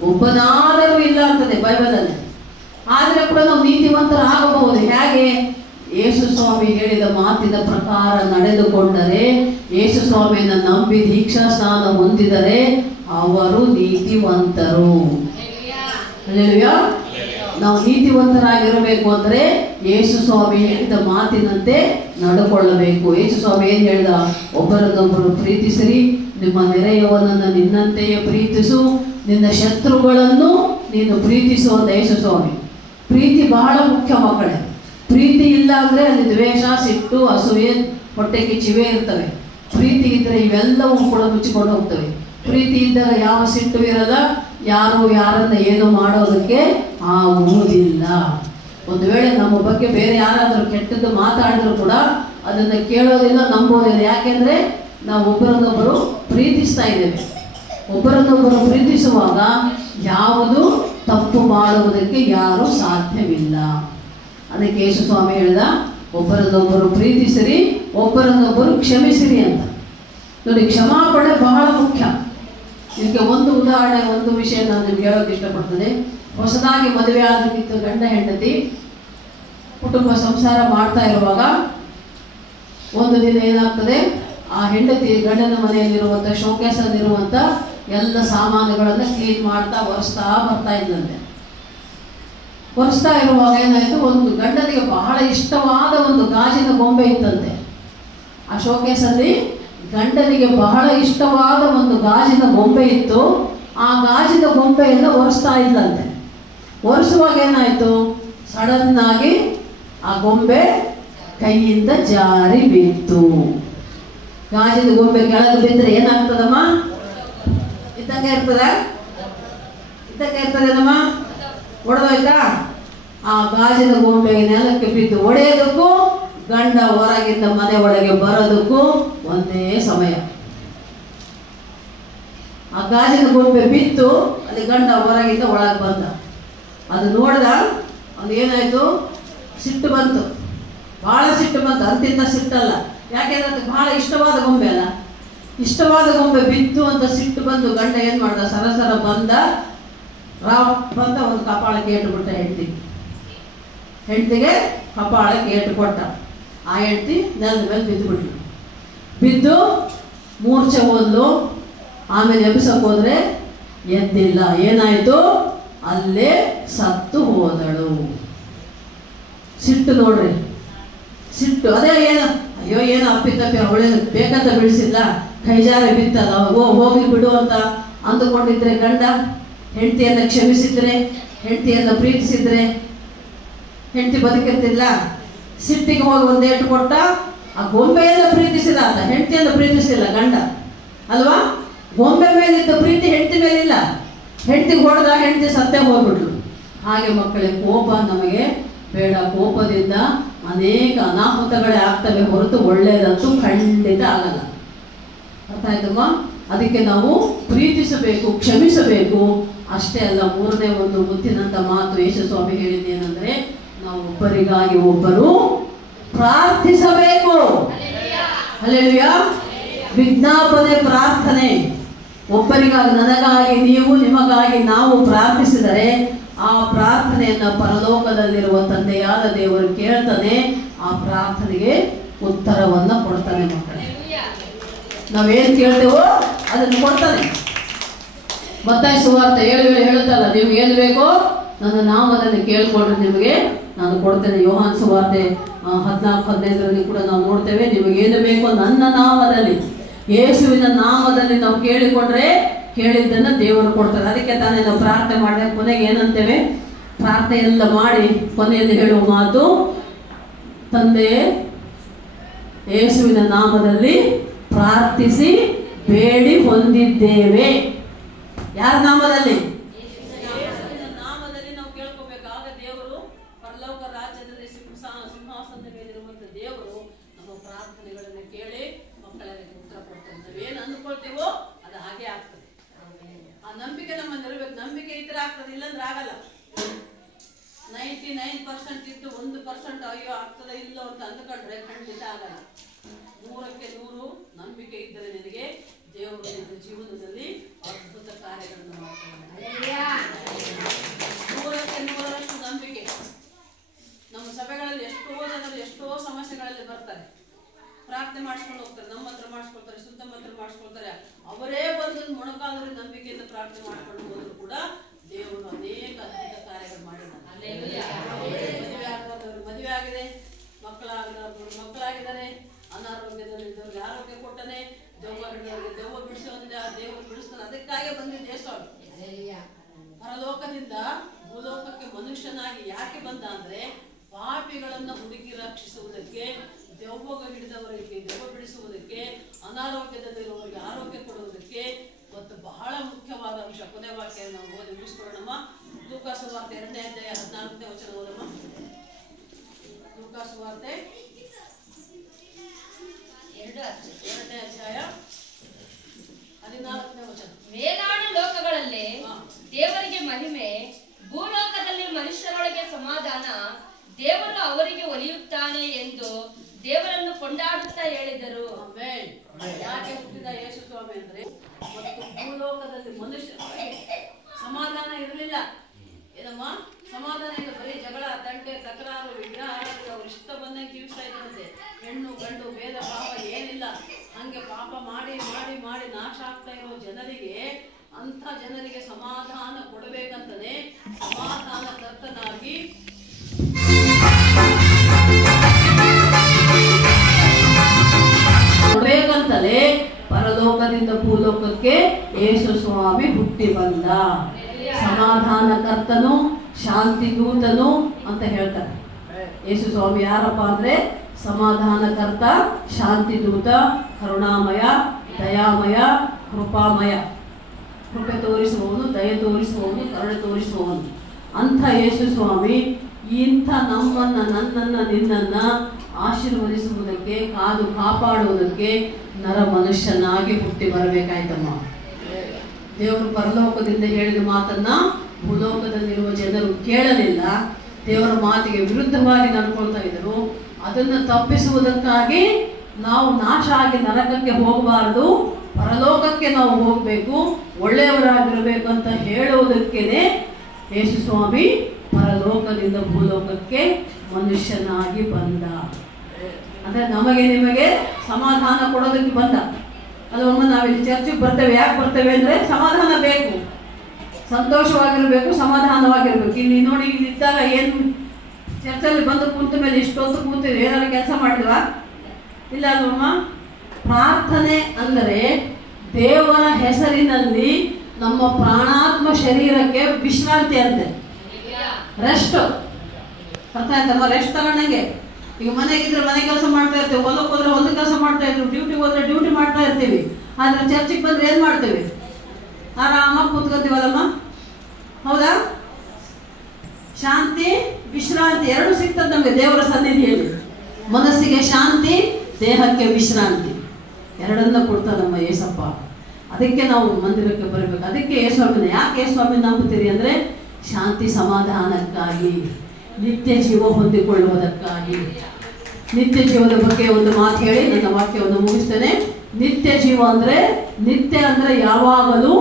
ಒಬ್ಬನಾದರೂ ಇಲ್ಲ ಅಂತದೆ ಬೈಬಲಲ್ಲಿ. ಆದರೆ ಕೂಡ ನಾವು ನೀತಿವಂತರಾಗಬಹುದು. ಹೇಗೆ? ಯೇಸು ಸ್ವಾಮಿ ಹೇಳಿದ ಮಾತಿನ ಪ್ರಕಾರ ನಡೆದುಕೊಂಡರೆ, ಯೇಸು ಸ್ವಾಮಿಯನ್ನು ನಂಬಿ ದೀಕ್ಷಾ ಸ್ನಾನ ಹೊಂದಿದರೆ ಅವರು ನೀತಿವಂತರು. ಹಲ್ಲೆಲೂಯಾ. ನಾವು ನೀತಿವಂತರಾಗಿರಬೇಕು ಅಂದರೆ ಯೇಸು ಸ್ವಾಮಿ ಹೇಳಿದ ಮಾತಿನಂತೆ ನಡ್ಕೊಳ್ಳಬೇಕು. ಯೇಸು ಸ್ವಾಮಿ ಏನು ಹೇಳ್ದ? ಒಬ್ಬರನ್ನೊಬ್ಬರು ಪ್ರೀತಿಸಿರಿ, ನಿಮ್ಮ ನೆರೆಯವನನ್ನು ನಿನ್ನಂತೆಯೇ ಪ್ರೀತಿಸು, ನಿನ್ನ ಶತ್ರುಗಳನ್ನು ನೀನು ಪ್ರೀತಿಸು ಅಂತ ಯೇಸು ಸ್ವಾಮಿ. ಪ್ರೀತಿ ಬಹಳ ಮುಖ್ಯ ಮಕ್ಕಳೇ. ಪ್ರೀತಿ ಇಲ್ಲ ಅಂದರೆ ಅಲ್ಲಿ ದ್ವೇಷ, ಸಿಟ್ಟು, ಅಸೂಯೆ, ಹೊಟ್ಟೆ ಕಿಚ್ಚಿವೆ ಇರ್ತವೆ. ಪ್ರೀತಿ ಇದ್ದರೆ ಇವೆಲ್ಲವೂ ಕೂಡ ಮುಚ್ಚಿಕೊಂಡು ಹೋಗ್ತವೆ. ಪ್ರೀತಿ ಇದ್ದಾಗ ಯಾವ ಸಿಟ್ಟು ಇರಲ್ಲ, ಯಾರು ಯಾರನ್ನ ಏನು ಮಾಡೋದಕ್ಕೆ ಆಗುವುದಿಲ್ಲ. ಒಂದು ವೇಳೆ ನಮ್ಮ ಬಗ್ಗೆ ಬೇರೆ ಯಾರಾದರೂ ಕೆಟ್ಟದ್ದು ಮಾತಾಡಿದ್ರು ಕೂಡ ಅದನ್ನು ಕೇಳೋದಿಲ್ಲ, ನಂಬೋದಿಲ್ಲ. ಯಾಕೆಂದರೆ ನಾವು ಒಬ್ಬರನ್ನೊಬ್ಬರು ಪ್ರೀತಿಸ್ತಾ ಇದ್ದೇವೆ. ಒಬ್ಬರನ್ನೊಬ್ಬರು ಪ್ರೀತಿಸುವಾಗ ಯಾವುದು ತಪ್ಪು ಮಾಡುವುದಕ್ಕೆ ಯಾರೂ ಸಾಧ್ಯವಿಲ್ಲ. ಅದಕ್ಕೆ ಯೇಸು ಸ್ವಾಮಿ ಹೇಳ್ದ, ಒಬ್ಬರನ್ನೊಬ್ಬರು ಪ್ರೀತಿಸಿರಿ, ಒಬ್ಬರನ್ನೊಬ್ಬರು ಕ್ಷಮಿಸಿರಿ ಅಂತ. ನೋಡಿ, ಕ್ಷಮಾಪಣೆ ಬಹಳ ಮುಖ್ಯ. ಇದಕ್ಕೆ ಒಂದು ಉದಾಹರಣೆ, ಒಂದು ವಿಷಯ ನಾನು ನಿಮ್ಗೆ ಹೇಳೋಕೆ ಇಷ್ಟಪಡ್ತೇನೆ. ಹೊಸದಾಗಿ ಮದುವೆ ಆಗಲಿಕ್ಕಿತ್ತು ಗಂಡ ಹೆಂಡತಿ ಕುಟುಂಬ ಸಂಸಾರ ಮಾಡ್ತಾ ಇರುವಾಗ ಒಂದು ದಿನ ಏನಾಗ್ತದೆ, ಆ ಹೆಂಡತಿ ಗಂಡನ ಮನೆಯಲ್ಲಿರುವಂಥ ಶೋಕೇಸಲ್ಲಿರುವಂಥ ಎಲ್ಲ ಸಾಮಾನುಗಳನ್ನು ಕ್ಲೀನ್ ಮಾಡ್ತಾ ಒರೆಸ್ತಾ ಬರ್ತಾ ಇದ್ದಂತೆ. ಒರೆಸ್ತಾ ಇರುವಾಗ ಏನಾಯಿತು, ಒಂದು ಗಂಡನಿಗೆ ಬಹಳ ಇಷ್ಟವಾದ ಒಂದು ಗಾಜಿನ ಗೊಂಬೆ ಇತ್ತಂತೆ. ಆ ಶೋಕೇಸಲ್ಲಿ ಗಂಡನಿಗೆ ಬಹಳ ಇಷ್ಟವಾದ ಒಂದು ಗಾಜಿನ ಗೊಂಬೆ ಇತ್ತು. ಆ ಗಾಜಿನ ಗೊಂಬೆಯನ್ನು ಒರೆಸ್ತಾ ಇದ್ದಂತೆ. ಒರೆಸುವಾಗ ಏನಾಯಿತು, ಸಡನ್ ಆಗಿ ಆ ಗೊಂಬೆ ಕೈಯಿಂದ ಜಾರಿ ಬಿತ್ತು. ಗಾಜಿನ ಗೊಂಬೆ ಕೆಳಗೆ ಬಿದ್ದರೆ ಏನಾಗ್ತದಮ್ಮ? ಇದ್ದಂಗೆ ಇರ್ತದೇನಮ್ಮ? ಒಡೆದೋಯ್ತಾ? ಆ ಗಾಜಿನ ಗೊಂಬೆ ನೆಲಕ್ಕೆ ಬಿದ್ದು ಒಡೆಯೋದಕ್ಕೂ ಗಂಡ ಹೊರಗಿಂದ ಮನೆ ಒಳಗೆ ಬರೋದಕ್ಕೂ ಒಂದೇ ಸಮಯ. ಆ ಗಾಜಿನ ಗೊಂಬೆ ಬಿತ್ತು, ಅಲ್ಲಿ ಗಂಡ ಹೊರಗಿಂದ ಒಳಗೆ ಬಂದ. ಅದು ನೋಡ್ದ, ಅದು ಏನಾಯ್ತು, ಸಿಟ್ಟು ಬಂತು, ಬಹಳ ಸಿಟ್ಟು ಬಂತು. ಅಂತಿಂತ ಸಿಟ್ಟಲ್ಲ, ಯಾಕೆಂದ್ರೆ ಅದು ಬಹಳ ಇಷ್ಟವಾದ ಗೊಂಬೆ ಅಲ್ಲ. ಇಷ್ಟವಾದ ಗೊಂಬೆ ಬಿತ್ತು ಅಂತ ಸಿಟ್ಟು ಬಂದು ಗಂಡ ಏನು ಮಾಡ್ದ, ಸರಸರ ಬಂದ ಒಂದು ಕಪಾಳಕ್ಕೆ ಏಟು ಬಿಟ್ಟ ಹೆಂಡತಿಗೆ ಕಪಾಳಕ್ಕೆ ಏಟು ಕೊಟ್ಟ. ಆ ಹೆಂಡತಿ ನೆಲದ ಮೇಲೆ ಬಿದ್ದುಬಿಟ್ಲು. ಬಿದ್ದು ಮೂರ್ಛೆ ಹೋದ್ಲು. ಆಮೇಲೆ ಎಬ್ಸಕ್ಕೆ ಹೋದ್ರೆ ಎದ್ದಿಲ್ಲ. ಏನಾಯಿತು, ಅಲ್ಲೇ ಸತ್ತು ಹೋದಳು. ಸಿಟ್ಟು ನೋಡ್ರಿ, ಸಿಟ್ಟು. ಅದೇ ಏನು, ಅಯ್ಯೋ ಏನೋ ಅಪ್ಪಿತಪ್ಪಿ ಅವಳೇ ಬೇಕಂತ ಬಿಡಿಸಿಲ್ಲ, ಕೈಜಾರೆ ಬಿತ್ತಲ್ಲ, ಹೋಗಿ ಬಿಡು ಅಂತ ಅಂದುಕೊಂಡಿದ್ರೆ ಗಂಡ ಹೆಂಡತಿಯನ್ನು ಕ್ಷಮಿಸಿದ್ರೆ, ಹೆಂಡತಿಯನ್ನು ಪ್ರೀತಿಸಿದ್ರೆ ಹೆಂಡತಿ ಬದುಕಿರ್ತಿಲ್ಲ. ಸಿಟ್ಟಿಗೆ ಹೋಗಿ ಒಂದೇಟು ಕೊಟ್ಟ. ಆ ಗೊಂಬೆಯನ್ನು ಪ್ರೀತಿಸಿದ ಆತ, ಹೆಂಡತಿಯನ್ನು ಪ್ರೀತಿಸಿಲ್ಲ ಗಂಡ ಅಲ್ವಾ? ಗೊಂಬೆ ಮೇಲಿದ್ದ ಪ್ರೀತಿ ಹೆಂಡತಿ ಮೇಲಿಲ್ಲ. ಹೆಂಡತಿಗೆ ಹೊಡೆದ, ಹೆಂಡತಿ ಸತ್ತೇ ಹೋಗ್ಬಿಟ್ಲು. ಹಾಗೆ ಮಕ್ಕಳೇ, ಕೋಪ ನಮಗೆ ಬೇಡ. ಕೋಪದಿಂದ ಅನೇಕ ಅನಾಹುತಗಳೇ ಆಗ್ತವೆ ಹೊರತು ಒಳ್ಳೆಯದಂತೂ ಖಂಡಿತ ಆಗಲ್ಲ. ಅರ್ಥ ಆಯ್ತಮ್ಮ? ಅದಕ್ಕೆ ನಾವು ಪ್ರೀತಿಸಬೇಕು, ಕ್ಷಮಿಸಬೇಕು. ಅಷ್ಟೇ ಅಲ್ಲ, ಮೂರನೇ ಒಂದು ಮುತ್ತಿನಂತ ಮಾತು ಯೇಸು ಸ್ವಾಮಿ ಹೇಳಿದ್ದೇನೆಂದ್ರೆ, ನಾವು ಒಬ್ಬರಿಗಾಗಿ ಒಬ್ಬರು ಪ್ರಾರ್ಥಿಸಬೇಕು. ಹಲ್ಲೆಲೂಯಾ. ವಿಜ್ಞಾಪನೆ ಪ್ರಾರ್ಥನೆ. ಒಬ್ಬರಿಗಾಗಿ, ನನಗಾಗಿ ನೀವು, ನಿಮಗಾಗಿ ನಾವು ಪ್ರಾರ್ಥಿಸಿದರೆ ಆ ಪ್ರಾರ್ಥನೆಯನ್ನ ಪರಲೋಕದಲ್ಲಿರುವ ತಂದೆಯಾದ ದೇವರು ಕೇಳ್ತಾನೆ, ಆ ಪ್ರಾರ್ಥನೆಗೆ ಉತ್ತರವನ್ನ ಕೊಡ್ತಾನೆ. ಮಕ್ಕಳೇ, ನಾವೇನು ಕೇಳ್ತೇವೋ ಅದನ್ನು ಕೊಡ್ತಾನೆ. ಮತ್ತಾಯ ಸುವಾರ್ತೆ 7:7 ಹೇಳುತ್ತಲ್ಲ, ನೀವು ಏನು ಬೇಕೋ ನನ್ನ ನಾಮದಲ್ಲಿ ಕೇಳ್ಕೊಂಡ್ರೆ ನಿಮಗೆ ನಾನು ಕೊಡ್ತೇನೆ. ಯೋಹಾನ್ ಸುವಾರ್ತೆ 14:15 ಕೂಡ ನಾವು ನೋಡ್ತೇವೆ, ನಿಮಗೇನು ಬೇಕೋ ನನ್ನ ನಾಮದಲ್ಲಿ, ಯೇಸುವಿನ ನಾಮದಲ್ಲಿ ನಾವು ಕೇಳಿಕೊಂಡ್ರೆ ಕೇಳಿದ್ದನ್ನು ದೇವರು ಕೊಡ್ತಾರೆ. ಅದಕ್ಕೆ ತಾನೇ ನಾವು ಪ್ರಾರ್ಥನೆ ಮಾಡಿದ್ರೆ ಕೊನೆಗೆ ಏನಂತೇವೆ? ಪ್ರಾರ್ಥನೆ ಎಲ್ಲ ಮಾಡಿ ಕೊನೆಯಲ್ಲಿ ಹೇಳುವ ಮಾತು, ತಂದೆಯೇ ಯೇಸುವಿನ ನಾಮದಲ್ಲಿ ಪ್ರಾರ್ಥಿಸಿ ಬೇಡಿ ಹೊಂದಿದ್ದೇವೆ. ಯಾರ ನಾಮದಲ್ಲಿ? ಯೇಸುವಿನ ನಾಮದಲ್ಲಿ ನಾವು ಕೇಳ್ಕೋಬೇಕು. ಆಗ ದೇವರು ಪರಲೋಕ ರಾಜ್ಯದಲ್ಲಿ ಸಿಂಹಾಸನದ ಮೇಲಿರುವಂತ ದೇವರು ನಮ್ಮ ಪ್ರಾರ್ಥನೆಗಳನ್ನು ಕೇಳಿ ಮಕ್ಕಳಲ್ಲಿ ಉತ್ತರ ಕೊಡ್ತಾರೆ. ನಾವೇನು ಅಂದ್ಕೊಳ್ತೀವೋ ಅದು ಹಾಗೆ ಆಗ್ತದೆ. ಆ ನಂಬಿಕೆ ನಮ್ಮಲ್ಲಿರಬೇಕು. ನಂಬಿಕೆ ಇದ್ರೆ ಆಗ್ತದೆ, ಇಲ್ಲಂದ್ರೆ ಆಗಲ್ಲ. 99% ಇದ್ದು 1% ಅಯ್ಯೋ ಆಗ್ತದೆ ಇಲ್ಲೋ ಅಂತ ಅಂದ್ಕೊಂಡ್ರೆ ಖಂಡಿತ ಆಗಲ್ಲ. 100ಕ್ಕೆ 100 ನಂಬಿಕೆ ಇದ್ದರೆ ನಿನಗೆ ದೇವರು ನಿನ್ನ ಜೀವನದಲ್ಲಿ ಅದ್ಭುತ ಕಾರ್ಯಗಳನ್ನು ಮಾಡ್ತಾರೆ. 100ಕ್ಕೆ 100ರಷ್ಟು ನಂಬಿಕೆ. ನಮ್ಮ ಸಭೆಗಳಲ್ಲಿ ಎಷ್ಟೋ ಜನರು ಎಷ್ಟೋ ಸಮಸ್ಯೆಗಳಲ್ಲಿ ಬರ್ತಾರೆ, ಪ್ರಾರ್ಥನೆ ಮಾಡಿಸ್ಕೊಂಡು ಹೋಗ್ತಾರೆ, ನಮ್ಮ ಹತ್ರ ಮಾಡಿಸ್ಕೊಳ್ತಾರೆ, ಸುತ್ತಮುತ್ತ ಮಾಡಿಸ್ಕೊಳ್ತಾರೆ. ಅವರೇ ಬಂದು ಮೊಣಕಾಲಲ್ಲಿ ನಂಬಿಕೆಯಿಂದ ಪ್ರಾರ್ಥನೆ ಮಾಡ್ಕೊಂಡು ಹೋದ್ರು ಕೂಡ ದೇವರು ಅನೇಕ ಅದ್ಭುತ ಕಾರ್ಯಗಳು ಮಾಡಿದ್ದಾರೆ. ಮದುವೆ ಆಗುವವರು ಮದುವೆ ಆಗಿದೆ, ಮಕ್ಕಳಾಗಿದ್ದಾರೆ, ಅನಾರೋಗ್ಯದಲ್ಲಿದ್ದವ್ರಿಗೆ ಆರೋಗ್ಯ ಕೊಟ್ಟನೆ, ದೆವ್ವ ಹಿಡಿದವರಿಗೆ ದೆವ್ವ ಬಿಡಿಸೋದಿಲ್ಲ, ದೇವರು ಬಿಡಿಸ್ತಾನೆ. ಅದಕ್ಕಾಗಿ ಬಂದಿದ್ದೆ ಸ್ವಾಮಿ. ಪರಲೋಕದಿಂದ ಭೂಲೋಕಕ್ಕೆ ಮನುಷ್ಯನಾಗಿ ಯಾಕೆ ಬಂದ ಅಂದ್ರೆ, ಪಾಪಿಗಳನ್ನ ಹುಡುಕಿ ರಕ್ಷಿಸುವುದಕ್ಕೆ, ದೆವ್ವ ಹಿಡಿದವರಿಗೆ ದೆವ್ವ ಬಿಡಿಸುವುದಕ್ಕೆ, ಅನಾರೋಗ್ಯದಲ್ಲಿರುವವರಿಗೆ ಆರೋಗ್ಯ ಕೊಡುವುದಕ್ಕೆ. ಮತ್ತು ಬಹಳ ಮುಖ್ಯವಾದ ಅಂಶ, ಕೊನೆ ವಾಕ್ಯ ನಾವು ಓದಿ ಮುಗಿಸ್ಕೊಳ್ಳೋಣ. ಲೂಕಾಸ್ ಸುವಾರ್ತೆ 2ನೇ ಅಧ್ಯಾಯ 14ನೇ ವಚನ ಓದಮ್ಮ. ಲೂಕಾಸ್ ಸುವಾರ್ತೆ 2ನೇ ಅಧ್ಯಾಯ 14ನೇ ವಚನ. ಮೇಲಾಡು ಲೋಕಗಳಲ್ಲಿ ದೇವರಿಗೆ ಮಹಿಮೆ, ಭೂಲೋಕದಲ್ಲಿ ಮನುಷ್ಯರೊಳಗೆ ಸಮಾಧಾನ, ದೇವರು ಅವರಿಗೆ ಒಲಿಯುತ್ತಾನೆ ಎಂದು ದೇವರನ್ನು ಕೊಂಡಾಡುತ್ತಾ ಹೇಳಿದರು. ಯಾಕೆ ಹುಟ್ಟಿದ ಯೇಸು ಸ್ವಾಮಿ ಅಂದ್ರೆ, ಮತ್ತು ಭೂಲೋಕದಲ್ಲಿ ಮನುಷ್ಯರಿಗೆ ಸಮಾಧಾನ ಇರಲಿಲ್ಲ. ಏನಮ್ಮ ಸಮಾಧಾನ ಇಲ್ಲ, ಬರೀ ಜಗಳ, ತಂಟೆ, ತಕರಾರು, ವಿಗ್ರಹ ಆರಾಧನೆ, ಅವ್ರು ಇಷ್ಟ ಬಂದಂಗೆ ಜೀವಿಸ್ತಾ ಇದ್ದಂತೆ. ಹೆಣ್ಣು ಗಂಡು ಭೇದ ಭಾವ ಏನಿಲ್ಲ. ಹಂಗೆ ಪಾಪ ಮಾಡಿ ಮಾಡಿ ಮಾಡಿ ನಾಶ ಆಗ್ತಾ ಇರೋ ಜನರಿಗೆ, ಅಂಥ ಜನರಿಗೆ ಸಮಾಧಾನ ಕೊಡಬೇಕಂತಾನೆ ಸಮಾಧಾನ ಕರ್ತನಾಗಿ ಕೊಡಬೇಕಂತಲೇ ಪರಲೋಕದಿಂದ ಭೂಲೋಕಕ್ಕೆ ಯೇಸು ಸ್ವಾಮಿ ಹುಟ್ಟಿ ಬಂದ. ಸಮಾಧಾನ ಕರ್ತನು, ಶಾಂತಿ ದೂತನು ಅಂತ ಹೇಳ್ತಾರೆ. ಯೇಸು ಸ್ವಾಮಿ ಯಾರಪ್ಪ ಅಂದ್ರೆ, ಸಮಾಧಾನ ಕರ್ತ, ಶಾಂತಿ ದೂತ, ಕರುಣಾಮಯ, ದಯಾಮಯ, ಕೃಪಾಮಯ. ಕೃಪೆ ತೋರಿಸುವವನು, ದಯ ತೋರಿಸುವವನು, ಕರುಣೆ ತೋರಿಸುವವನು ಅಂಥ ಯೇಸು ಸ್ವಾಮಿ ಇಂಥ ನಮ್ಮನ್ನ, ನನ್ನನ್ನ, ನಿನ್ನನ್ನ ಆಶೀರ್ವದಿಸುವುದಕ್ಕೆ, ಕಾದು ಕಾಪಾಡುವುದಕ್ಕೆ ನರ ಮನುಷ್ಯನಾಗಿ ಹುಟ್ಟಿ ಬರಬೇಕಾಯ್ತಮ್ಮ. ದೇವರು ಪರಲೋಕದಿಂದ ಹೇಳಿದ ಮಾತನ್ನ ಭೂಲೋಕದಲ್ಲಿರುವ ಜನರು ಕೇಳಲಿಲ್ಲ. ದೇವರ ಮಾತಿಗೆ ವಿರುದ್ಧವಾಗಿ ನಡ್ಕೊಳ್ತಾ ಇದ್ರು. ಅದನ್ನು ತಪ್ಪಿಸುವುದಕ್ಕಾಗಿ ನಾವು ನಾಶ ಆಗಿ ನರಕಕ್ಕೆ ಹೋಗಬಾರದು, ಪರಲೋಕಕ್ಕೆ ನಾವು ಹೋಗಬೇಕು, ಒಳ್ಳೆಯವರಾಗಿರಬೇಕು ಅಂತ ಹೇಳುವುದಕ್ಕೇನೆ ಯೇಸು ಸ್ವಾಮಿ ಪರಲೋಕದಿಂದ ಭೂಲೋಕಕ್ಕೆ ಮನುಷ್ಯನಾಗಿ ಬಂದ. ಅಂದ್ರೆ ನಮಗೆ ನಿಮಗೆ ಸಮಾಧಾನ ಕೊಡೋದಕ್ಕೆ ಬಂದ. ಅದೊಮ್ಮೆ ನಾವಿಲ್ಲಿ ಚರ್ಚಿಗೆ ಬರ್ತೇವೆ. ಯಾಕೆ ಬರ್ತೇವೆ ಅಂದ್ರೆ, ಸಮಾಧಾನ ಬೇಕು, ಸಂತೋಷವಾಗಿರ್ಬೇಕು, ಸಮಾಧಾನವಾಗಿರ್ಬೇಕು. ಇಲ್ಲಿ ನೋಡಿ, ಇಲ್ಲಿದ್ದಾಗ ಏನು ಚರ್ಚಲ್ಲಿ ಬಂದು ಕೂತ ಮೇಲೆ ಇಷ್ಟೊತ್ತು ಕೂತೀವಿ, ಏನಾದ್ರು ಕೆಲಸ ಮಾಡಿದ್ವಾ? ಇಲ್ಲ ಅಲ್ವಮ್ಮ. ಪ್ರಾರ್ಥನೆ ಅಂದರೆ ದೇವರ ಹೆಸರಿನಲ್ಲಿ ನಮ್ಮ ಪ್ರಾಣಾತ್ಮ ಶರೀರಕ್ಕೆ ವಿಶ್ರಾಂತಿ ಅಂತೆ, ರೆಸ್ಟ್. ಅರ್ಥ ಆಯ್ತಮ್ಮ? ರೆಸ್ಟ್ ತಗೊಂಡಂಗೆ. ಈಗ ಮನೆಗಿದ್ರೆ ಮನೆ ಕೆಲಸ ಮಾಡ್ತಾ ಇರ್ತೀವಿ, ಹೊಲಕ್ಕೆ ಹೋದ್ರೆ ಹೊಲದ ಕೆಲಸ ಮಾಡ್ತಾ ಇರ್ತೀವಿ, ಡ್ಯೂಟಿಗೆ ಹೋದ್ರೆ ಡ್ಯೂಟಿ ಮಾಡ್ತಾ ಇರ್ತೀವಿ. ಆದ್ರೆ ಚರ್ಚಿಗೆ ಬಂದ್ರೆ ಏನ್ ಮಾಡ್ತೀವಿ? ಆರಾಮಾಗಿ ಕೂತ್ಕೊತೀವಲ್ಲಮ್ಮ, ಹೌದಾ? ಶಾಂತಿ, ವಿಶ್ರಾಂತಿ ಎರಡು ಸಿಗ್ತದೆ ನಮಗೆ ದೇವರ ಸನ್ನಿಧಿಯಲ್ಲಿ. ಮನಸ್ಸಿಗೆ ಶಾಂತಿ, ದೇಹಕ್ಕೆ ವಿಶ್ರಾಂತಿ ಎರಡನ್ನ ಕೊಡ್ತಾನಮ್ಮ ಏಸಪ್ಪ. ಅದಕ್ಕೆ ನಾವು ಮಂದಿರಕ್ಕೆ ಬರಬೇಕು. ಅದಕ್ಕೆ ಯೇಸುಸ್ವಾಮಿನ ಯಾಕೆ ಯೇಸುಸ್ವಾಮಿ ನಂಬುತ್ತೀರಿ ಅಂದರೆ ಶಾಂತಿ ಸಮಾಧಾನಕ್ಕಾಗಿ, ನಿತ್ಯ ಜೀವ ಹೊಂದಿಕೊಳ್ಳುವುದಕ್ಕಾಗಿ. ನಿತ್ಯ ಜೀವದ ಬಗ್ಗೆ ಒಂದು ಮಾತು ಹೇಳಿ ನನ್ನ ವಾಕ್ಯವನ್ನು ಮುಗಿಸ್ತೇನೆ. ನಿತ್ಯ ಜೀವ ಅಂದರೆ, ನಿತ್ಯ ಅಂದರೆ ಯಾವಾಗಲೂ,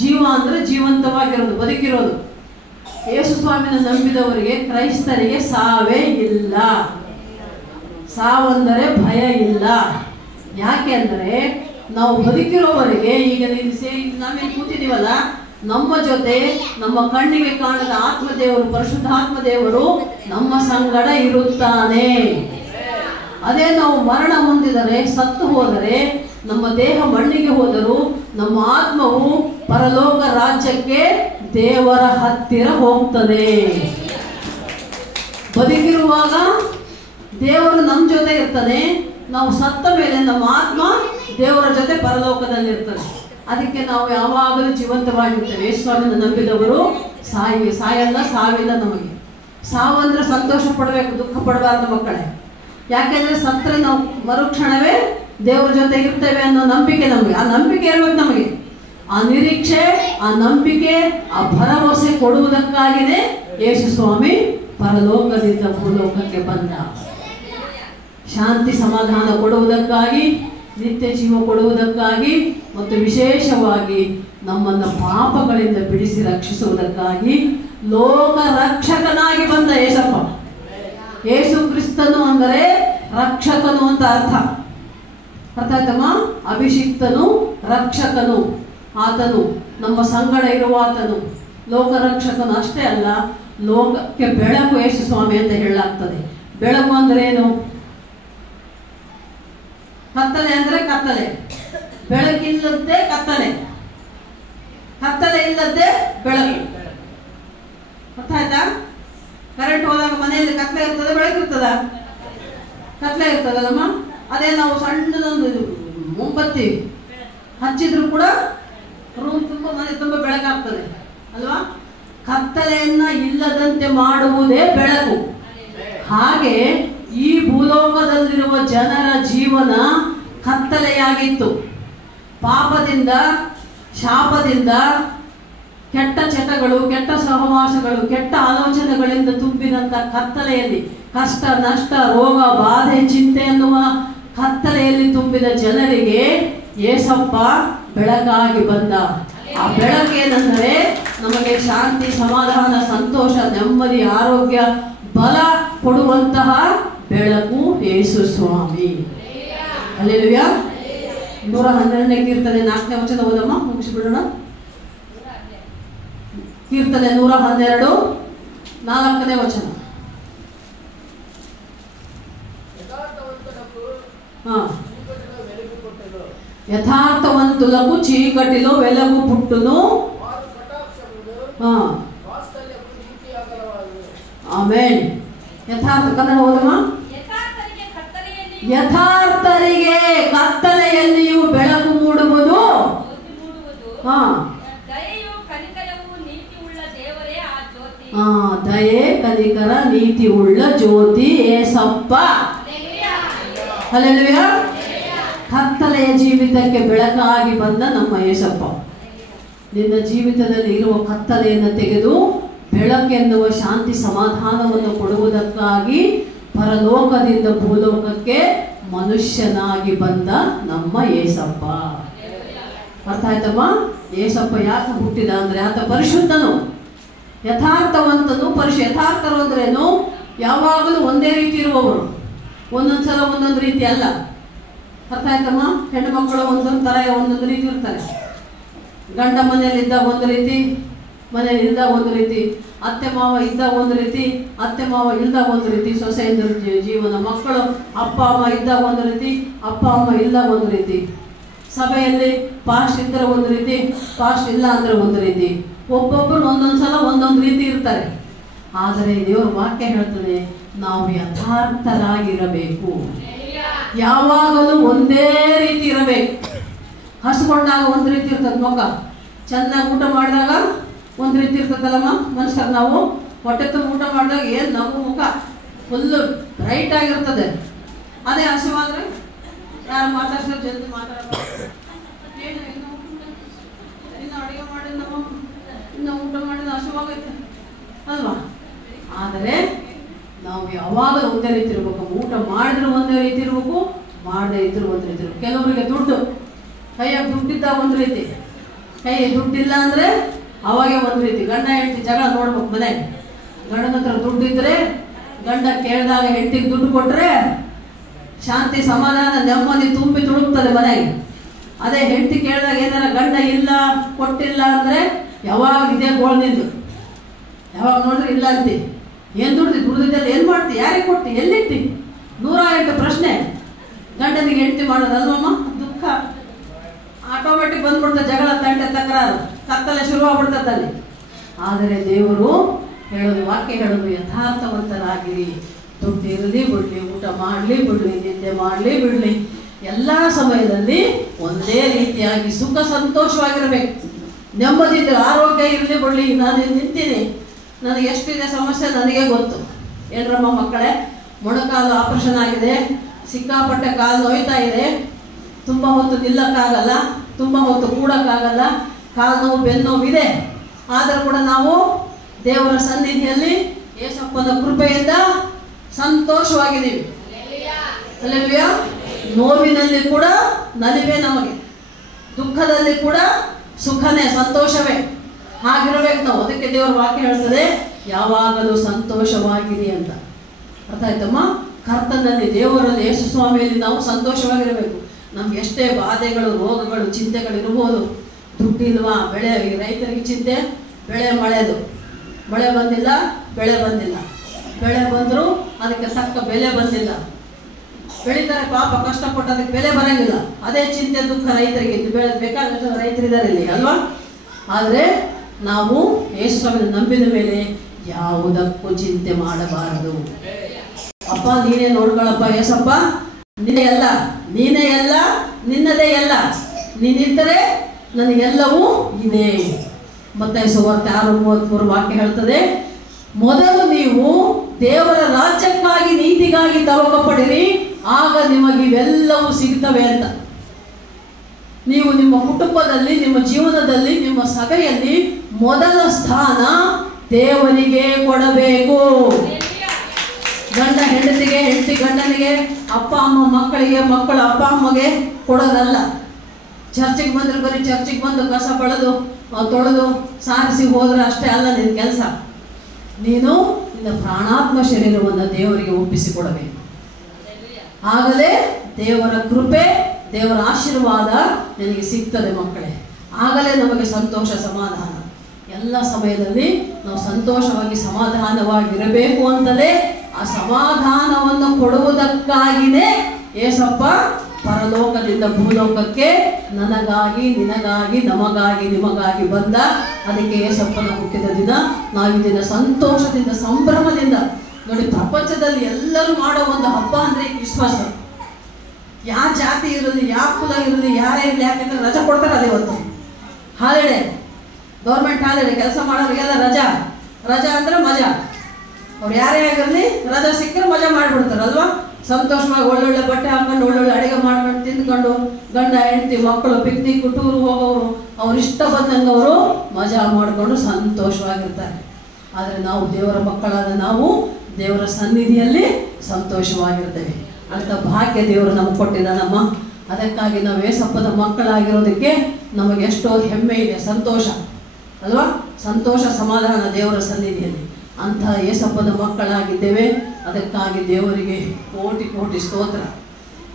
ಜೀವ ಅಂದರೆ ಜೀವಂತವಾಗಿರೋದು, ಬದುಕಿರೋದು. ಯೇಸುಸ್ವಾಮಿನ ನಂಬಿದವರಿಗೆ, ಕ್ರೈಸ್ತರಿಗೆ ಸಾವೇ ಇಲ್ಲ. ಸಾವಂದರೆ ಭಯ ಇಲ್ಲ. ಯಾಕೆ ಅಂದರೆ ನಾವು ಬದುಕಿರೋವರೆಗೆ, ಈಗ ನಾವೇನು ಕೂತಿದ್ದೀವಲ್ಲ, ನಮ್ಮ ಜೊತೆ ನಮ್ಮ ಕಣ್ಣಿಗೆ ಕಾಣದ ಆತ್ಮದೇವರು, ಪರಿಶುದ್ಧಾತ್ಮ ದೇವರು ನಮ್ಮ ಸಂಗಡ ಇರುತ್ತಾನೆ. ಅದೇ ನಾವು ಮರಣ ಹೊಂದಿದರೆ, ಸತ್ತು ಹೋದರೆ, ನಮ್ಮ ದೇಹ ಮಣ್ಣಿಗೆ ಹೋದರೂ ನಮ್ಮ ಆತ್ಮವು ಪರಲೋಕ ರಾಜ್ಯಕ್ಕೆ ದೇವರ ಹತ್ತಿರ ಹೋಗ್ತದೆ. ಬದುಕಿರುವಾಗ ದೇವರು ನಮ್ಮ ಜೊತೆ ಇರ್ತಾನೆ, ನಾವು ಸತ್ತ ಮೇಲೆ ನಮ್ಮ ಆತ್ಮ ದೇವರ ಜೊತೆ ಪರಲೋಕದಲ್ಲಿ ಇರ್ತದೆ. ಅದಕ್ಕೆ ನಾವು ಯಾವಾಗಲೂ ಜೀವಂತವಾಗಿರ್ತೇವೆ. ಯೇಸುಸ್ವಾಮಿನ ನಂಬಿದವರು ಸಾಯಲ್ಲ, ಸಾವಿಲ್ಲ. ನಮಗೆ ಸಾವಂದ್ರೆ ಸಂತೋಷ ಪಡಬೇಕು, ದುಃಖ ಪಡಬಾರ್ದು ಮಕ್ಕಳೇ. ಯಾಕೆಂದ್ರೆ ಸತ್ತರೆ ನಾವು ಮರುಕ್ಷಣವೇ ದೇವರ ಜೊತೆ ಇರ್ತೇವೆ ಅನ್ನೋ ನಂಬಿಕೆ ನಮಗೆ. ಆ ನಂಬಿಕೆ ಇರಬೇಕು ನಮಗೆ. ಆ ನಿರೀಕ್ಷೆ, ಆ ನಂಬಿಕೆ, ಆ ಭರವಸೆ ಕೊಡುವುದಕ್ಕಾಗಿಯೇ ಯೇಸುಸ್ವಾಮಿ ಪರಲೋಕದಿಂದ ಭೂಲೋಕಕ್ಕೆ ಬಂದ. ಶಾಂತಿ ಸಮಾಧಾನ ಕೊಡುವುದಕ್ಕಾಗಿ, ನಿತ್ಯ ಜೀವ ಕೊಡುವುದಕ್ಕಾಗಿ, ಮತ್ತು ವಿಶೇಷವಾಗಿ ನಮ್ಮನ್ನು ಪಾಪಗಳಿಂದ ಬಿಡಿಸಿ ರಕ್ಷಿಸುವುದಕ್ಕಾಗಿ ಲೋಕ ರಕ್ಷಕನಾಗಿ ಬಂದ ಯೇಸಪ್ಪ. ಯೇಸು ಕ್ರಿಸ್ತನು ಅಂದರೆ ರಕ್ಷಕನು ಅಂತ ಅರ್ಥ. ಅರ್ಥ ಆಯ್ತಮ್ಮ? ಅಭಿಷಿಕ್ತನು, ರಕ್ಷಕನು. ಆತನು ನಮ್ಮ ಸಂಗಡ ಇರುವ ಆತನು ಲೋಕ ರಕ್ಷಕನು. ಅಷ್ಟೇ ಅಲ್ಲ, ಲೋಕಕ್ಕೆ ಬೆಳಕು ಯೇಸುಸ್ವಾಮಿ ಅಂತ ಹೇಳಲಾಗ್ತದೆ. ಬೆಳಕು ಅಂದ್ರೆ ಏನು? ಕತ್ತಲೆ ಅಂದ್ರೆ ಕತ್ತಲೆ, ಬೆಳಕಿಲ್ಲದೆ ಕತ್ತಲೆ, ಕತ್ತಲೆ ಇಲ್ಲದೆ ಬೆಳಕು. ಅರ್ಥ ಆಯ್ತಾ? ಕರೆಂಟ್ ಹೋದಾಗ ಮನೆಯಲ್ಲಿ ಕತ್ತಲೆ ಇರ್ತದೆ, ಬೆಳಕಿರ್ತದ? ಕತ್ತಲೆ ಇರ್ತದಲ್ಲಮ್ಮ. ಅದೇ ನಾವು ಸಣ್ಣದೊಂದು ಮೊಂಬತ್ತಿ ಹಚ್ಚಿದ್ರು ಕೂಡ ರೂಮ್ ತುಂಬ, ಮನೆ ತುಂಬ ಬೆಳಕಾಗ್ತದೆ ಅಲ್ವಾ? ಕತ್ತಲೆಯನ್ನ ಇಲ್ಲದಂತೆ ಮಾಡುವುದೇ ಬೆಳಕು. ಹಾಗೆ ಈ ಭೂಲೋಕದಲ್ಲಿರುವ ಜನರ ಜೀವನ ಕತ್ತಲೆಯಾಗಿತ್ತು. ಪಾಪದಿಂದ, ಶಾಪದಿಂದ, ಕೆಟ್ಟ ಚಟಗಳು, ಕೆಟ್ಟ ಸಹವಾಸಗಳು, ಕೆಟ್ಟ ಆಲೋಚನೆಗಳಿಂದ ತುಂಬಿದಂಥ ಕತ್ತಲೆಯಲ್ಲಿ, ಕಷ್ಟ, ನಷ್ಟ, ರೋಗ, ಬಾಧೆ, ಚಿಂತೆ ಎನ್ನುವ ಕತ್ತಲೆಯಲ್ಲಿ ತುಂಬಿದ ಜನರಿಗೆ ಯೇಸಪ್ಪ ಬೆಳಕಾಗಿ ಬಂದ. ಆ ಬೆಳಕೇನೆಂದರೆ ನಮಗೆ ಶಾಂತಿ, ಸಮಾಧಾನ, ಸಂತೋಷ, ನೆಮ್ಮದಿ, ಆರೋಗ್ಯ, ಬಲ ಕೊಡುವಂತಹ ಬೆಳಕು ಯೇಸುಸ್ವಾಮಿ. ಹಲ್ಲೆಲೂಯಾ. 112ನೇ ಕೀರ್ತನೆ 4ನೇ ವಚನ ಓದಮ್ಮ, ಮುಗಿಸಿಬಿಡೋಣ. ಕೀರ್ತನೆ 112 4ನೇ ವಚನ. యథార్థవంతులకు చీకటిలో వెలుగు పుట్టును. ಆಮೆನ್. ಯಥಾರ್ಥ ಕನ್ನಡ ಓದಮ್ಮ. ಯಥಾರ್ಥರಿಗೆ ಕತ್ತಲೆಯಲ್ಲಿಯೂ ಬೆಳಕು ಮೂಡುವುದು. ದಯೆ, ಕನಿಕರ, ನೀತಿ ಉಳ್ಳ ಜ್ಯೋತಿ ಏಸಪ್ಪ. ಹಲ್ಲೆಲೂಯಾ. ಕತ್ತಲೆಯ ಜೀವಿತಕ್ಕೆ ಬೆಳಕಾಗಿ ಬಂದ ನಮ್ಮ ಯೇಸಪ್ಪ. ನಿನ್ನ ಜೀವಿತದಲ್ಲಿ ಇರುವ ಕತ್ತಲೆಯನ್ನು ತೆಗೆದು ಬೆಳಕೆನ್ನುವ ಶಾಂತಿ ಸಮಾಧಾನವನ್ನು ಕೊಡುವುದಕ್ಕಾಗಿ ಪರಲೋಕದಿಂದ ಭೂಲೋಕಕ್ಕೆ ಮನುಷ್ಯನಾಗಿ ಬಂದ ನಮ್ಮ ಯೇಸಪ್ಪ. ಅರ್ಥ ಆಯ್ತಮ್ಮ? ಯೇಸಪ್ಪ ಯಾಕೆ ಹುಟ್ಟಿದ ಅಂದ್ರೆ ಆತ ಪರಿಶುದ್ಧನು, ಯಥಾರ್ಥವಂತನು, ಯಥಾರ್ಥರು ಅಂದ್ರೇನು? ಯಾವಾಗಲೂ ಒಂದೇ ರೀತಿ ಇರುವವರು, ಒಂದೊಂದ್ಸಲ ಒಂದೊಂದು ರೀತಿ ಅಲ್ಲ. ಅರ್ಥ ಆಯ್ತಮ್ಮ? ಹೆಣ್ಣು ಮಕ್ಕಳು ಒಂದೊಂದು ಥರ ಒಂದೊಂದು ರೀತಿ ಇರ್ತಾರೆ. ಗಂಡ ಮನೆಯಲ್ಲಿದ್ದಾಗ ಒಂದು ರೀತಿ, ಮನೆಯಲ್ಲಿ ಇದ್ದಾಗ ಒಂದು ರೀತಿ, ಅತ್ತೆ ಮಾವ ಇದ್ದಾಗ ಒಂದು ರೀತಿ, ಅತ್ತೆ ಮಾವ ಇಲ್ದಾಗ ಒಂದು ರೀತಿ, ಸೊಸೆಯಿಂದ ಜೀವನ, ಮಕ್ಕಳು ಅಪ್ಪ ಅಮ್ಮ ಇದ್ದಾಗ ಒಂದು ರೀತಿ, ಅಪ್ಪ ಅಮ್ಮ ಇಲ್ದಾಗ ಒಂದು ರೀತಿ, ಸಭೆಯಲ್ಲಿ ಪಾಸ್ಟ್ ಇದ್ದರೆ ಒಂದು ರೀತಿ, ಪಾಸ್ಟ್ ಇಲ್ಲ ಅಂದರೆ ಒಂದು ರೀತಿ, ಒಬ್ಬೊಬ್ಬರು ಒಂದೊಂದ್ಸಲ ಒಂದೊಂದು ರೀತಿ ಇರ್ತಾರೆ. ಆದರೆ ದೇವರ ವಾಕ್ಯ ಹೇಳ್ತದೆ, ನಾವು ಯಥಾರ್ಥರಾಗಿರಬೇಕು, ಯಾವಾಗಲೂ ಒಂದೇ ರೀತಿ ಇರಬೇಕು. ಹಸ್ಕೊಂಡಾಗ ಒಂದು ರೀತಿ ಇರ್ತದೆ ಮುಖ, ಚೆನ್ನಾಗಿ ಊಟ ಮಾಡಿದಾಗ ಒಂದು ರೀತಿ ಇರ್ತದಲ್ಲಮ್ಮ ಮನುಷ್ಯರು. ನಾವು ಹೊಟ್ಟೆ ತುಂಬ ಊಟ ಮಾಡಿದಾಗ ಏನು ನಮ್ಮ ಮುಖ ಫುಲ್ಲು ಬ್ರೈಟ್ ಆಗಿರ್ತದೆ. ಅದೇ ಹಸಿವಾದರೆ ಯಾರು ಮಾತಾಡ್ತಾರೆ, ಜಲ್ದಿ ಮಾತಾಡೋದು, ಏನು ಹಸುವಾಗುತ್ತೆ ಅಲ್ವಾ? ಆದರೆ ನಾವು ಯಾವಾಗ ಒಂದೇ ರೀತಿ ಇರಬೇಕು. ಊಟ ಮಾಡಿದ್ರು ಒಂದೇ ರೀತಿ ಇರಬೇಕು, ಮಾಡದೇ ಇದ್ರು ಒಂದೇ ರೀತಿ ಇರಬೇಕು. ಕೆಲವರಿಗೆ ದುಡ್ಡು ಕೈಯಾಗ ದುಡ್ಡಿದ್ದಾಗ ಒಂದು ರೀತಿ, ಕೈ ದುಡ್ಡಿಲ್ಲ ಅಂದರೆ ಅವಾಗೆ ಒಂದು ರೀತಿ. ಗಂಡ ಹೆಂಡತಿ ಜಗಳ ನೋಡ್ಬೇಕು ಮನೆಗೆ. ಗಂಡನ ಹತ್ರ ದುಡ್ಡಿದ್ರೆ ಗಂಡ ಕೇಳಿದಾಗ ಹೆಂಡತಿಗೆ ದುಡ್ಡು ಕೊಟ್ಟರೆ ಶಾಂತಿ ಸಮಾಧಾನ ನೆಮ್ಮದಿ ತುಂಬಿ ತುಳುಕ್ತದೆ ಮನೆಗೆ. ಅದೇ ಹೆಂಡತಿ ಕೇಳಿದಾಗ ಏನಾರ ಗಂಡ ಇಲ್ಲ ಕೊಟ್ಟಿಲ್ಲ ಅಂದರೆ ಯಾವಾಗ ಇದೇ ಗೋಳು ನಿಂದು, ಯಾವಾಗ ನೋಡಿದ್ರೆ ಇಲ್ಲ ಅಂತಿ. ಏನು ದುಡ್ದಿದ್ದೆಲ್ಲ ಏನು ಮಾಡ್ತಿ, ಯಾರಿಗೆ ಕೊಟ್ಟು, ಎಲ್ಲಿಟ್ಟಿ, 108 ಪ್ರಶ್ನೆ ಗಂಡನಿಗೆ ಹೆಂಡತಿ ಮಾಡೋದಲ್ವಮ್ಮ. ದುಃಖ ಆಟೋಮೆಟಿಕ್ ಬಂದ್ಬಿಡ್ತದೆ, ಜಗಳ ತಂಟೆ ತಕರಾರು ಕತ್ತಲೆ ಶುರುವಾಗ್ಬಿಡ್ತದಲ್ಲಿ. ಆದರೆ ದೇವರು ಹೇಳೋದು, ವಾಕ್ಯ ಹೇಳೋದು, ಯಥಾರ್ಥವಂತರಾಗಿರಿ. ದುಡ್ಡು ಇರಲಿ ಬಿಡಲಿ, ಊಟ ಮಾಡಲಿ ಬಿಡಲಿ, ನಿದ್ದೆ ಮಾಡಲಿ ಬಿಡಲಿ, ಎಲ್ಲ ಸಮಯದಲ್ಲಿ ಒಂದೇ ರೀತಿಯಾಗಿ ಸುಖ ಸಂತೋಷವಾಗಿರಬೇಕು. ನೆಮ್ಮದಿದ್ದು ಆರೋಗ್ಯ ಇರಲಿ ಬಿಡಲಿ. ನಾನು ನಿಂತೀನಿ, ನನಗೆ ಎಷ್ಟಿದೆ ಸಮಸ್ಯೆ ನನಗೆ ಗೊತ್ತು. ಏನ್ರಮ್ಮ ಮಕ್ಕಳೇ, ಮೊಣಕಾಲು ಆಪರೇಷನ್ ಆಗಿದೆ, ಸಿಕ್ಕಾಪಟ್ಟೆ ಕಾಲು ನೋಯ್ತಾ ಇದೆ, ತುಂಬ ಹೊತ್ತು ನಿಲ್ಲಕ್ಕಾಗಲ್ಲ, ತುಂಬ ಹೊತ್ತು ಕೂಡಕ್ಕಾಗಲ್ಲ, ಕಾಲು ನೋವು ಬೆನ್ನು ನೋವು ಇದೆ. ಆದರೂ ಕೂಡ ನಾವು ದೇವರ ಸನ್ನಿಧಿಯಲ್ಲಿ ಯೇಸಪ್ಪನ ಕೃಪೆಯಿಂದ ಸಂತೋಷವಾಗಿದ್ದೀವಿ. ಹಲ್ಲೆಲೂಯಾ. ನೋವಿನಲ್ಲಿ ಕೂಡ ನಲಿವೆ ನಮಗೆ, ದುಃಖದಲ್ಲಿ ಕೂಡ ಸುಖನೇ, ಸಂತೋಷವೇ. ಹಾಗಿರ್ಬೇಕು ನಾವು. ಅದಕ್ಕೆ ದೇವರ ವಾಕ್ಯ ಹೇಳ್ತದೆ, ಯಾವಾಗಲೂ ಸಂತೋಷವಾಗಿರಿ ಅಂತ. ಅರ್ಥ ಆಯ್ತಮ್ಮ? ಕರ್ತನಲ್ಲಿ, ದೇವರಲ್ಲಿ, ಯೇಸು ಸ್ವಾಮಿಯಲ್ಲಿ ನಾವು ಸಂತೋಷವಾಗಿರಬೇಕು. ನಮ್ಗೆ ಎಷ್ಟೇ ಬಾಧೆಗಳು, ರೋಗಗಳು, ಚಿಂತೆಗಳು ಇರ್ಬೋದು. ದುಡ್ಡಿಲ್ವಾ, ಬೆಳೆ, ರೈತರಿಗೆ ಚಿಂತೆ, ಬೆಳೆ ಮಳೆದು, ಮಳೆ ಬಂದಿಲ್ಲ, ಬೆಳೆ ಬಂದಿಲ್ಲ, ಬೆಳೆ ಬಂದರೂ ಅದಕ್ಕೆ ತಕ್ಕ ಬೆಲೆ ಬಂದಿಲ್ಲ. ಬೆಳೀತಾರೆ ಪಾಪ, ಕಷ್ಟಪಟ್ಟು ಅದಕ್ಕೆ ಬೆಲೆ ಬರೋಂಗಿಲ್ಲ. ಅದೇ ಚಿಂತೆ, ದುಃಖ ರೈತರಿಗೆ. ಬೇಕಾದಷ್ಟು ರೈತರಿದ್ದಾರೆ ಇಲ್ಲಿ ಅಲ್ವಾ? ಆದರೆ ನಾವು ಯೇಸು ಸ್ವಾಮಿನ ನಂಬಿದ ಮೇಲೆ ಯಾವುದಕ್ಕೂ ಚಿಂತೆ ಮಾಡಬಾರದು. ಅಪ್ಪ ನೀನೇ ನೋಡ್ಕೊಳಪ್ಪ ಯೇಸಪ್ಪ, ನೀನೇ ಎಲ್ಲ, ನೀನೇ ಎಲ್ಲ, ನಿನ್ನದೇ ಎಲ್ಲ, ನೀನಿದ್ದರೆ ನನಗೆಲ್ಲವೂ ಇದೆ. ಮತ್ತಾಯ ಸುವಾರ್ತೆ 6:33 ವಾಕ್ಯ ಹೇಳ್ತದೆ, ಮೊದಲು ನೀವು ದೇವರ ರಾಜ್ಯಕ್ಕಾಗಿ ನೀತಿಗಾಗಿ ತವಕ ಪಡಿರಿ, ಆಗ ನಿಮಗೆ ಇವೆಲ್ಲವೂ ಸಿಗ್ತವೆ ಅಂತ. ನೀವು ನಿಮ್ಮ ಕುಟುಂಬದಲ್ಲಿ, ನಿಮ್ಮ ಜೀವನದಲ್ಲಿ, ನಿಮ್ಮ ಸಭೆಯಲ್ಲಿ ಮೊದಲ ಸ್ಥಾನ ದೇವರಿಗೆ ಕೊಡಬೇಕು. ಗಂಡ ಹೆಂಡತಿಗೆ, ಹೆಂಡತಿ ಗಂಡನಿಗೆ, ಅಪ್ಪ ಅಮ್ಮ ಮಕ್ಕಳಿಗೆ, ಮಕ್ಕಳು ಅಪ್ಪ ಅಮ್ಮಗೆ ಕೊಡೋದಲ್ಲ. ಚರ್ಚಿಗೆ ಬಂದ್ರೆ ಬರೀ ಚರ್ಚಿಗೆ ಬಂದು ಕಸ ಬೆಳೆದು ತೊಳೆದು ಸಾರಿಸಿ ಹೋದ್ರೆ ಅಷ್ಟೇ ಅಲ್ಲ ನಿನ್ನ ಕೆಲಸ. ನೀನು ನಿನ್ನ ಪ್ರಾಣಾತ್ಮ ಶರೀರವನ್ನು ದೇವರಿಗೆ ಒಪ್ಪಿಸಿಕೊಡಬೇಕು. ಆಗಲೇ ದೇವರ ಕೃಪೆ, ದೇವರ ಆಶೀರ್ವಾದ ನಿನಗೆ ಸಿಗ್ತದೆ ಮಕ್ಕಳೇ. ಆಗಲೇ ನಮಗೆ ಸಂತೋಷ, ಸಮಾಧಾನ. ಎಲ್ಲ ಸಮಯದಲ್ಲಿ ನಾವು ಸಂತೋಷವಾಗಿ ಸಮಾಧಾನವಾಗಿರಬೇಕು ಅಂತಲೇ, ಆ ಸಮಾಧಾನವನ್ನು ಕೊಡುವುದಕ್ಕಾಗಿಯೇ ಯೇಸಪ್ಪ ಪರಲೋಕದಿಂದ ಭೂಲೋಕಕ್ಕೆ ನನಗಾಗಿ, ನಿನಗಾಗಿ, ನಮಗಾಗಿ, ನಿಮಗಾಗಿ ಬಂದ. ಅದಕ್ಕೆ ಯೇಸಪ್ಪನ ಹುಟ್ಟಿದ ದಿನ ನಾವು ಈ ದಿನ ಸಂತೋಷದಿಂದ, ಸಂಭ್ರಮದಿಂದ. ನೋಡಿ, ಪ್ರಪಂಚದಲ್ಲಿ ಎಲ್ಲರೂ ಮಾಡೋ ಒಂದು ಹಬ್ಬ ಅಂದರೆ ಕ್ರಿಸ್ಮಸ್. ಯಾವ ಜಾತಿ ಇರಲಿ, ಯಾವ ಕುಲ ಇರಲಿ, ಯಾರೇ ಇರಲಿ, ಯಾಕೆಂದ್ರೆ ರಜೆ ಕೊಡ್ತಾರೆ ಅದೇ ಇವತ್ತು. ಹಾಲಿಡೇ, ಗೌರ್ಮೆಂಟ್ ಹಾಲಿಡೇ, ಕೆಲಸ ಮಾಡೋರಿಗೆಲ್ಲ ರಜಾ. ರಜಾ ಅಂದರೆ ಮಜಾ. ಅವ್ರು ಯಾರೇ ಆಗಿರಲಿ ರಜಾ ಸಿಕ್ಕರೆ ಮಜಾ ಮಾಡಿಬಿಡ್ತಾರಲ್ವಾ? ಸಂತೋಷವಾಗಿ ಒಳ್ಳೊಳ್ಳೆ ಬಟ್ಟೆ ಹಾಕೊಂಡು, ಒಳ್ಳೊಳ್ಳೆ ಅಡುಗೆ ಮಾಡ್ಕೊಂಡು ತಿಂದ್ಕೊಂಡು, ಗಂಡ ಹೆಂಡತಿ ಮಕ್ಕಳು ಪಿಕ್ನಿಕ್ ಟೂರ್ ಹೋಗೋರು, ಅವ್ರು ಇಷ್ಟ ಬಂದಂಗೆ ಅವರು ಮಜಾ ಮಾಡಿಕೊಂಡು ಸಂತೋಷವಾಗಿರ್ತಾರೆ. ಆದರೆ ನಾವು ದೇವರ ಮಕ್ಕಳಾದ ನಾವು ದೇವರ ಸನ್ನಿಧಿಯಲ್ಲಿ ಸಂತೋಷವಾಗಿರ್ತೇವೆ ಅಂತ ಭಾಗ್ಯ ದೇವರು ನಮಗೆ ಕೊಟ್ಟಿದ್ದಾನಮ್ಮ. ಅದಕ್ಕಾಗಿ ನಾವು ಯೇಸಪ್ಪನ ಮಕ್ಕಳಾಗಿರೋದಕ್ಕೆ ನಮಗೆ ಎಷ್ಟೋ ಹೆಮ್ಮೆ ಇದೆ, ಸಂತೋಷ ಅಲ್ವಾ? ಸಂತೋಷ, ಸಮಾಧಾನ ದೇವರ ಸನ್ನಿಧಿಯಲ್ಲಿ. ಅಂಥ ಯೇಸಪ್ಪನ ಮಕ್ಕಳಾಗಿದ್ದೇವೆ. ಅದಕ್ಕಾಗಿ ದೇವರಿಗೆ ಕೋಟಿ ಕೋಟಿ ಸ್ತೋತ್ರ.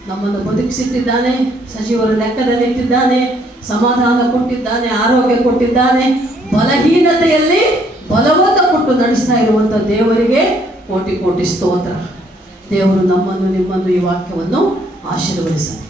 ನಮ್ಮನ್ನು ಬದುಕಿಸಿಟ್ಟಿದ್ದಾನೆ, ಸಜೀವರ ಲೆಕ್ಕದಲ್ಲಿಟ್ಟಿದ್ದಾನೆ, ಸಮಾಧಾನ ಕೊಟ್ಟಿದ್ದಾನೆ, ಆರೋಗ್ಯ ಕೊಟ್ಟಿದ್ದಾನೆ. ಬಲಹೀನತೆಯಲ್ಲಿ ಬಲವನ್ನು ಕೊಟ್ಟು ನಡೆಸ್ತಾ ಇರುವಂಥ ದೇವರಿಗೆ ಕೋಟಿ ಕೋಟಿ ಸ್ತೋತ್ರ. ದೇವರು ನಮ್ಮನ್ನು, ನಿಮ್ಮನ್ನು, ಈ ವಾಕ್ಯವನ್ನು ಆಶೀರ್ವದಿಸಲಿ.